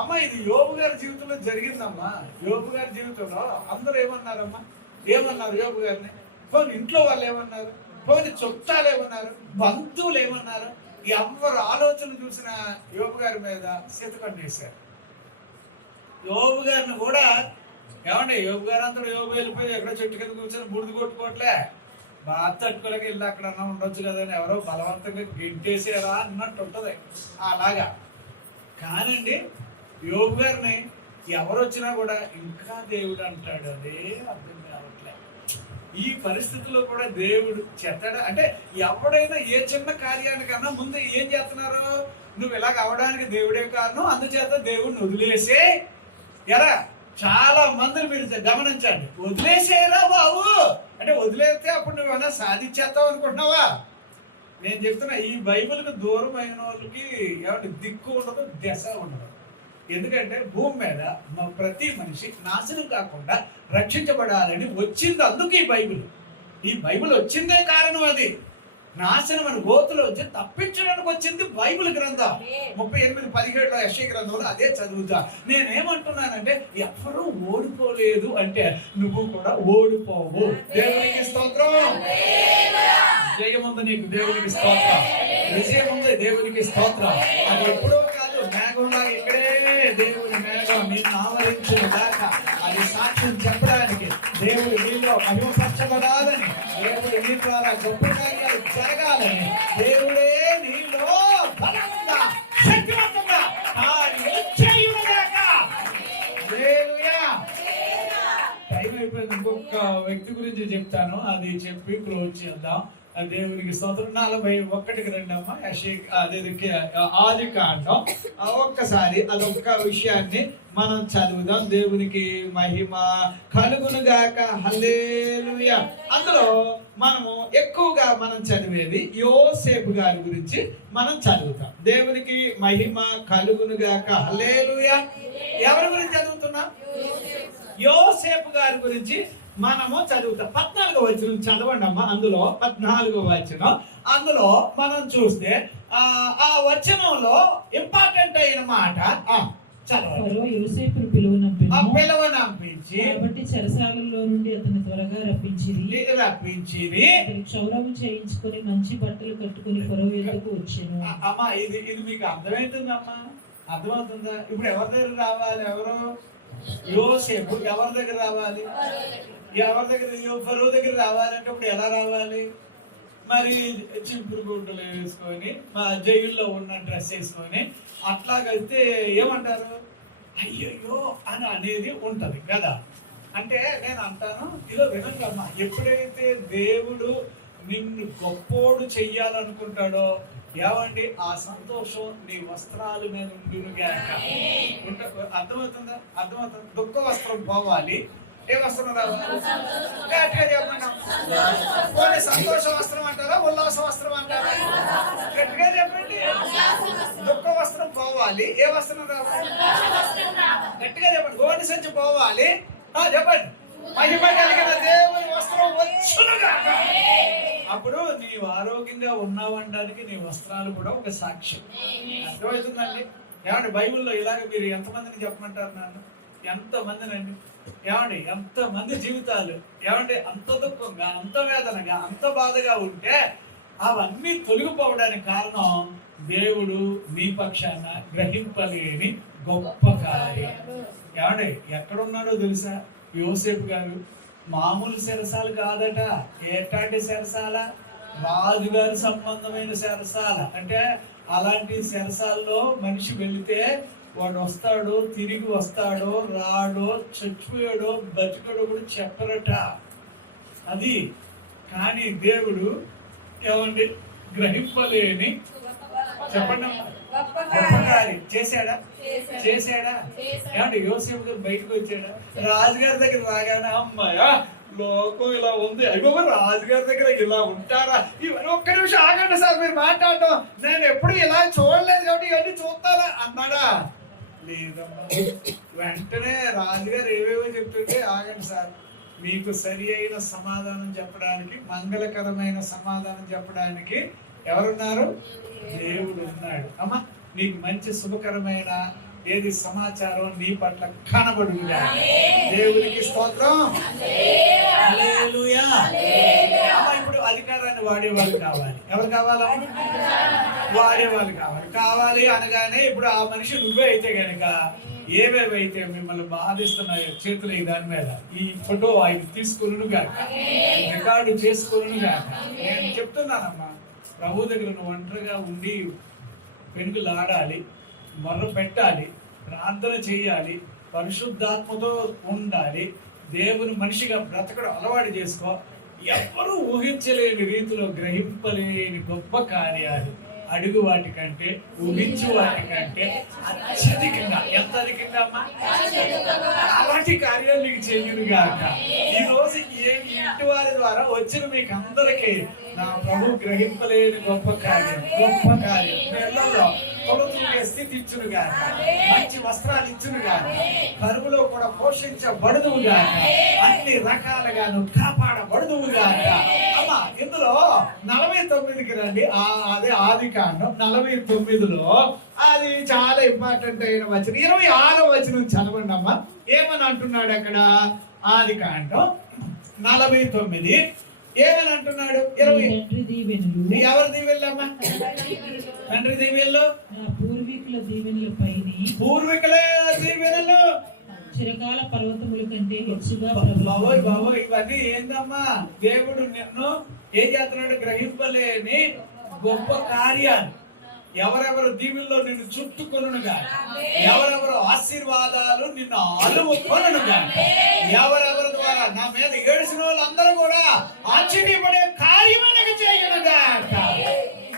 అమ్మ, ఇది యోబు గారి జీవితంలో జరిగిందమ్మా. యోబు గారి జీవితంలో అందరూ ఏమన్నారమ్మా? ఏమన్నారు యోబు గారిని? పోనీ ఇంట్లో వాళ్ళు ఏమన్నారు? పోనీ చుట్టాలు ఏమన్నారు? బంధువులు ఏమన్నారు? ఎవరు ఆలోచన చూసిన యోబు గారి మీద చేతుకంటేశారు. యోబు గారిని కూడా ఏమండి, యోబు గారు అంతా యోబు వెళ్ళిపోయి ఎక్కడో చెట్టు కింద కూర్చొని బుడిది కొట్టుకోవట్లే, బాధ తట్టుకోలేక వెళ్ళి అక్కడన్నా ఉండొచ్చు కదా అని ఎవరో బలవంతంగా గింటేసారా అన్నట్టు ఉంటుంది. అలాగా కానండి, యోబు గారిని ఎవరు వచ్చినా కూడా ఇంకా దేవుడు అంటాడు. అదే అర్థం కావట్లే. ఈ పరిస్థితుల్లో కూడా దేవుడు చేస్తాడా అంటే, ఎవడైనా ఏ చిన్న కార్యానికన్నా ముందు ఏం చేస్తున్నారు? నువ్వు ఇలాగ అవడానికి దేవుడే కారణం, అందుచేత దేవుడిని వదిలేసే. ఎలా చాలా మందిని మీరు గమనించండి, వదిలేసేరా బాబు అంటే వదిలేస్తే అప్పుడు నువ్వేమన్నా సాధించేస్తావు అనుకుంటున్నావా? నేను చెప్తున్నా, ఈ బైబిల్కి దూరమైన వాళ్ళకి ఏమంటే దిక్కు ఉండదు, దశ ఉండదు. ఎందుకంటే భూమి మీద ప్రతి మనిషి నాశనం కాకుండా రక్షించబడాలని వచ్చింది. అందుకు ఈ బైబిల్ వచ్చిందే కారణం. అది నాశనం అని గోతులో వచ్చి తప్పించడానికి వచ్చింది బైబిల్ గ్రంథం. 38:17లో యెషయా గ్రంథంలో అదే చదువుతా. నేనేమంటున్నానంటే, ఎవరు ఓడిపోలేదు అంటే నువ్వు కూడా ఓడిపోవు. దేవునికి స్తోత్రం. జయముందు నీకు, దేవునికి స్తోత్రం. విజయం ఉంది, దేవునికి స్తోత్రం. అది ఎప్పుడో కాదు, మేఘంలా ఇక్కడే దేవుని మేఘం నిన్ను ఆవరించిన దాకా అది సాక్ష్యం చెప్పడానికి, దేవుడు నీలో మహిమపరచబడాలని, దేవుడు నీ ద్వారా గొప్ప కార్యాలు జరగాలని, దేవుడే నీలో బలంగా శక్తివంతంగా టైం అయిపోయింది. ఇంకొక వ్యక్తి గురించి చెప్తాను, అది చెప్పి క్లోజ్ చేద్దాం. దేవునికి స్తోత్రం. 41కి రండమ్మా. ఆది కాండం ఒక్కసారి అదొక్క విషయాన్ని మనం చదువుదాం. దేవునికి మహిమ కలుగును గాక. హల్లెలూయా. అందులో మనము ఎక్కువగా మనం చదివేది యోసేపు గారి గురించి మనం చదువుతాం. దేవునికి మహిమ కలుగును గాక. హల్లెలూయా. ఎవరి గురించి చదువుతున్నాం? యోసేపు గారి గురించి మనము చదువుతాం. 14వ వచనం చదవండి అమ్మా. అందులో 14వ వచనం, అందులో మనం చూస్తే ఆ వచనంలో ఇంపార్టెంట్ అయిన మాట యోసేపును పిలువనంపించి కాబట్టి చెరసాలలో నుండి అతన్ని త్వరగా రప్పించిరి. క్షౌరము చేయించుకొని మంచి బట్టలు కట్టుకుని ఫరో ఎద్దుకు వచ్చాను. అమ్మా, ఇది మీకు అర్థమవుతుందమ్మా? అర్థమవుతుందా? ఇప్పుడు ఎవరి దగ్గర రావాలి? ఎవరు? యోసేపు ఎవరి దగ్గర రావాలి? ఎవరి దగ్గర? ఫరో దగ్గర రావాలంటే ఇప్పుడు ఎలా రావాలి? మరి చింపురు గుడ్డలు వేసుకొని, జైల్లో ఉన్న డ్రెస్ వేసుకొని అట్లాగైతే ఏమంటారు? అయ్యయ్యో అని అనేది ఉంటది కదా. అంటే నేను అంటాను, ఇదో విధంగా ఎప్పుడైతే దేవుడు నిన్ను గొప్పోడు చెయ్యాలనుకుంటాడో, ఏమండి, ఆ సంతోషం నీ వస్త్రాల మీద ఉండునుగాక. అర్థమవుతుందా? అర్థమవుతుంది. దుఃఖ వస్త్రం పోవాలి, ఏ వస్త్రం రావాలి? చెప్పండి. సంతోష వస్త్రం అంటారా, ఉల్లాస వస్త్రం అంటారా? గట్టిగా చెప్పండి. దుఃఖ వస్త్రం పోవాలి, ఏ వస్త్రం రావాలి? గట్టిగా చెప్పండి. గోడి సంచి పోవాలి, చెప్పండి. మహిమ కలిగిన దేవుని వస్త్రం వచ్చునుగాక. అప్పుడు నీవు ఆరోగ్యంగా ఉన్నావనడానికి నీ వస్త్రాలు కూడా ఒక సాక్ష్యం. అర్థమవుతుందండి? ఏమండి, బైబిల్లో ఇలాగ మీరు ఎంతమందిని చెప్పమంటారు? నన్ను ఎంతమందినండి? ఏమండి, ఎంతమంది జీవితాలు ఏమండి అంత దుఃఖంగా, అంత వేదనగా, అంత బాధగా ఉంటే అవన్నీ తొలగిపోవడానికి కారణం దేవుడు నీ పక్షాన గ్రహింపలేని గొప్ప కార్యం. ఏమండి, ఎక్కడున్నాడో తెలుసా? యోసేపు గారు మామూలు చెరసాలు కాదట. ఎట్లాంటి చెరసాల? రాజుగారి సంబంధమైన చెరసాల. అంటే అలాంటి చెరసాల్లో మనిషి వెళితే వాడు వస్తాడో, తిరిగి వస్తాడో, రాడో, చచ్చిపోయాడో, బతికాడో కూడా చెప్పరట. అది కానీ దేవుడు ఏమండి గ్రహింపలేని, చెప్పండి, చేశాడా? ఏమంటే యోసేపు గారు బయటకు వచ్చాడా? రాజుగారి దగ్గర రాగానే అమ్మాయా లోకం ఇలా ఉంది, అయ్యో రాజుగారి దగ్గర ఇలా ఉంటారా? ఇవన్నీ ఒక్క నిమిషం ఆగండి సార్, మీరు మాట్లాడటం నేను ఎప్పుడు ఇలా చూడలేదు కాబట్టి ఇవన్నీ చూస్తారా అన్నాడా? లేదమ్మా. వెంటనే రాజుగారు ఏవేవో చెప్తుంటే, ఆగండి సార్, మీకు సరి అయిన సమాధానం చెప్పడానికి, మంగళకరమైన సమాధానం చెప్పడానికి ఎవరున్నారు? దేవుడు ఉన్నాడు. అమ్మా, నీకు మంచి శుభకరమైన ఏది సమాచారం నీ పట్ల కనబడుగా. దేవునికి స్తోత్రం. హల్లెలూయా. ఇప్పుడు అధికారాన్ని వాడేవాళ్ళు కావాలి. ఎవరు కావాలా? వాడేవాళ్ళు కావాలి అనగానే ఇప్పుడు ఆ మనిషి నువ్వే అయితే గనక ఏవేవైతే మిమ్మల్ని బాధిస్తున్నాయో చేతులు ఈ దాని మీద ఈ ఫోటో ఆయన తీసుకునుగా, రికార్డు చేసుకునుగా. నేను చెప్తున్నానమ్మా, ప్రభు దగ్గర నువ్వు ఒంటరిగా ఉండి పెనుగులాడాలి, మొర్ర పెట్టాలి, ప్రార్థన చేయాలి, పరిశుద్ధాత్మతో ఉండాలి, దేవుని మనిషిగా బ్రతకడం అలవాటు చేసుకో. ఎవరు ఊహించలేని రీతిలో గ్రహింపలేని గొప్ప కార్యాలు అడుగు వాటికంటే, ఊహించు వాటికంటే అత్యధికంగా, ఎంత అధికంగా అమ్మా, అలాంటి కార్యాలు నీకు చేయనుగాక. ఈ రోజు ఇంటి వారి ద్వారా వచ్చిన మీకు అందరికీ నా ప్రభు గ్రహింపలేని గొప్ప కార్యం, గొప్ప కార్యం. పిల్లల్లో కొలుతున్న స్థితి ఇచ్చునుగాక, మంచి వస్త్రాలు ఇచ్చునుగాక, కరువులో కూడా పోషించబడుదువుగాక, అన్ని రకాలుగాను కాపాడబడుదువుగాక. అమ్మా, ఇందులో 49కి రండి. అదే ఆదికాండం 49లో అది చాలా ఇంపార్టెంట్ అయిన వచనం. 26వ వచనం చదవండి అమ్మా. ఏమని అంటున్నాడు అక్కడ? ఆదికాండం 49 ఏమని అంటున్నాడు? 20. ఎవరి దీవెనలమ్మా? తండ్రి దీవెనలు, పూర్వీకుల దీవెనలపై, పూర్వీకుల దీవెనలు చిరకాల పర్వతముల కంటే హెచ్చుగా. బాబోయ్ బాబోయ్, ఇవన్నీ ఏందమ్మా? దేవుడు నిన్ను ఏం చేస్తున్నాడు? గ్రహింపలేని గొప్ప కార్యాలు. ఎవరెవరు దీవుల్లో నిన్ను చుట్టుకొనుగా, ఎవరెవరు ఆశీర్వాదాలు నిన్ను అలుముకొనుగా, ఎవరెవరి ద్వారా నా మీద ఏడ్చిన వాళ్ళందరూ కూడా ఆశ్చర్యపడే కార్యములను చేయనుగా.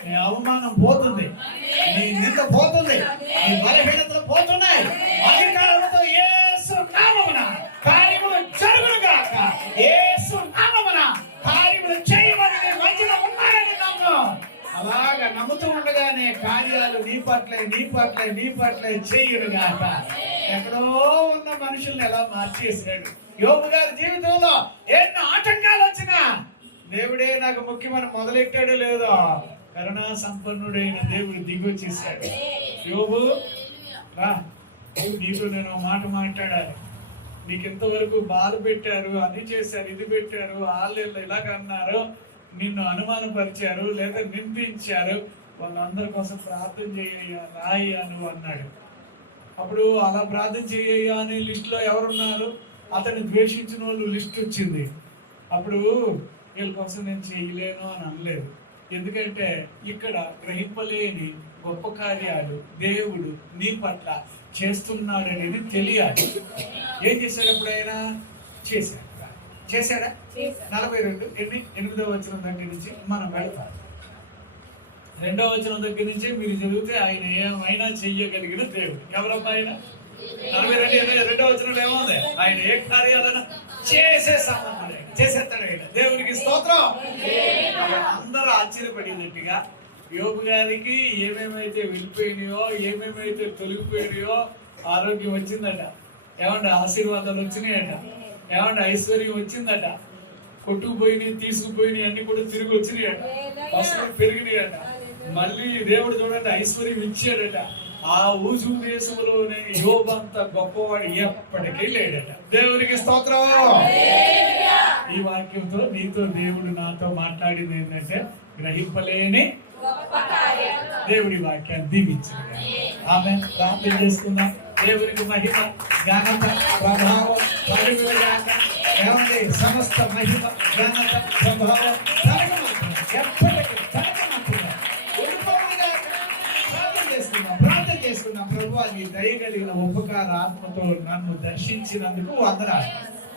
నీ అవమానం పోతుంది, నీ నింద పోతుంది, నీ బలహీనతలు పోతున్నాయి. అధికారులతో యేసు నామమున కార్యములు జరుగునుగాక. యేసు నామమున కార్యములు చేయమని నీ మధ్యలో ఉన్నారని నమ్ము. అలాగా నమ్ముతూ ఉండగానే కార్యాలు నీ పట్లే చేయునుగాక. ఎక్కడో ఉన్న మనుషుల్ని ఎలా మార్చేసాడు. యోబు గారి జీవితంలో ఎన్ని ఆటంకాలు వచ్చినా దేవుడే నాకు ముఖ్యమని మొదలెట్టాడు లేదో, కరుణా సంపన్నుడైన దేవుడు దిగి వచ్చేసాడు. యోబు రా, నీతో నేను మాట మాట్లాడాలి. నీకు ఇంతవరకు బాధ పెట్టారు, అది చేశారు, ఇది పెట్టారు, వాళ్ళు ఇలాగ అన్నారు, నిన్ను అనుమానపరిచారు లేదా నిందించారు, వాళ్ళందరి కోసం ప్రార్థన చేయ్యా, రాయ్యా నువ్వు అన్నాడు. అప్పుడు అలా ప్రార్థన చేయ్యా అనే లిస్టులో ఎవరున్నారు? అతన్ని ద్వేషించిన వాళ్ళు లిస్ట్ వచ్చింది. అప్పుడు వీళ్ళ కోసం నేను చేయలేను అని అనలేదు. ఎందుకంటే ఇక్కడ గ్రహింపలేని గొప్ప కార్యాలు దేవుడు నీ పట్ల చేస్తున్నాడనేది తెలియాలి. ఏం చేశాడు ఎప్పుడైనా? చేశాడు. చేశాడా? 42 8వ వచనం దగ్గర నుంచి మనం వెళ్తాం. 2వ వచనం దగ్గర నుంచి మీరు చదివితే ఆయన ఏమైనా చెయ్యగలిగిన దేవుడు. ఎవరబ్బా ఆయన? 42 2వ వచనంలో ఏముంది? ఆయన ఏ కార్యాలను చేసే సమర్థుడు, చేసేస్తాడు ఆయన. దేవునికి స్తోత్రం. అందరూ ఆశ్చర్యపడేటట్టుగా యోబు గారికి ఏమేమైతే వెళ్ళిపోయినాయో, ఏమేమైతే తొలగిపోయినాయో ఆరోగ్యం వచ్చిందట, ఏమంటే ఆశీర్వాదాలు వచ్చినాయట, ఏమంటే ఐశ్వర్యం వచ్చిందట, కొట్టుకుపోయినాయి తీసుకుపోయినాయి అన్ని కూడా తిరిగి వచ్చినాయట, పశువులు పెరిగినాయట. మళ్ళీ దేవుడు చూడండి ఐశ్వర్యం ఇచ్చాడట. ఆ ఊజు దేశంలోనే యోబు అంత గొప్పవాడు ఎప్పటికీ లేడట. దేవునికి స్తోత్రం. ఈ వాక్యంతో నీతో దేవుడు నాతో మాట్లాడింది ఏంటంటే, గ్రహింపలేని దేవుడి వాక్యాన్ని దీవించాడు. ఆమె ప్రార్థన చేసుకుందాం. దేవునికి మహిమ, ఘనత, ప్రభావం, ఏమండి సమస్త మహిమ, ఘనత, ప్రభావం ఎప్పటికీ ప్రార్థన చేసుకున్నాం. ప్రభువా నీ దయ కలిగిన ఉపకార ఆత్మతో నన్ను దర్శించినందుకు వందనాలు.